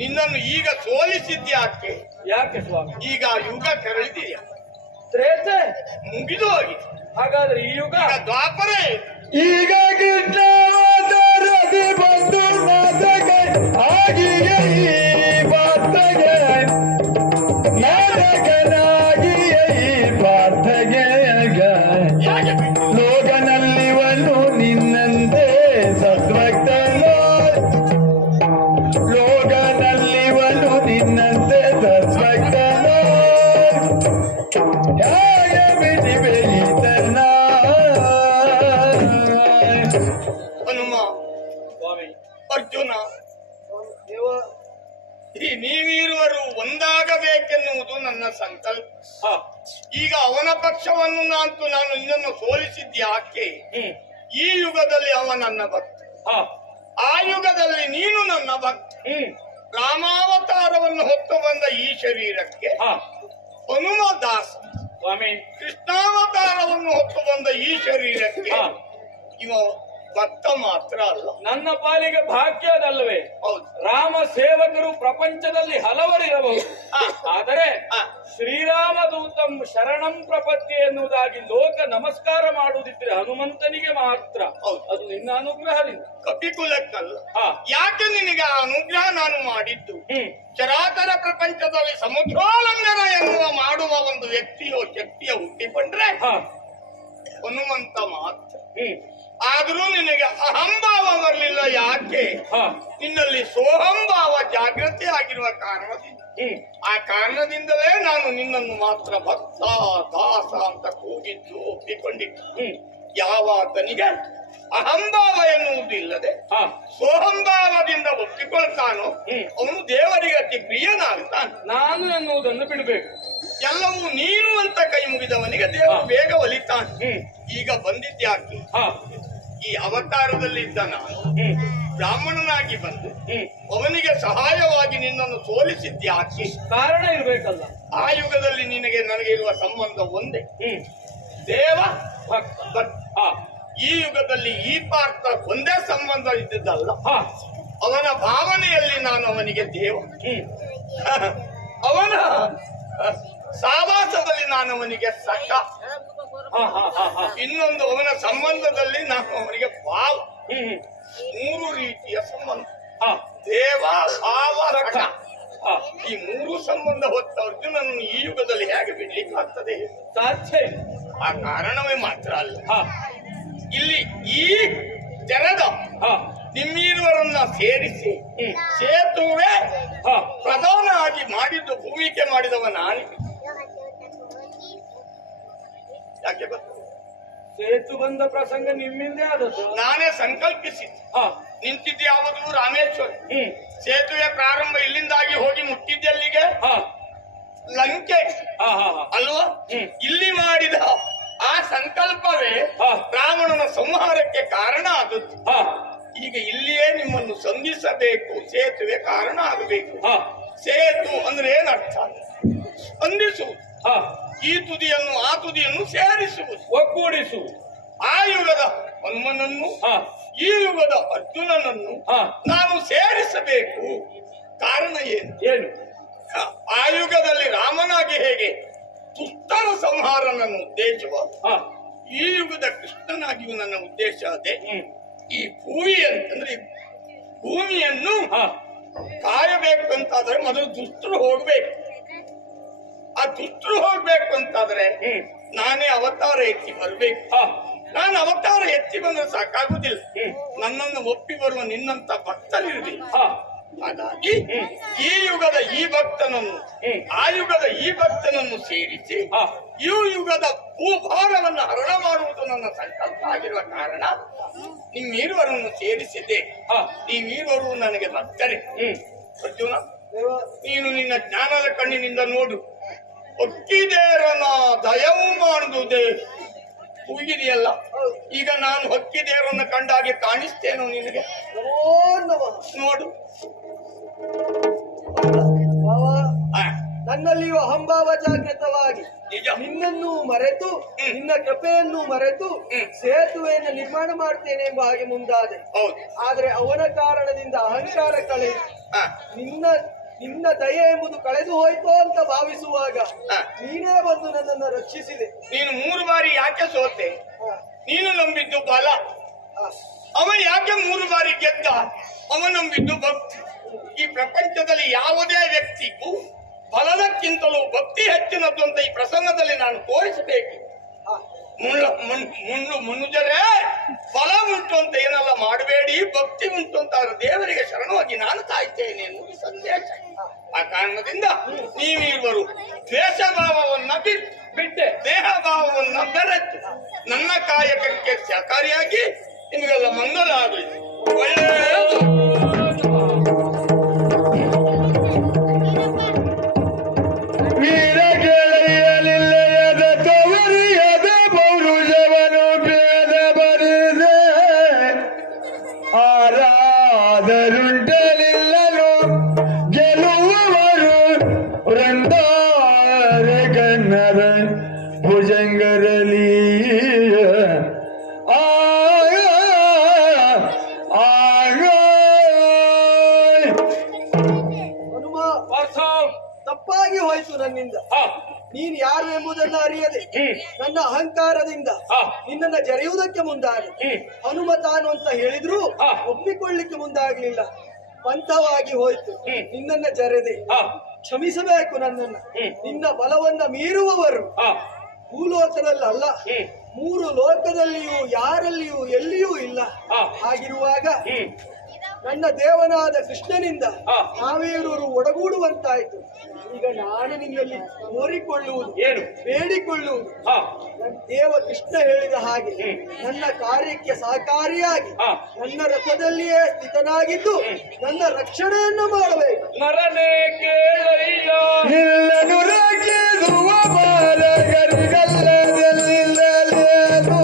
ನಿನ್ನನ್ನು ಈಗ ಸೋಲಿಸಿದ್ಯಾಕೆ? ಯಾಕೆ ಸ್ವಾಮಿ? ಈಗ ಯುಗ ಕೆರಳಿದೆಯ, ತ್ರೇತೆ ಮುಗಿದು ಹೋಗಿದೆ. ಹಾಗಾದ್ರೆ ಈ ಯುಗ ಈಗ ದ್ವಾಪರೇ. ಈಗ ಕೃಷ್ಣಾವತಾರದಿ ಬಂದು ಮಾತಗೆ ಆಗಿಯೇ ಈ ಮಾತಗೆ ನಾಯಕನಾಗಿಯೇ ಈ ಪಾರ್ಥಗೆ ಯಾಕೆ ಬಿಟ್ಟು? ಲೋಕನಲ್ಲಿವನು ನಿನ್ನಂತೆ ಸದ್ಭಕ್ತನೋ, ಲೋಕನಲ್ಲಿವನು ನಿನ್ನಂತೆ ಸದ್ಭಕ್ತನೋ, ಹೇಗೆ ಬಿಡಿ ಬೆಳೀತನ ಹನುಮ, ಸ್ವಾಮಿ ಅರ್ಜುನ, ದೇವ ಈ ನೀವಿರುವರು ಒಂದಾಗಬೇಕೆನ್ನುವುದು ನನ್ನ ಸಂಕಲ್ಪ. ಈಗ ಅವನ ಪಕ್ಷವನ್ನು ನಾನು ನಿನ್ನನ್ನು ಸೋಲಿಸಿದ್ಯಾಕೆ? ಈ ಯುಗದಲ್ಲಿ ಅವ ನನ್ನ ಭಕ್ತ, ಆ ಯುಗದಲ್ಲಿ ನೀನು ನನ್ನ ಭಕ್ತ. ರಾಮಾವತಾರವನ್ನು ಹೊತ್ತು ಬಂದ ಈ ಶರೀರಕ್ಕೆ ಹನುಮ ದಾಸ, ಸ್ವಾಮಿ ಕೃಷ್ಣಾವತಾರವನ್ನು ಹೊತ್ತು ಬಂದ ಈ ಶರೀರಕ್ಕೆ ಇವ ಭಕ್ತ ಮಾತ್ರ ಅಲ್ಲ. ನನ್ನ ಪಾಲಿಗೆ ಭಾಗ್ಯದಲ್ಲವೇ? ಹೌದು. ರಾಮ ಸೇವಕರು ಪ್ರಪಂಚದಲ್ಲಿ ಹಲವರಿರಬಹುದು, ಆದರೆ ಶ್ರೀರಾಮದೂತಂ ಶರಣಂ ಪ್ರಪತ್ತಿ ಎನ್ನುವುದಾಗಿ ಲೋಕ ನಮಸ್ಕಾರ ಮಾಡುವುದಿದ್ರೆ ಹನುಮಂತನಿಗೆ ಮಾತ್ರ. ಅದು ನಿನ್ನ ಅನುಗ್ರಹದಿಂದ. ಕಪಿಕುಲಕ್ಕಲ್ಲ. ಯಾಕೆ ನಿನಗೆ ಆ ಅನುಗ್ರಹ ನಾನು ಮಾಡಿದ್ದು? ಚರಾಚರ ಪ್ರಪಂಚದಲ್ಲಿ ಸಮುದ್ರೋಲ್ಲಂಘನ ಎನ್ನುವ ಮಾಡುವ ಒಂದು ವ್ಯಕ್ತಿಯೋ ಶಕ್ತಿಯ ಹುಟ್ಟಿಕೊಂಡ್ರೆ ಹನುಮಂತ ಮಾತ್ರ. ಆದರೂ ನಿನಗೆ ಅಹಂಭಾವ ಬರಲಿಲ್ಲ. ಯಾಕೆ? ನಿನ್ನಲ್ಲಿ ಸೋಹಂಭಾವ ಜಾಗೃತಿ ಆಗಿರುವ ಕಾರಣದಿಂದ. ಆ ಕಾರಣದಿಂದಲೇ ನಾನು ನಿನ್ನನ್ನು ಮಾತ್ರ ಭಕ್ತ ದಾಸ ಅಂತ ಕೂಗಿದ್ದು ಒಪ್ಪಿಕೊಂಡಿದ್ದು. ಯಾವಾತನಿಗೆ ಅಹಂಭಾವ ಎನ್ನುವುದು ಇಲ್ಲದೆ ಸೋಹಂಭಾವದಿಂದ ಒಪ್ಪಿಕೊಳ್ತಾನೋ ಅವನು ದೇವರಿಗೆ ಅತಿ ಪ್ರಿಯನಾಗ್ತಾನೆ. ನಾನು ಎನ್ನುವುದನ್ನು ಬಿಡಬೇಕು. ಎಲ್ಲವೂ ನೀನು ಅಂತ ಕೈ ಮುಗಿದವನಿಗೆ ದೇವರು ಬೇಗ ಒಲಿತಾನೆ. ಈಗ ಬಂದಿದ್ಯಾಕೆ? ಈ ಅವತಾರದಲ್ಲಿ ಇದ್ದ ನಾನು ಬ್ರಾಹ್ಮಣನಾಗಿ ಬಂದು ಅವನಿಗೆ ಸಹಾಯವಾಗಿ ನಿನ್ನನ್ನು ಸೋಲಿಸಿದ್ಯಾಕೆ? ಕಾರಣ ಇರ್ಬೇಕಲ್ಲ. ಆ ಯುಗದಲ್ಲಿ ನಿನಗೆ ನನಗೆ ಇರುವ ಸಂಬಂಧ ಒಂದೇ, ದೇವ ಭಕ್ತ. ಈ ಯುಗದಲ್ಲಿ ಈ ಪಾರ್ಥ ಒಂದೇ ಸಂಬಂಧ ಇದ್ದಿದ್ದಲ್ಲ. ಅವನ ಭಾವನೆಯಲ್ಲಿ ನಾನು ಅವನಿಗೆ ದೇವ, ಅವನ ಸಾವಾಸದಲ್ಲಿ ನಾನು ಅವನಿಗೆ ಸಖ, ಇನ್ನೊಂದು ಅವನ ಸಂಬಂಧದಲ್ಲಿ ನಾನು ಅವನಿಗೆ ಭಾವ. ಮೂರು ರೀತಿಯ ಸಂಬಂಧ, ದೇವ ಭಾವ ಸಖ. ಈ ಮೂರು ಸಂಬಂಧ ಹೊತ್ತ ಅರ್ಜುನನ್ನು ಈ ಯುಗದಲ್ಲಿ ಹೇಗೆ ಬಿಡ್ಲಿಕ್ಕೆ ಆಗ್ತದೆ? ಸಾಧ್ಯ ಇಲ್ಲ. ಆ ಕಾರಣವೇ ಮಾತ್ರ ಅಲ್ಲ, ಇಲ್ಲಿ ಈ ತೆರೆದ ನಿಮ್ಮೀರುವರನ್ನ ಸೇರಿಸಿ ಸೇತುವೆ ಪ್ರಧಾನ ಆಗಿ ಮಾಡಿದ್ದು ಭೂಮಿಕೆ ಮಾಡಿದವ ನಾನು. ಯಾಕೆ ಗೊತ್ತು? ಸೇತು ಬಂದ ಪ್ರಸಂಗ ನಿಮ್ಮಿಂದೇ ಆದದ್ದು. ನಾನೇ ಸಂಕಲ್ಪಿಸಿದ್ದು. ನಿಂತಿದ್ದು ಯಾವುದು? ರಾಮೇಶ್ವರ. ಸೇತುವೆ ಪ್ರಾರಂಭ ಇಲ್ಲಿಂದಾಗಿ ಹೋಗಿ ಮುಟ್ಟಿದ್ದೆಲ್ಲಿಗೆ? ಲಂಕೆ ಅಲ್ವಾ? ಇಲ್ಲಿ ಮಾಡಿದ ಆ ಸಂಕಲ್ಪವೇ ರಾವಣನ ಸಂಹಾರಕ್ಕೆ ಕಾರಣ ಆದದ್ದು. ಈಗ ಇಲ್ಲಿಯೇ ನಿಮ್ಮನ್ನು ಸಂಧಿಸಬೇಕು, ಸೇತುವೆ ಕಾರಣ ಆಗಬೇಕು. ಸೇತು ಅಂದ್ರೆ ಏನರ್ಥ? ಸಂಧಿಸುವುದು, ಈ ತುದಿಯನ್ನು ಆ ತುದಿಯನ್ನು ಸೇರಿಸುವುದು, ಒಗ್ಗೂಡಿಸುವುದು. ಆ ಯುಗದ ಹನುಮನನ್ನು ಈ ಯುಗದ ಅರ್ಜುನನನ್ನು ನಾನು ಸೇರಿಸಬೇಕು. ಕಾರಣ ಏನು? ಆ ಯುಗದಲ್ಲಿ ರಾಮನಾಗಿ ಹೇಗೆ ದುಷ್ಟರ ಸಂಹಾರ ನನ್ನ ಉದ್ದೇಶವ, ಈ ಯುಗದ ಕೃಷ್ಣನಾಗಿಯೂ ನನ್ನ ಉದ್ದೇಶ ಅದೇ. ಈ ಭೂಮಿಯನ್ನು ಕಾಯಬೇಕು ಅಂತಾದ್ರೆ ಮೊದಲು ದುಷ್ಟರು ಹೋಗ್ಬೇಕು. ಆ ದುಷ್ಟರು ಹೋಗ್ಬೇಕು ಅಂತಾದ್ರೆ ನಾನೇ ಅವತಾರ ಎತ್ತಿ ಬರ್ಬೇಕು. ನಾನು ಅವತಾರ ಎತ್ತಿ ಬಂದ್ರೆ ಸಾಕಾಗುದಿಲ್ಲ, ನನ್ನನ್ನು ಒಪ್ಪಿ ಬರುವ ನಿನ್ನಂತ ಭಕ್ತರಿರಬೇಕು. ಹಾಗಾಗಿ ಈ ಯುಗದ ಈ ಭಕ್ತನನ್ನು ಆ ಯುಗದ ಈ ಭಕ್ತನನ್ನು ಸೇರಿಸಿ ಈ ಯುಗದ ಭೂಭಾರವನ್ನು ಹರಣ ಮಾಡುವುದು ನನ್ನ ಸಂಕಲ್ಪ ಆಗಿರುವ ಕಾರಣ ನಿಮ್ಮೀರುವರನ್ನು ಸೇರಿಸಿದ್ದೆ. ನೀವೀರುವರು ನನಗೆ ಭಕ್ತರೇ. ಅರ್ಜುನ, ನೀನು ನಿನ್ನ ಜ್ಞಾನದ ಕಣ್ಣಿನಿಂದ ನೋಡು. ಹೊಕ್ಕಿದೇರನ ದಯವು ಮಾಡುವುದೇ ಕೂಗಿದೆಯಲ್ಲ, ಈಗ ನಾನು ಹೊಕ್ಕಿದೇರನ್ನು ಕಂಡಾಗೆ ಕಾಣಿಸ್ತೇನೋ ನಿನಗೆ? ನೋಡು. ನನ್ನಲ್ಲಿಯೂ ಅಹಂಭಾವ ಜಾಗೃತವಾಗಿ ನಿಜ. ನಿನ್ನನ್ನು ಮರೆತು ನಿನ್ನ ಕೃಪೆಯನ್ನು ಮರೆತು ಸೇತುವೆಯನ್ನು ನಿರ್ಮಾಣ ಮಾಡ್ತೇನೆ ಎಂಬ ಹಾಗೆ ಮುಂದಾದೆ. ಹೌದು. ಆದ್ರೆ ಅವನ ಕಾರಣದಿಂದ ಅಹಂಕಾರ ಕಳೆಯಿತು. ಹ. ನಿನ್ನ ದಯೆ ಎಂಬುದು ಕಳೆದು ಹೋಯ್ತು ಅಂತ ಭಾವಿಸುವಾಗ ನೀನೇ ಬಂದು ನನ್ನನ್ನು ರಕ್ಷಿಸಿದೆ. ನೀನು 3 ಬಾರಿ ಯಾಕೆ ಸೋತೆ? ಹ, ನೀನು ನಂಬಿದ್ದು ಬಲ, ಹ, ಅವ ಯಾಕೆ 3 ಬಾರಿ ಗೆದ್ದ? ಅವ ನಂಬಿದ್ದು ಭಕ್ತಿ. ಈ ಪ್ರಪಂಚದಲ್ಲಿ ಯಾವುದೇ ವ್ಯಕ್ತಿಗೂ ಬಲದಕ್ಕಿಂತಲೂ ಭಕ್ತಿ ಹೆಚ್ಚಿನದ್ದು ಅಂತ ಈ ಪ್ರಸಂಗದಲ್ಲಿ ನಾನು ತೋರಿಸಬೇಕು. ಹ. ಮನುಜರೇ, ಬಲ ಉಂಟು ಅಂತ ಏನೆಲ್ಲ ಮಾಡಬೇಡಿ, ಭಕ್ತಿ ಉಂಟು ಅಂತ ಅವರ ದೇವರಿಗೆ ಶರಣವಾಗಿ ನಾನು ಕಾಯ್ತೇನೆ ಎನ್ನುವುದು ಸಂದೇಶ. ಆ ಕಾರಣದಿಂದ ನೀವಿರುವರು ದ್ವೇಷ ಭಾವವನ್ನ ಬಿಟ್ಟೆ ದೇಹ ಭಾವವನ್ನ ಬೆರೆತು ನನ್ನ ಕಾಯಕಕ್ಕೆ ಸಹಕಾರಿಯಾಗಿ ನಿಮಗೆಲ್ಲ ಮಂಗಲ ಆಗಲಿ. ಒಳ್ಳೆಯದು. ವೀರ ಗೆಳೆಯಲಿಲ್ಲದ ತವರಿಯದ ಪೌರುಷವನು ಭೇದ ಬರಿದೆ ಆರಾದರುಂಟಲಿಲ್ಲಲು ಗೆಲುವವರು ವೃಂದಾರ ಕನ್ನಡ ಭುಜಂಗರಲಿ ಹನುಮ, ವಾಸ. ತಪ್ಪಾಗಿ ಹೋಯ್ತು ನನ್ನಿಂದ. ಹ. ನೀನು ಯಾರು ಎಂಬುದನ್ನ ಅರಿಯದೆ ಹ್ಮ್. ನನ್ನ ಅಹಂಕಾರದಿಂದ ಹ. ನಿನ್ನನ್ನ ಜರೆಯುವುದಕ್ಕೆ ಮುಂದಾದೆ. ಹ್ಮ್. ಹನುಮ ತಾನು ಅಂತ ಹೇಳಿದ್ರು ಹ. ಒಪ್ಪಿಕೊಳ್ಳಿಕ್ಕೆ ಮುಂದಾಗ್ಲಿಲ್ಲ. ಪಂಥವಾಗಿ ಹೋಯ್ತು. ಹ್ಮ್. ನಿನ್ನನ್ನ ಜರೆದೆ. ಹ. ಕ್ಷಮಿಸಬೇಕು ನನ್ನನ್ನ. ಹ್ಮ್. ನಿನ್ನ ಬಲವನ್ನ ಮೀರುವವರು ಹ. ಭೂಲೋಕದಲ್ಲ, ಹ್ಮ್. 3 ಲೋಕದಲ್ಲಿಯೂ ಯಾರಲ್ಲಿಯೂ ಎಲ್ಲಿಯೂ ಇಲ್ಲ. ಹ. ಹಾಗಿರುವಾಗ ಹ್ಮ್. ನನ್ನ ದೇವನಾದ ಕೃಷ್ಣನಿಂದ ಹ. ನಾವೇರೂರು ಒಡಗೂಡುವಂತಾಯ್ತು. ಈಗ ನಾನು ನಿನ್ನಲ್ಲಿ ಕೋರಿಕೊಳ್ಳುವುದು, ಏನು? ಬೇಡಿಕೊಳ್ಳುವುದು, ಹ. ನನ್ನ ದೇವ ಕೃಷ್ಣ ಹೇಳಿದ ಹಾಗೆ ಹ್ಮ್. ನನ್ನ ಕಾರ್ಯಕ್ಕೆ ಸಹಕಾರಿಯಾಗಿ ಹ. ನನ್ನ ರಥದಲ್ಲಿಯೇ ಸ್ಥಿತನಾಗಿದ್ದು ನನ್ನ ರಕ್ಷಣೆಯನ್ನು ಮಾಡಬೇಕು. ನರನೇ ಕೇಳಯ್ಯ. ಇಲ್ಲನು ರಾಗಿದುವ ಬಾಲಗರಿಗಲ್ಲದೆಲ್ಲಿಲ್ಲಲೇನು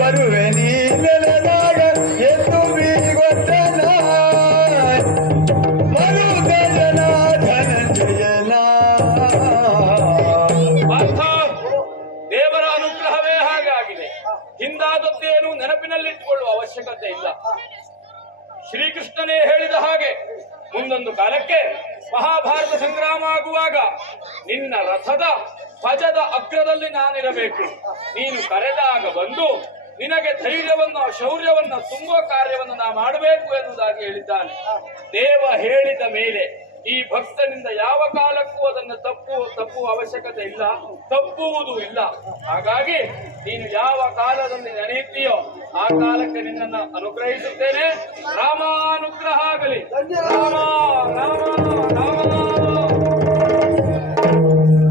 ಬರುವೆ ನೀ ನೆಲದಾಗ ಎಂದು ಬೀಗೊಟ್ಟನ ಮರುದಯನ ಧನಂಜಯನ ಪಾರ್ಥ, ದೇವರ ಅನುಗ್ರಹವೇ ಹಾಗಾಗಿದೆ. ಹಿಂದಾದದ್ದೇನು ನೆನಪಿನಲ್ಲಿಟ್ಟುಕೊಳ್ಳುವ ಅವಶ್ಯಕತೆ ಇಲ್ಲ. ಶ್ರೀಕೃಷ್ಣನೇ ಹೇಳಿದ ಹಾಗೆ ಮುಂದೊಂದು ಕಾಲಕ್ಕೆ ಮಹಾಭಾರತ ಸಂಗ್ರಾಮ ಆಗುವಾಗ ನಿನ್ನ ರಥದ ಧ್ವಜದ ಅಗ್ರದಲ್ಲಿ ನಾನಿರಬೇಕು. ನೀನು ಕರೆದಾಗ ಬಂದು ನಿನಗೆ ಧೈರ್ಯವನ್ನ ಶೌರ್ಯವನ್ನ ತುಂಬುವ ಕಾರ್ಯವನ್ನು ನಾ ಮಾಡಬೇಕು ಎನ್ನುವುದಾಗಿ ಹೇಳಿದ್ದಾನೆ. ದೇವ ಹೇಳಿದ ಮೇಲೆ ಈ ಭಕ್ತನಿಂದ ಯಾವ ಕಾಲಕ್ಕೂ ಅದನ್ನು ತಪ್ಪುವ ಅವಶ್ಯಕತೆ ಇಲ್ಲ, ತಪ್ಪುವುದು ಇಲ್ಲ. ಹಾಗಾಗಿ ನೀನು ಯಾವ ಕಾಲದಲ್ಲಿ ನೆನೆಯುತ್ತೀಯೋ ಆ ಕಾಲಕ್ಕೆ ನಿನ್ನನ್ನು ಅನುಗ್ರಹಿಸುತ್ತೇನೆ. ರಾಮಾನುಗ್ರಹ ಆಗಲಿ. ರಾಮ ರಾಮ ರಾಮ.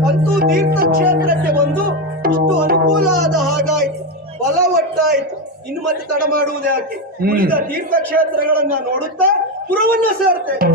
ಅಂತೂ ತೀರ್ಥಕ್ಷೇತ್ರಕ್ಕೆ ಬಂದು ಇಷ್ಟು ಅನುಕೂಲ ಆದ ಹಾಗಾಯ್ತು, ಬಲ ಒಟ್ಟಾಯ್ತು. ಇನ್ನು ಮತ್ತೆ ತಡ ಮಾಡುವುದು ಯಾಕೆ? ಉಳಿದ ತೀರ್ಥಕ್ಷೇತ್ರಗಳನ್ನ ನೋಡುತ್ತಾ ಪುರವನ್ನ ಸೇರ್ತೇನೆ.